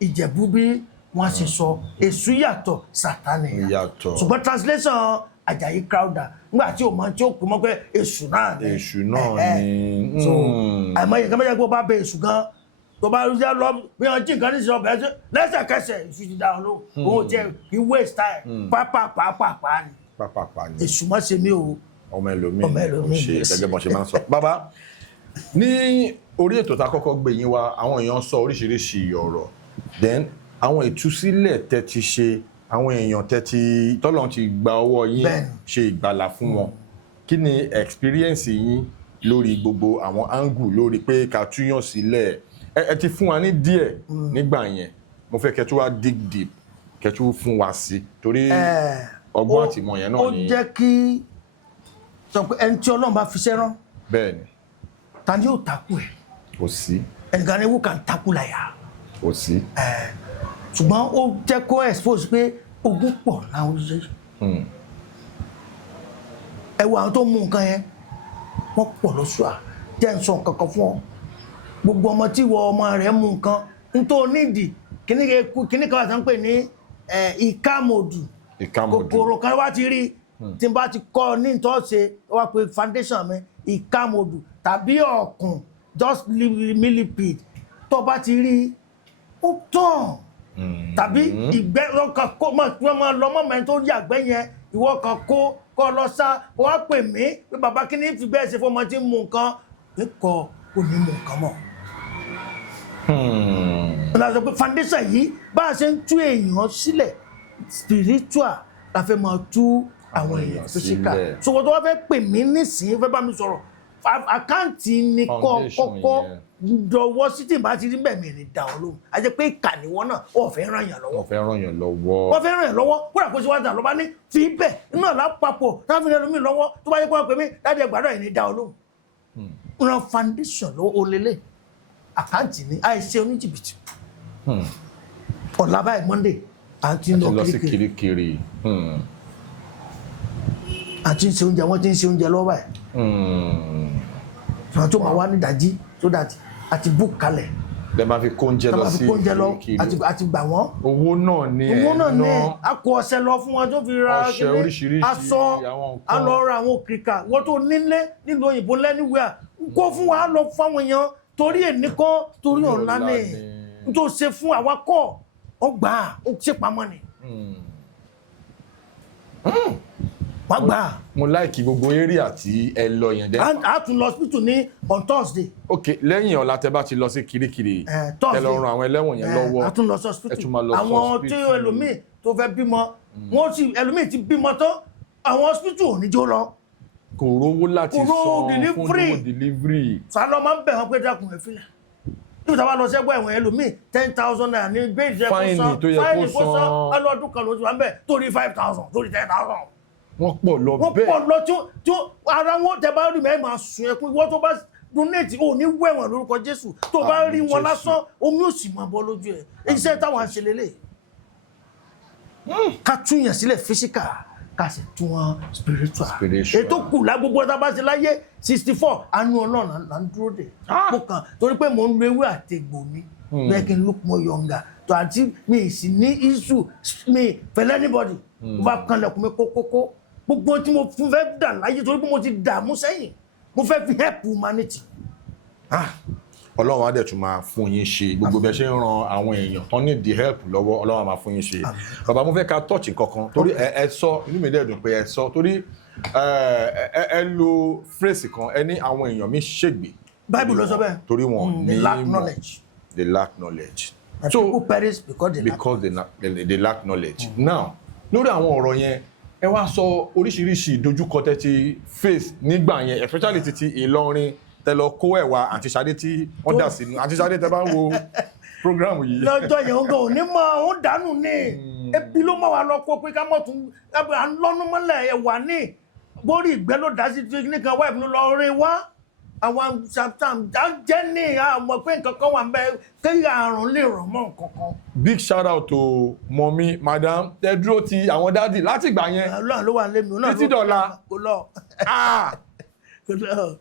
Ìjẹ̀bú bí wọ́n ṣe sọ, èṣù yàtọ̀ Sátánì yàtọ̀. Ṣùgbọ́n translation Àjàyí Crowther nígbà tí o máa tí ó kú mọ́ pé èṣù náà ni. Èṣù náà ni. So àìmọye nǹkan mẹ́jọ pé ó bá bẹ èṣù gan tó bá rí lọ bí wọ́n jí nǹkan ní ìṣọ́ bẹ̀rẹ̀ lẹ́sẹ̀kẹsẹ̀ ìfìdí dáhùn ló òun jẹ́ kí waste time pápá ni. Èṣù má ṣe mí o. Ọmọ ẹlòmíì ṣe gẹ́gẹ́ bọ́n ṣe máa ń sọ. Bàbá ní orí ètò tá a kọ́kọ́ gbé yín wá àwọn èèyàn sọ oríṣiríṣi ọ̀rọ̀, then àwọn ìtúsílẹ̀ tẹ́ ti ṣe, àwọn èèyàn tẹ́tí tọ́lọ́run ti gba ọwọ́ yín ṣe ìgbàlà fún wọn. Kí ni experience yín lórí gbogbo àwọn angle lórí pé ká túyàn sílẹ̀? Ẹ ti fún wa ní díẹ̀ nígbà yẹn, mo fẹ́ kẹ́ tún wá dig deep, kẹ́ tún fún wa sí torí ọgbọ́n àtìmọ̀ yẹn náà ni. Ó jẹ́ kí sọ pé ẹni tí Ọlọ́run bá fi ṣẹ́ rán. Bẹ́ẹ̀ni. Ta ni yóò takú ẹ̀? Kò sí. Ẹnìkan ni who can takú láyà? Kò sí. Ṣùgbọ́n ó jẹ́ kó expose pé ogun pọ̀ láwọn ṣe. Ẹ wo àwọn tó mú nǹkan yẹn wọ́n pọ̀ lọ́sùà jẹ́ ń sọ nǹkan kan fún ọ. Gbogbo ọmọ tí ìwọ ọmọ rẹ̀ mú nǹkan nítorí nídìí kíní kan wà tán pè ní ìkàmọ̀dù. Kòkòrò kan wá ti rí tí n bá ti kọ́ ní ìtọ́ṣe wá pé foundation mi ìkàmọ̀dù tàbí ọ̀kùn just millipede tó bá ti rí ó tán. Tàbí ìgbẹ́ lọ́kàn kó máa lọ mọ́ mẹ́rin tó rí àgbẹ́ yẹn ìwọ kan kó lọ sá wá pè mí pé bàbá kí ní fi bẹ́ẹ̀ ṣe fọmọ tí ń mu nǹkan níkọ kò ní mu nǹkan mọ́. Ọ̀nà sọ pé foundation yìí bá a ṣe ń tú èèyàn sílẹ̀ spiritual la fẹ́ máa tú àwọn èèyàn physical. So wọ́n tó wá fẹ́ pè mí nísìnyí fẹ́ bá mi sọ̀rọ̀ àkáǹtì ní kọ́kọ́ dọwọ́ sí tí n bá ti rí bẹ́ẹ̀ mi ní da ọ lóhùn a jẹ́ pé ìkànnì wọn náà wọ́n fẹ́ ràn yàn lọ́wọ́. wọ́n fẹ́ ràn yàn lọ́wọ́ kódà kó ṣe wá dà lọ́ba ní fi bẹ́ẹ̀ iná lápapọ̀ táfi lẹ́nu mi lọ́wọ́ tó bá yẹ kó wọ́n pè mí dájú ẹgbàdo yìí ní da ọ lóhùn. ran foundation lọ́wọ́ olélẹ̀ àkáǹtì ní àìṣe oníjìbìtì. ọ̀la báyìí Monday àti lọ kirikiri. àti ń ṣe oúnjẹ wọ́n ti ń ṣe oúnjẹ lọ́wọ́ báyìí. àwọn tó máa wá ní ìdájí so that àti book kalẹ̀. Lẹ máa fi kóúnjẹ lọ sí kirikiri. àti gbà wọ́n. Owó náà ni a kó ọṣẹ lọ fún wọn tó fi ra aṣọ a lọ ra àwọn òkìrìkà wọ́n tó nílé nílùú òyìnbó lẹ́níwẹ̀ẹ́ kó fún wa lọ fáwọn èèyàn torí ènìkan torí ọ̀la ní tó ṣe fún àwakọ̀ ọgbà ó ṣe pamọ́ ni. wọ́n gbà. Mo láìkí gbogbo area tí ẹ lọ yẹn dẹ́. a tún lọ hospital ní on Thursday. Ok lẹ́yìn ọ̀la tẹ bá ti lọ sí kirikiri ẹ lọ ran àwọn ẹlẹ́wọ̀n yẹn lọ́wọ́. a tún lọ sí hospital àwọn tí ẹlòmíì tó fẹ́ bímọ wọ́n sì ẹlòmíì ti bímọ tán àwọn hospital ò ní jó lọ. Kò rówó láti san fún owó delivery. sálọ máa ń bẹ̀ wọ́n pé dákun ẹ̀ fílẹ̀ níbi táwa lọ sẹ́gbọ́ ẹ̀wọ̀n ẹlòmíì 10,000 naira ní bẹ́ẹ̀lì jẹ́ fáìlì kó san ọlọ́dún kan ló ti wà ń bẹ̀ torí 5,000 torí 10,000. wọ́n pọ̀ lọ bẹ́ẹ̀. wọ́n pọ̀ lọ tí ara wọn tẹ bá rí mẹ́rin máa sun ẹkún ìwọ́n tó bá donate ò ní wẹ̀wọ̀n lórúkọ Jésù tó bá rí wọn lásán omi ò sì máa bọ́ lójú ẹ̀ iṣẹ́ táwọn à ń ṣe lélẹ̀ ká tún yàn sílẹ̀ physical ká sì tún wọn spiritual ètò kù lágbogbo ọ̀tá bá ṣe láyé 64 àánú Ọlọ́run là ń dúró dè mo kàn torí pé mò ń lo ewé àtegbò mi bẹ́ẹ̀ kí n look more younger tó àti mi sì ní issue mi pẹ̀lú anybody mo bá kanlẹ̀kùn mi kókókó gbogbo tí mo fún fẹ́ dà láyé torí pé mo ti dààmú sẹ́yìn mo fẹ́ fi help humanity. Ọlọ́run á dẹ̀ tún máa fún yín ṣe gbogbo bẹ́ẹ̀ ṣe ń ran àwọn èèyàn tán ní the help lọ́wọ́ Ọlọ́run á máa fún yín ṣe. Bàbá mo fẹ́ ká touch kankan torí ẹ sọ inú mi dẹ̀ dùn pé ẹ sọ torí ẹ lo phrase kan ẹ ní àwọn èèyàn mi ṣègbè. Bible ló sọ bẹ́ẹ̀. Torí wọn ní they lack knowledge. They lack knowledge. And people perish because they lack knowledge. Now lórí àwọn ọ̀rọ̀ yẹn ẹ wá sọ oríṣiríṣi ìdojúkọ tẹ́ ti face nígbà yẹn especially títí Ìlọrin tẹ́ lọ kó ẹ̀wà àti Ṣadé tí wọ́n dà sínú àti Ṣadé tẹ́ bá ń wo program yìí. lọ́jọ́ yẹn ń gan òní mọ́ òun dànù ní ebi ló mọ́ wa lọ kó pé ká mọ̀ tún à ń lọ́nu mọ́lẹ̀ ẹ̀wà ní borí ìgbẹ́ ló dá sí nìkan wáìfù ló lọ rí wá àwọn ṣàtàn jẹ́ ní àmọ́ pé nǹkan kan wà ń bẹ kéyà àrùn lè ràn mọ́ nǹkan kan. Big shout out to mọ̀mí madam tẹ dúró ti àwọn dádì láti ìgbà yẹn. Ọlọ́run ló wà lémi náà títí dọ̀la. kò lọ.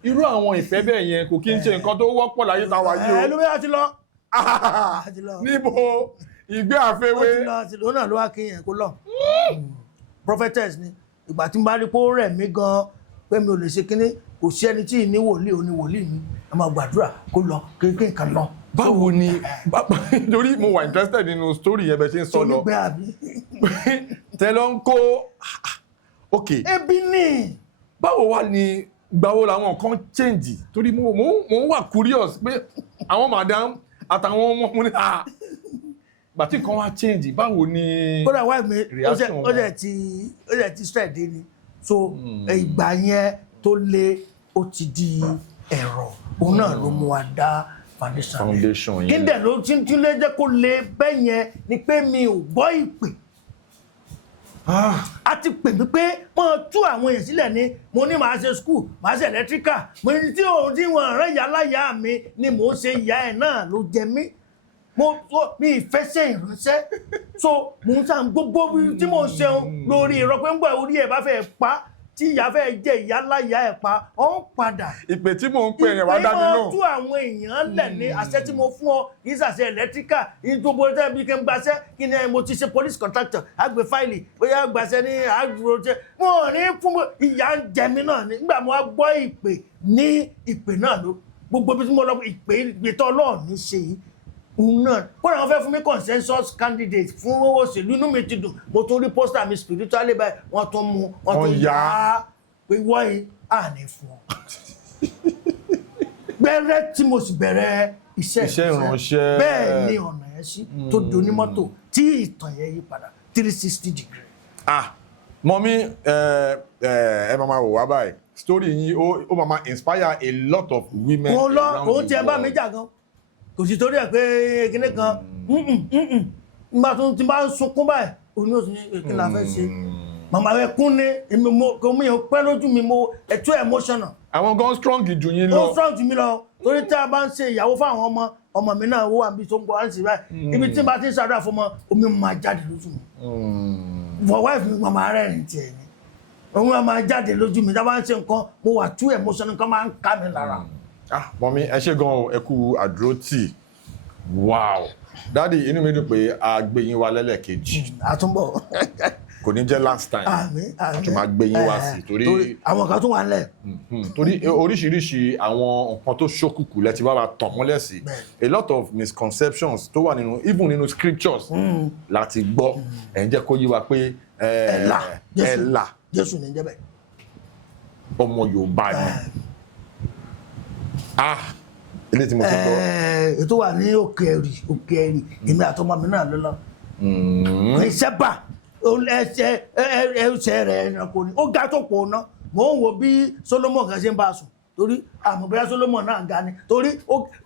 Irú àwọn ìfẹ́ bẹ́ẹ̀ yẹn kò kí ń ṣe nǹkan tó wọ́pọ̀ láyé táwa yìí o. ẹlòmíràn ti lọ. Níbo ìgbé àfẹ́wé. ó náà ló wá kí yẹn kó lọ. Prophetess ni ìgbà tí mo bá rí pé ó rẹ̀ mí gan-an pé mi ò lè ṣe kínní kò sí ẹni tí ní wòlíì oní wòlíì mi a máa gbàdúrà kó lọ kéèké nǹkan lọ. Báwo ni torí mo wà interested nínú story yẹn bẹ ṣe ń sọ lọ. tó ní gbé àbí. tẹ lọ ń kó ok. ebi ni. báwo wá ni gbàwo làwọn kan change torí mo ń wà curious pé àwọn madam àtàwọn ọmọ mo ní gbàtí kan wá change báwo ni kódà wá mi reaction ó jẹ́ ti stress dé ni so ìgbà yẹn tó lé ó ti di ẹ̀rọ òun náà ló mú wa dá foundation yẹn kí n dẹ̀ ló tí lé jẹ́ kó lé bẹ́ẹ̀ yẹn ni pé mi ò gbọ́ ìpè a ti pè mí pé wọ́n tú àwọn èèyàn sílẹ̀ ni mo ní màá ṣe school màá ṣe electrical mo ní tí wọ́n rán ìyá láyà mi ni mò ń ṣe ìyá ẹ̀ náà ló jẹ mí mi ìfẹsẹ̀ ìránṣẹ́ so mo ń sàn gbogbo tí mo ń ṣeun lórí irọ́ pé ń gbọ́ orí ẹ̀ bá fẹ́ pa tí ìyá fẹ́ jẹ́ ìyá láyà ẹ̀ pa ọ̀ ń padà. ìpè tí mò ń pè yẹn wá dá mi náà. ìpè máa tú àwọn èèyàn lẹ̀ ní àṣẹ tí mo fún ọ kì í ṣàṣẹ ẹ̀lẹ́tíríkà ìdúgbò tẹ́ bí kí n gbaṣẹ́ kí ni mo ti ṣe police contractor àgbẹ̀ fáìlì bóyá gbaṣẹ́ ní àgbò tẹ́ wọn ò ní fún ìyá ń jẹ mí náà nígbà mo wá gbọ́ ìpè ní ìpè náà ló gbogbo bí mo lọ ìpè tó Ọlọ́run ní ṣe yìí náà kódà wọn fẹ́ fún mi consensus candidate fún òṣèlú inú mi ti dùn mo tún rí pósítà mi spiritually báyìí wọ́n tún mú wọ́n tún yá pé wọ́n à ní fún ọ. gbẹ́rẹ́ tí mo sì bẹ̀rẹ̀ iṣẹ́ ìránṣẹ́ bẹ́ẹ̀ ni ọ̀nà yẹn sí tó di onímọ́tò tí ìtàn yẹn yí padà 360 degree. Mọ́mí ẹ máa wò wá báyìí story yín ó máa inspire a lot of women around the world. òun ti ẹ bá mi jà gan kò sì torí ẹ̀ pé kíní kan nígbà tó ti bá ń sunkún báyìí òun yóò ní kí la fẹ́ ṣe màmá rẹ̀ kún ní èmi kò mú yẹn pẹ́ lójú mi mo ẹ̀tọ́ emotional. àwọn gan strong jù yín lọ. ó strong jù mí lọ torí tí a bá ń ṣe ìyàwó fún àwọn ọmọ mi náà wó àbí tó ń bọ̀ àǹsì báyìí ibi tí n bá ti ń ṣàdúrà fún ọmọ omi máa jáde lójú mi for wife mi màmá rẹ̀ ní tiẹ̀ ni omi máa jáde lójú mi tí a bá ń ṣe nǹkan mo wà too emotional nǹkan máa ń ká mi lára. Mọ́mí ẹ ṣé gan o ẹ kú àdúrótì wow dádì inú mi dùn pé a gbé yín wá lẹ́lẹ́kejì àtúnbọ̀ kò ní jẹ́ last time àti máa gbé yín wá sí torí àwọn kan tún wà nílẹ̀. torí oríṣiríṣi àwọn nǹkan tó ṣókùnkùn lẹ́tí wá máa tàn mọ́lẹ̀ sí a lot of misconceptions tó wà nínú even nínú scriptures láti gbọ́ ẹ̀ ń jẹ́ kó yí wa pé ẹ̀là Jésù ní jẹ́ bẹ́ẹ̀ ọmọ Yorùbá ni ilé tí mo ti gbọ́. ètò wà ní òkè ẹ̀rì èmi àtọmọ mi náà lọ́lọ́ iṣẹ́ bà ẹsẹ̀ rẹ̀ ẹranko ni ó ga tó pọ̀ ná mò ń wo bí Solomon kan ṣe ń bá a sùn torí àmọ́ bóyá Solomon náà ga ni torí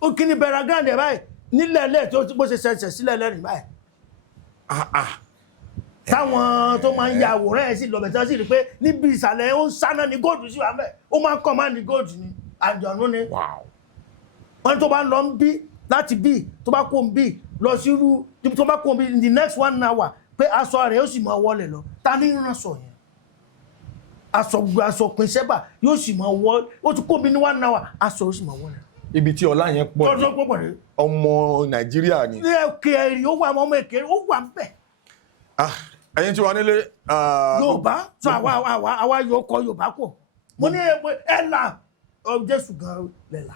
ó kí ni bẹ̀rẹ̀ gáàdì ẹ̀ báyìí nílẹ̀ ẹlẹ́ tó bó ṣe ṣẹ̀ṣẹ̀ sílẹ̀ ẹlẹ́rìí báyìí táwọn tó máa ń ya àwòrán ẹ̀ sí lọ́bẹ̀ tí wọ́n sì rí pé níbi ìsàlẹ̀ ó ń sáná ní góòdù sí wa mẹ́ ó máa ń kọ́ máa ní góòdù ní àjọ̀nú ni wọ́n tó bá ń lọ ń bí láti bí tó bá kó ń bí lọ sí irú tó bá kó ń bí in the next 1 hour pé aṣọ rẹ̀ ó sì máa wọlé lọ ta ní ìrànṣọ yẹn aṣọ pin sẹ́bà yóò sì máa wọ ó ti kó ń bí ní 1 hour aṣọ ó sì máa wọlé. Ibi tí ọlá yẹn pọ̀ ní ọmọ Nàìjíríà ni. ní èkèrè ó wà ọmọ èkèrè ó wà ń bẹ̀. Ẹ̀yin tí wà nílé. Yorùbá tó àwa yóò kọ Yorùbá pọ̀ mo ní ẹ̀là Jésù gan lẹ́la.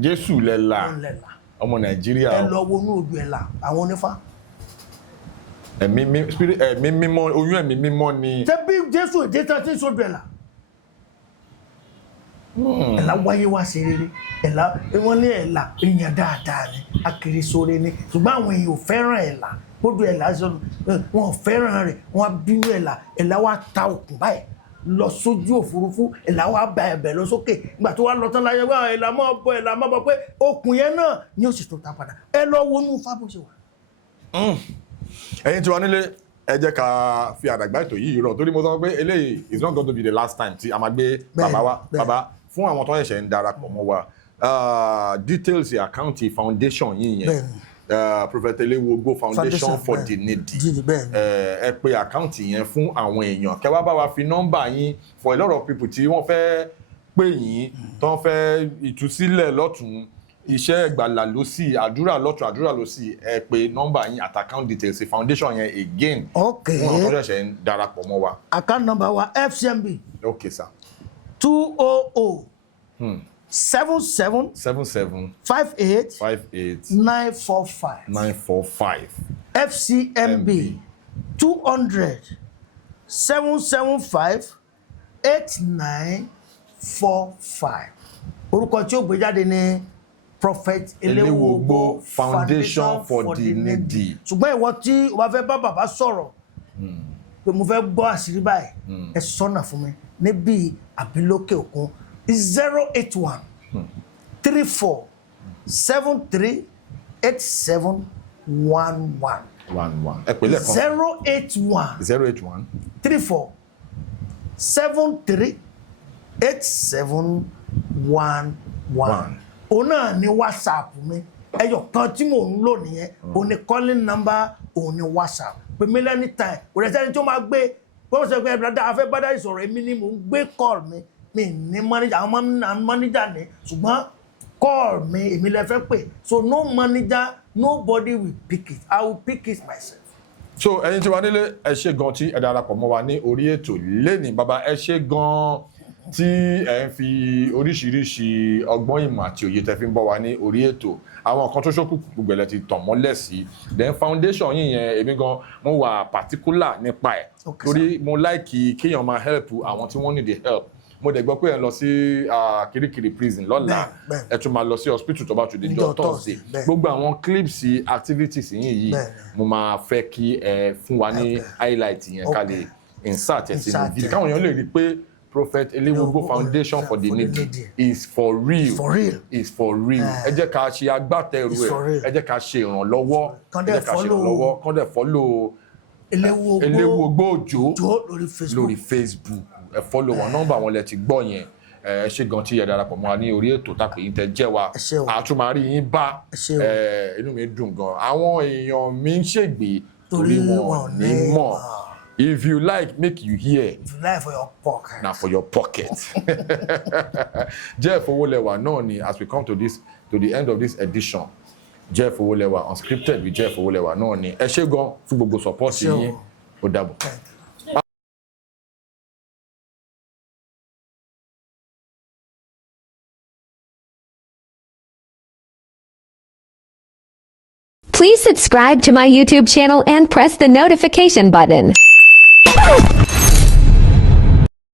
Jésù lẹ́la ọmọ Nàìjíríà. ẹ lọ wọnú odò ẹ̀là àwọn onífá. Ẹ̀mí mímọ́ oyún ẹ̀mí mímọ́ ni. Ṣé bí Jésù èdè tán tí ń sọdọ̀ ẹ̀là. Ẹ̀là wáyé wá sí rere ẹ̀là wọ́n ní ẹ̀là èèyàn dáadáa ni akiri sóre ni ṣùgbọ́n àwọn èèyàn ò fẹ́ràn ẹ̀là gbódò ẹ̀là sọnù wọn ò fẹ́ràn rẹ̀ wọn á bínú ẹ̀là wá ta òkun báyìí lọ sójú òfurufú ẹ̀là wá ba ẹ̀bẹ̀ lọ sókè ìgbà tó wá lọ tán láyé wá ẹ̀là mọ́ bọ́ pé okùn yẹn náà ni ó sì tó ta padà ẹ lọ wọnú fábó ṣe wà. Ẹ̀yin tí wà nílé ẹ jẹ́ ká fi àdàgbà ètò yìí rọ̀ torí mo sọ pé eléyìí is not going to be the last time tí a máa gbé bàbá wa bàbá fún àwọn tó ṣẹ̀ṣẹ̀ ń darapọ̀ mọ́ wa details àkáǹtì foundation yìí yẹn Prophet Elewogbo Foundation for the Needy ẹ pè àkáǹtì yẹn fún àwọn èèyàn kẹ́ wá bá wa fi nọ́mbà yín for a lot of people tí wọ́n fẹ́ pè yín tó ń fẹ́ ìtúsílẹ̀ lọ́tún iṣẹ́ ìgbàlà ló sì àdúrà lọ́tún àdúrà ló sì ẹ pè nọ́mbà yín at account details foundation yẹn again fún àwọn tó ṣẹ̀ṣẹ̀ ń darapọ̀ mọ́ wa. account number wa FCMB. Okay sir. 200 77 58 945 FCMB 200 775 8945 orúkọ tí ó gbé jáde ní Prophet Elewogbo Foundation for the Needy. Ṣùgbọ́n ìwọ tí o bá fẹ́ bá bàbá sọ̀rọ̀ pé mo fẹ́ gbọ́ àṣírí báyìí ẹ sọ́nà fún mi níbi àbílókè òkun 081 34 73 87 11. Ẹ pè lẹ́ẹ̀kan. 081 34 73 87 11. Òun náà ni WhatsApp mi ẹyọ kan tí mò ń lò nìyẹn òun ni calling number òun ni WhatsApp pè mí anytime kò rẹ̀ sẹ́ni tó máa gbé bọ́ọ̀ sọ pé ẹ̀bùrọ̀dá afẹ́ bá dá ìsọ̀rọ̀ èmi ni mò ń gbé call mi ní manager àwọn manager ni ṣùgbọ́n call mi èmi lẹ fẹ́ pè so no manager nobody will pick it I will pick it myself. So ẹ̀yin tí wà nílé ẹ ṣé gan tí ẹ darapọ̀ mọ́ wa ní orí ètò lẹ́nìí bàbá ẹ ṣé gan tí ẹ ń fi oríṣiríṣi ọgbọ́n ìmọ̀ àti òye tẹ́ fi ń bọ́ wa ní orí ètò àwọn kan tó ṣókù gbogbo ẹ̀ ti tàn mọ́lẹ̀ sí then foundation yìí yẹn èmi gan mo wà particular nípa ẹ̀ torí mo like kéèyàn máa help àwọn tí wọ́n need the help mo dẹ̀ gbọ́ pé ẹ lọ sí Kirikiri prison lọ́la ẹ tún máa lọ sí hospital tó bá tún dé Thursday gbogbo àwọn clips activities yìí mo máa fẹ́ kí ẹ fún wa ní highlight yẹn ká lè insert ẹ̀ sínú video káwọn èèyàn lè rí pé Prophet Elewogbo Foundation for the Needy is for real. Is for real. Ẹ jẹ́ ká ṣe agbátẹrù ẹ̀ ẹ jẹ́ ká ṣe ìrànlọ́wọ́ ẹ jẹ́ ká ṣe ìrànlọ́wọ́ kán dẹ̀ follow Elewogbo Òjó lórí Facebook ẹ follow wọn nọ́mbà wọn lẹ ti gbọ́ yẹn ẹ ṣé gan tí ẹ darapọ̀ mọ́ wa ní orí ètò tàpé yín tẹ jẹ́ wa àtúmọ̀rí yín bá inú mi dùn gan àwọn èèyàn mi ń ṣègbè torí wọn ní mọ̀. If you like, make you hear. If you like for your pocket. Now for your pocket. Jeff Owolewa náà ni as we come to the end of this edition. Jeff Owolewa unscripted with Jeff Owolewa náà ni. Ẹ ṣé gan fún gbogbo support yín. Ó dàbọ̀. Please subscribe to my YouTube channel and press the notification button.